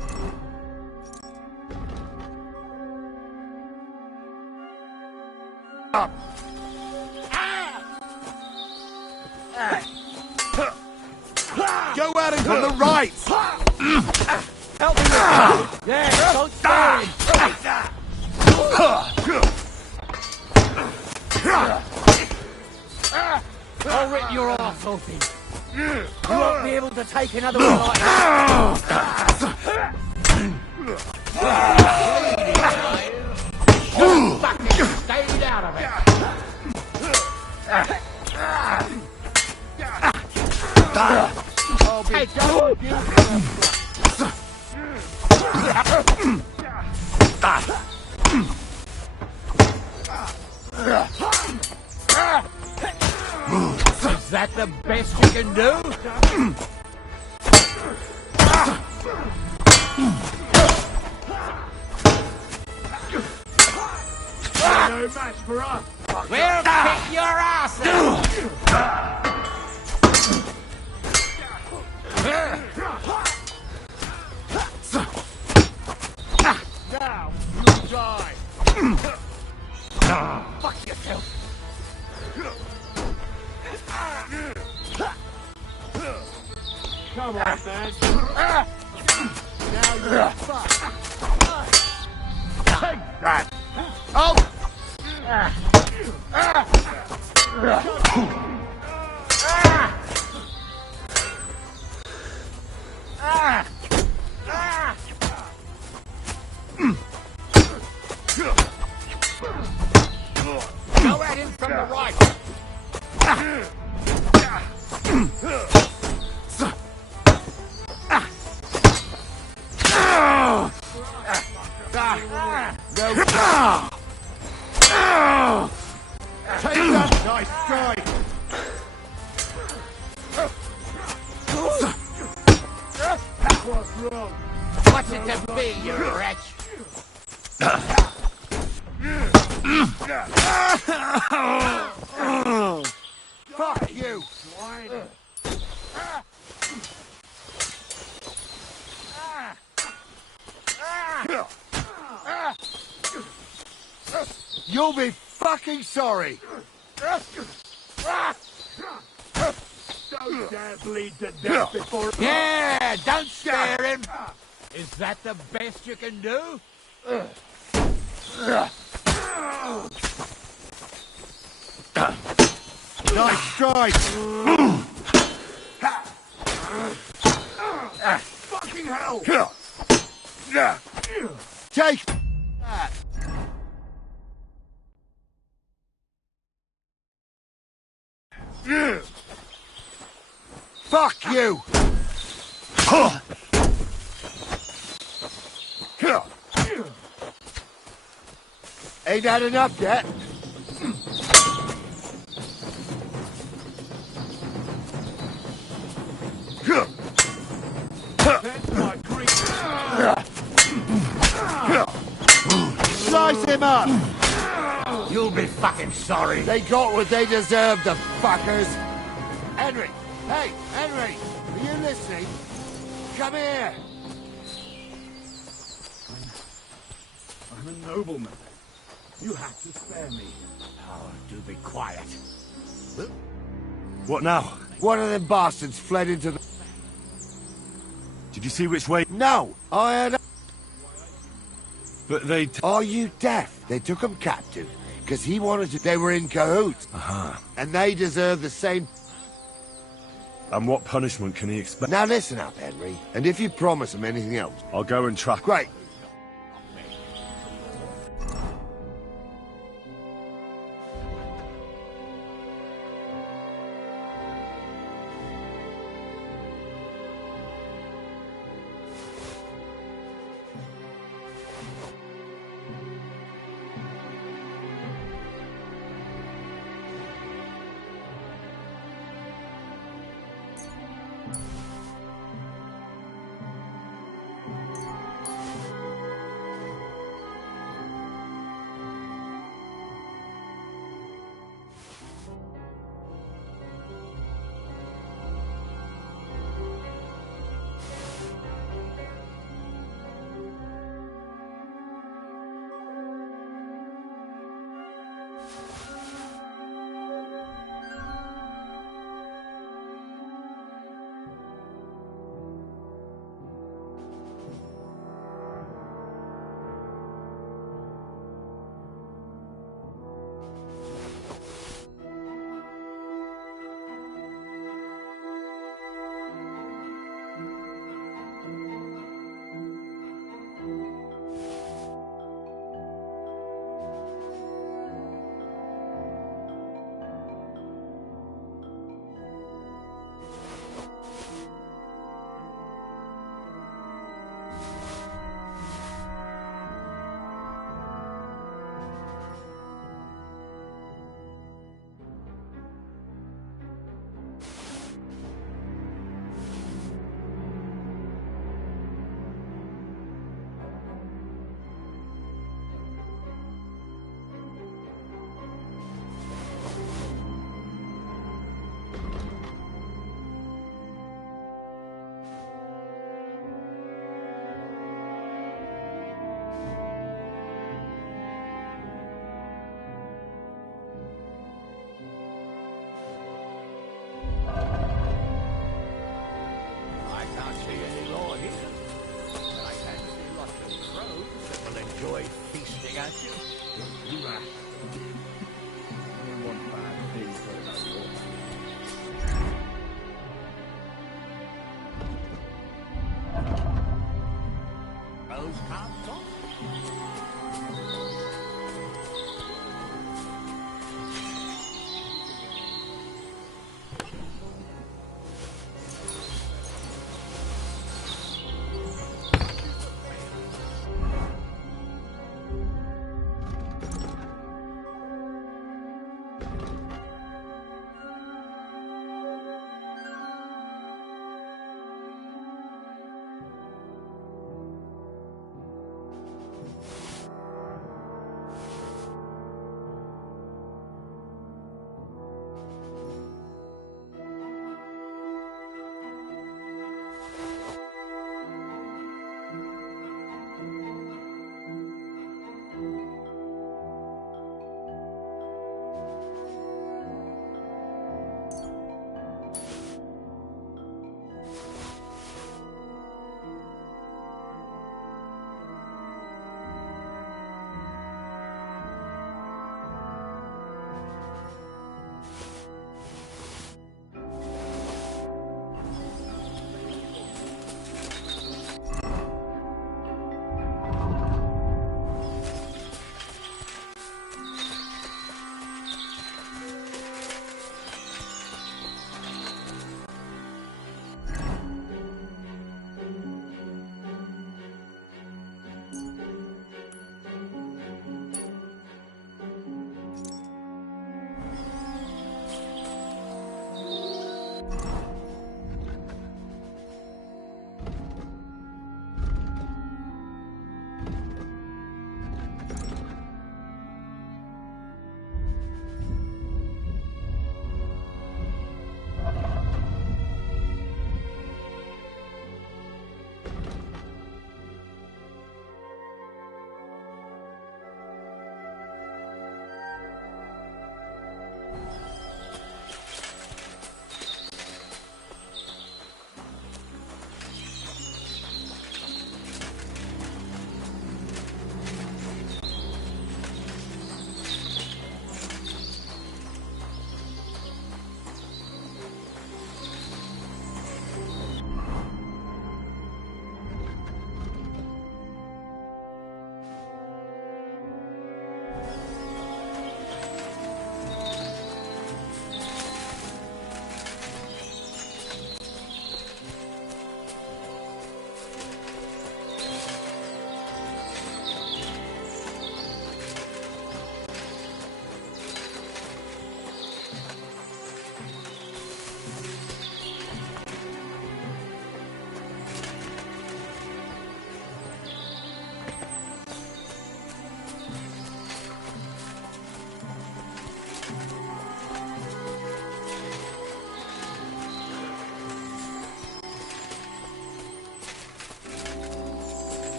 Go at him from the right! Help me! Yeah, don't spare him! I'll rip your arse off him. You won't be able to take another one like that. You fucking stayed out of it! I'll be Is that the best you can do? You're no match for us. We'll kick your asses! Now you die. Fuck yourself! Come on, man. Now you're fucked. Take that. Oh! Go at him from the right. Nice strike! What's wrong? What's it to be, you wretch? Fuck you, swine! You'll be fucking sorry! Don't dare bleed to death before... Yeah, don't scare him! Is that the best you can do? Nice strike! Fucking hell! Take that! Fuck you! Ain't that enough yet? Slice him up! You'll be fucking sorry. They got what they deserved, the fuckers! Henry! Hey, Henry! Are you listening? Come here! I'm a nobleman. You have to spare me. Oh, do be quiet. What now? One of them bastards fled into the... Did you see which way? No! I had... But they... Are you deaf? They took him captive, because he wanted to... They were in cahoots. Uh-huh. And they deserve the same... And what punishment can he expect? Now listen up, Henry. And if you promise him anything else... I'll go and track... Great.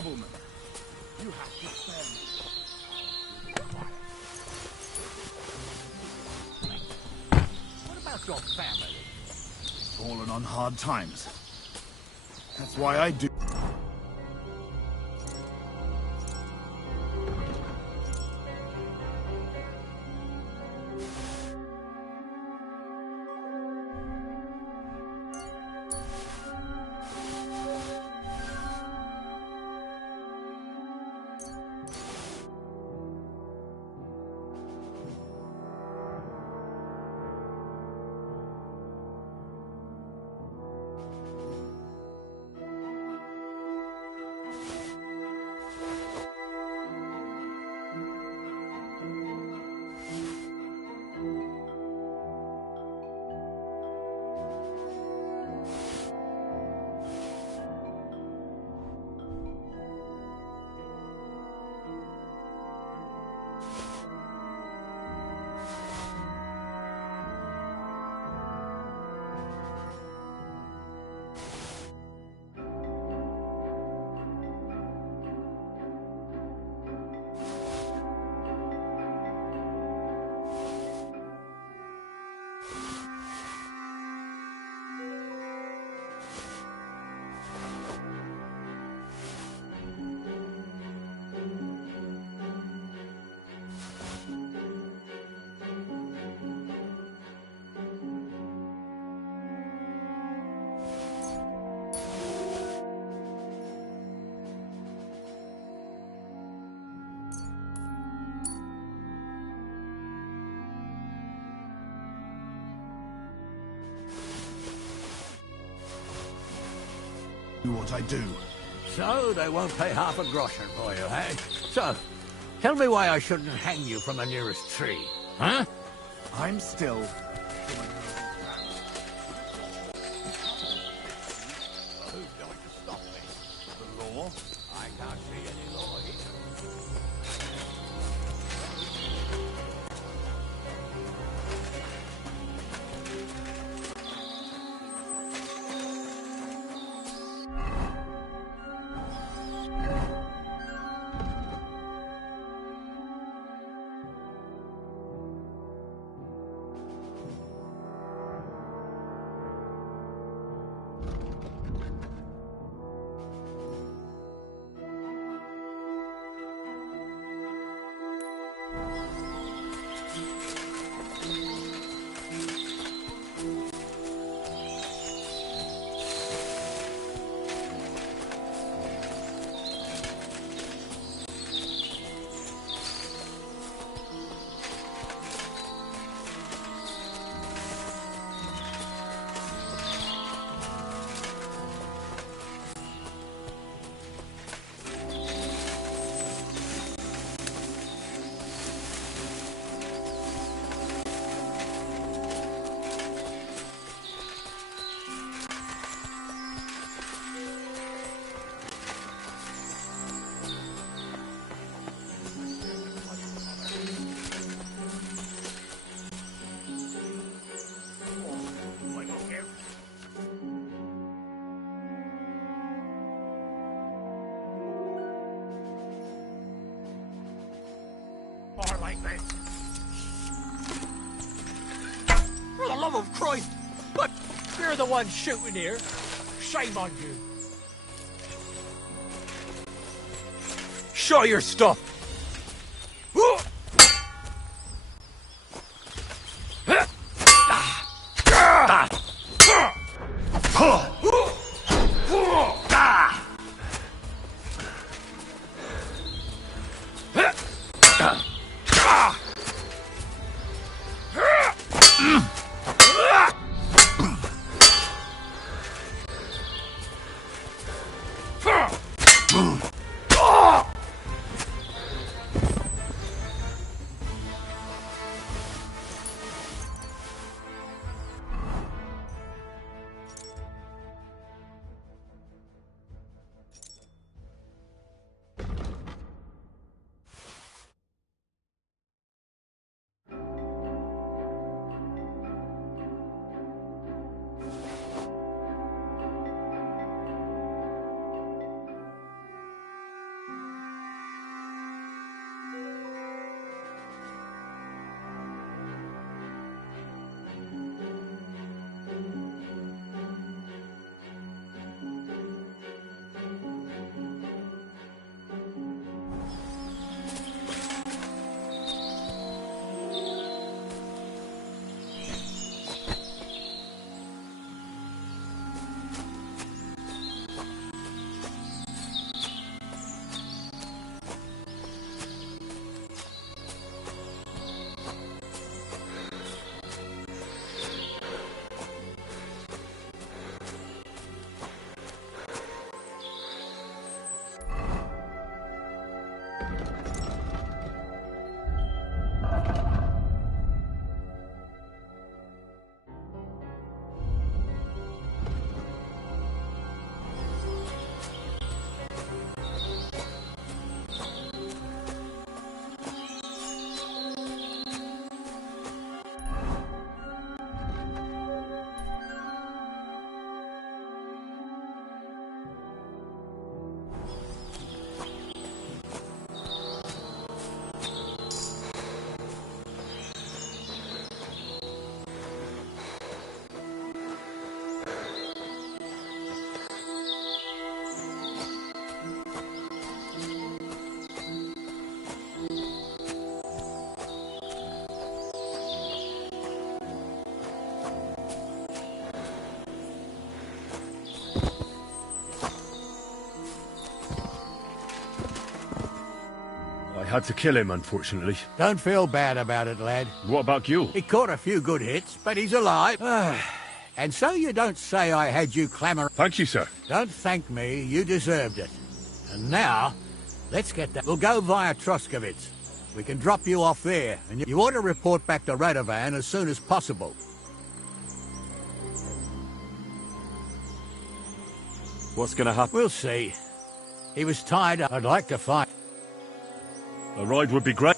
nobleman. You have to spare me. What about your family? Fallen on hard times. That's why I do. Do what I do. So they won't pay half a groschen for you, eh? So, tell me why I shouldn't hang you from the nearest tree, huh? I'm still... Who's going to stop me? The law? I can't see any law here. Like this. For the love of Christ! But you're the one shooting here. Shame on you. Show your stuff! had to kill him, unfortunately. Don't feel bad about it, lad. What about Gule? He caught a few good hits, but he's alive. And so you don't say I had you clamour. Thank you, sir. Don't thank me. You deserved it. And now, let's get that. We'll go via Troskovitz. We can drop you off there, and you ought to report back to Radovan as soon as possible. What's gonna happen? We'll see. He was tied up. I'd like to find... A ride would be great.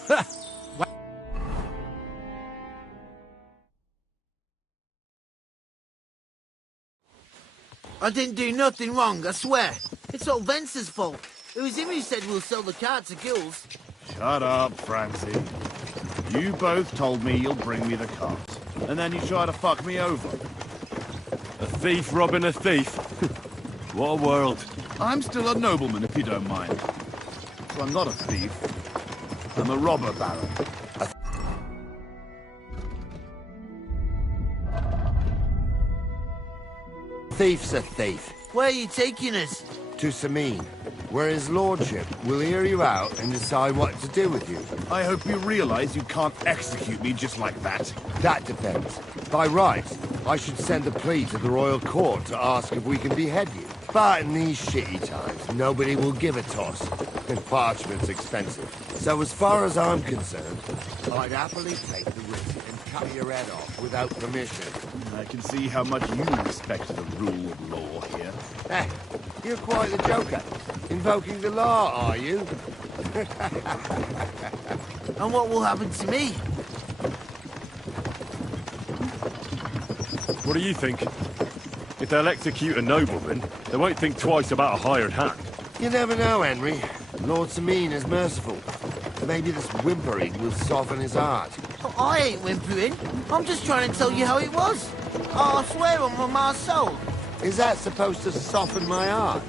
I didn't do nothing wrong, I swear. It's all Vence's fault. It was him who said we'll sell the car to Gills. Shut up, Francie. You both told me you'll bring me the cart, and then you try to fuck me over. A thief robbing a thief. What a world. I'm still a nobleman, if you don't mind. So I'm not a thief. I'm a robber baron. Thief's a thief. Where are you taking us? To Sameen, where his lordship will hear you out and decide what to do with you. I hope you realize you can't execute me just like that. That depends. By rights, I should send a plea to the royal court to ask if we can behead you. But in these shitty times, nobody will give a toss. And parchment's expensive. So as far as I'm concerned, I'd happily take the risk and cut your head off without permission. I can see how much you respect the rule of law here. Eh, you're quite the joker. Invoking the law, are you? And what will happen to me? What do you think? If they'll execute a nobleman, they won't think twice about a hired hand. You never know, Henry. Lord Sameen is merciful. Maybe this whimpering will soften his heart. I ain't whimpering. I'm just trying to tell you how it was. I swear on my soul. Is that supposed to soften my heart?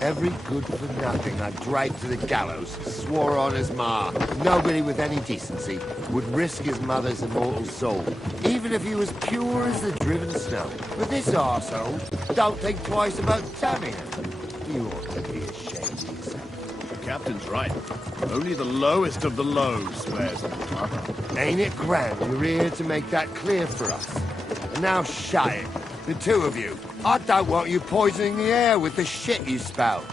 Every good-for-nothing I dragged to the gallows swore on his ma. Nobody with any decency would risk his mother's immortal soul, even if he was pure as the driven snow. But this arsehole don't think twice about stabbing him. You ought to be ashamed of yourself. The captain's right. Only the lowest of the low swears on his mother. Ain't it grand you're here to make that clear for us? And now shut it. The two of you. I don't want you poisoning the air with the shit you spout.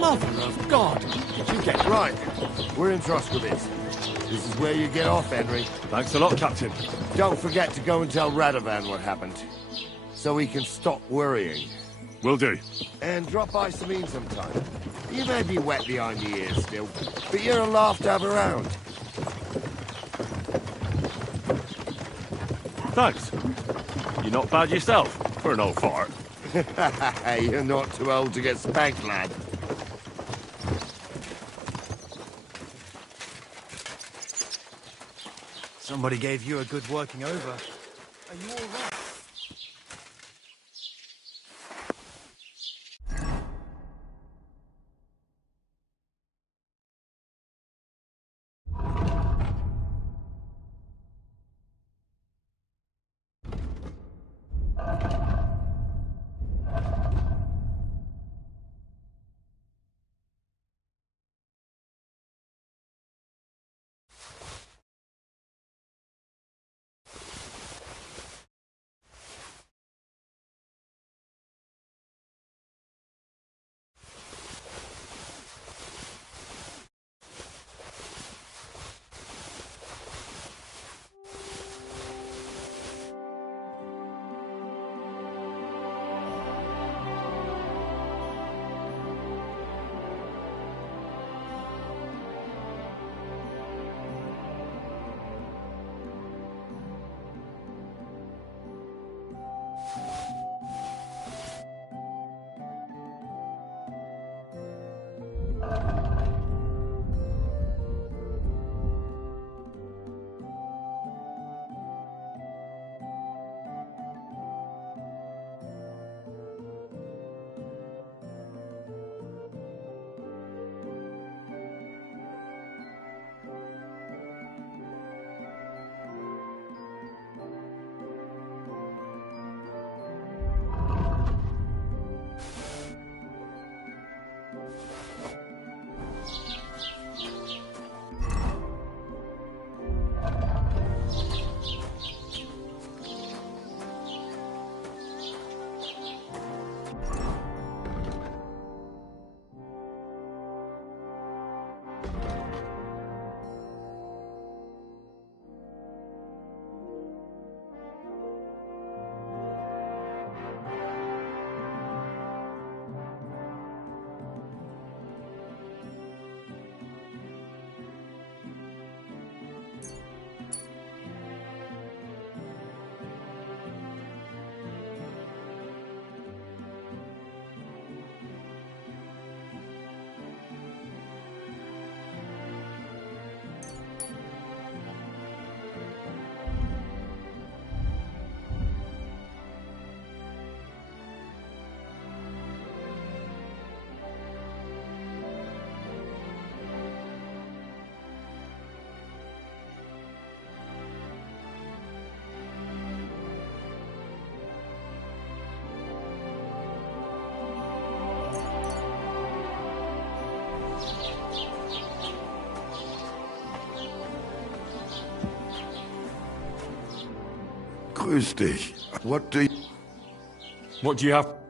Mother of God! Did you get right? We're in Troskovitz. This is where you get off, Henry. Thanks a lot, Captain. Don't forget to go and tell Radovan what happened, so he can stop worrying. Will do. And drop by Sameen sometime. You may be wet behind the ears still, but you're a laugh to have around. Thanks. You're not bad yourself, for an old fart. You're not too old to get spanked, lad. Somebody gave you a good working over. Are you all right? Grüß dich. What do you have?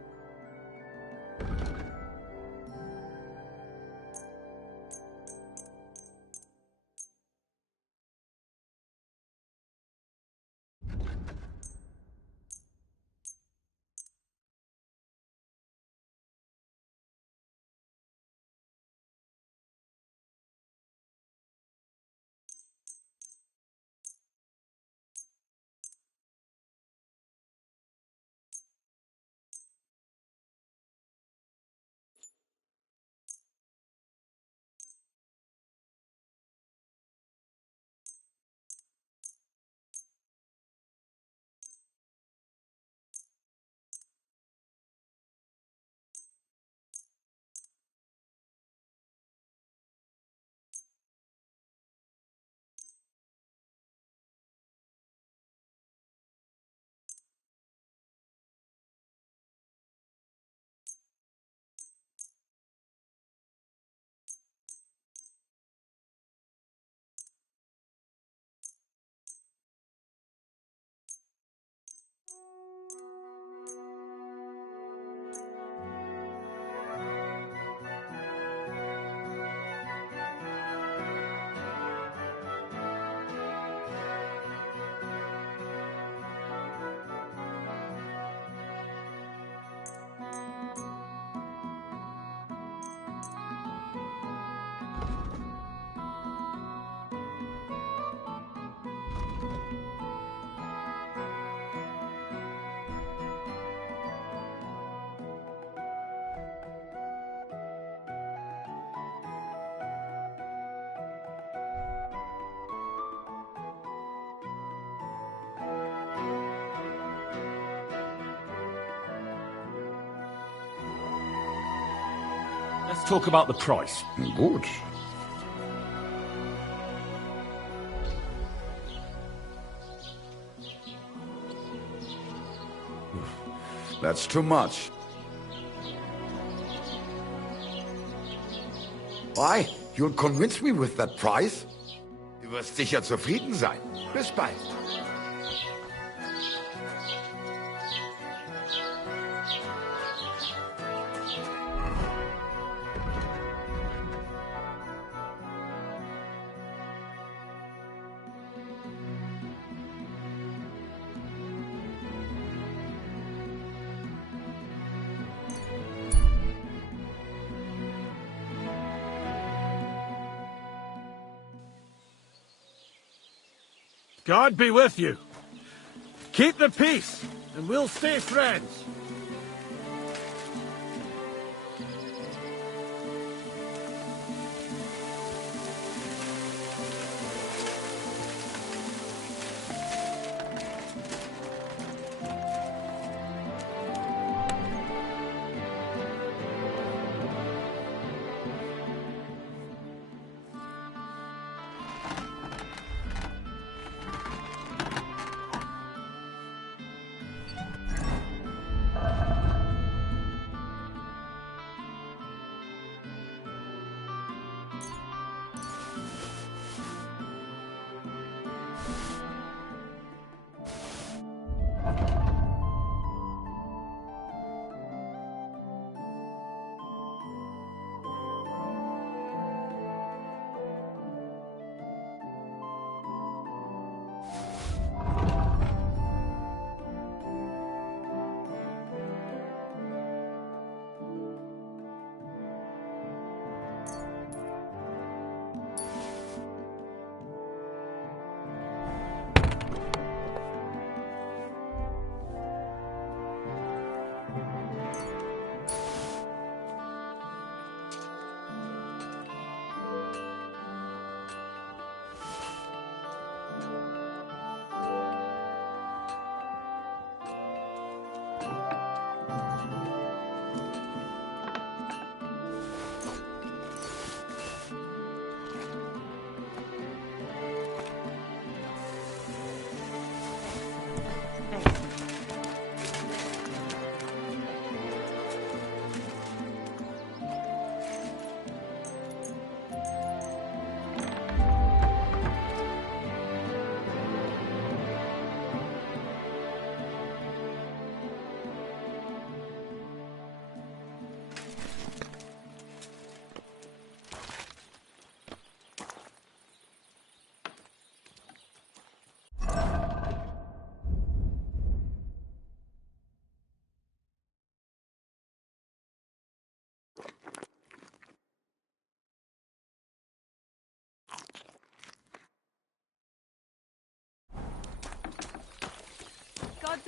Let's talk about the price. Gut. That's too much. Why? You'll convince me with that price? Du wirst sicher zufrieden sein. Bis bald. God be with you. Keep the peace, and we'll stay friends.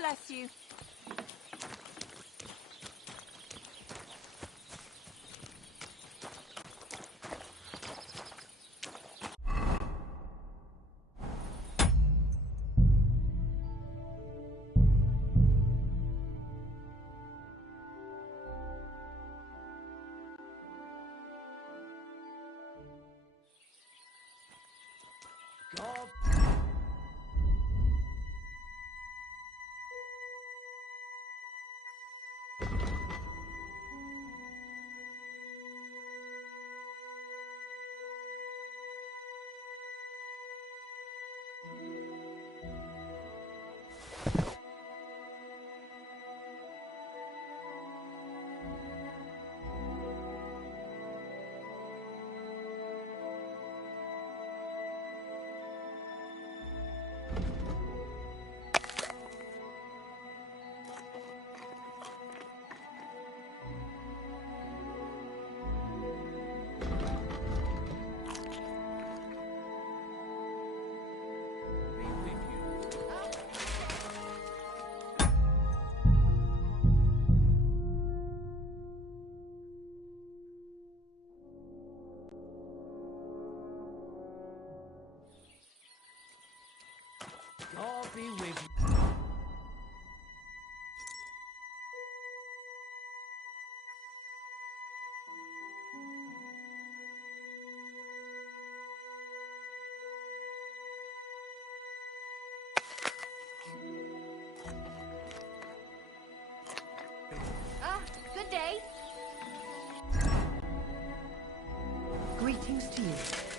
bless you. God be with you. Good day. Greetings to you.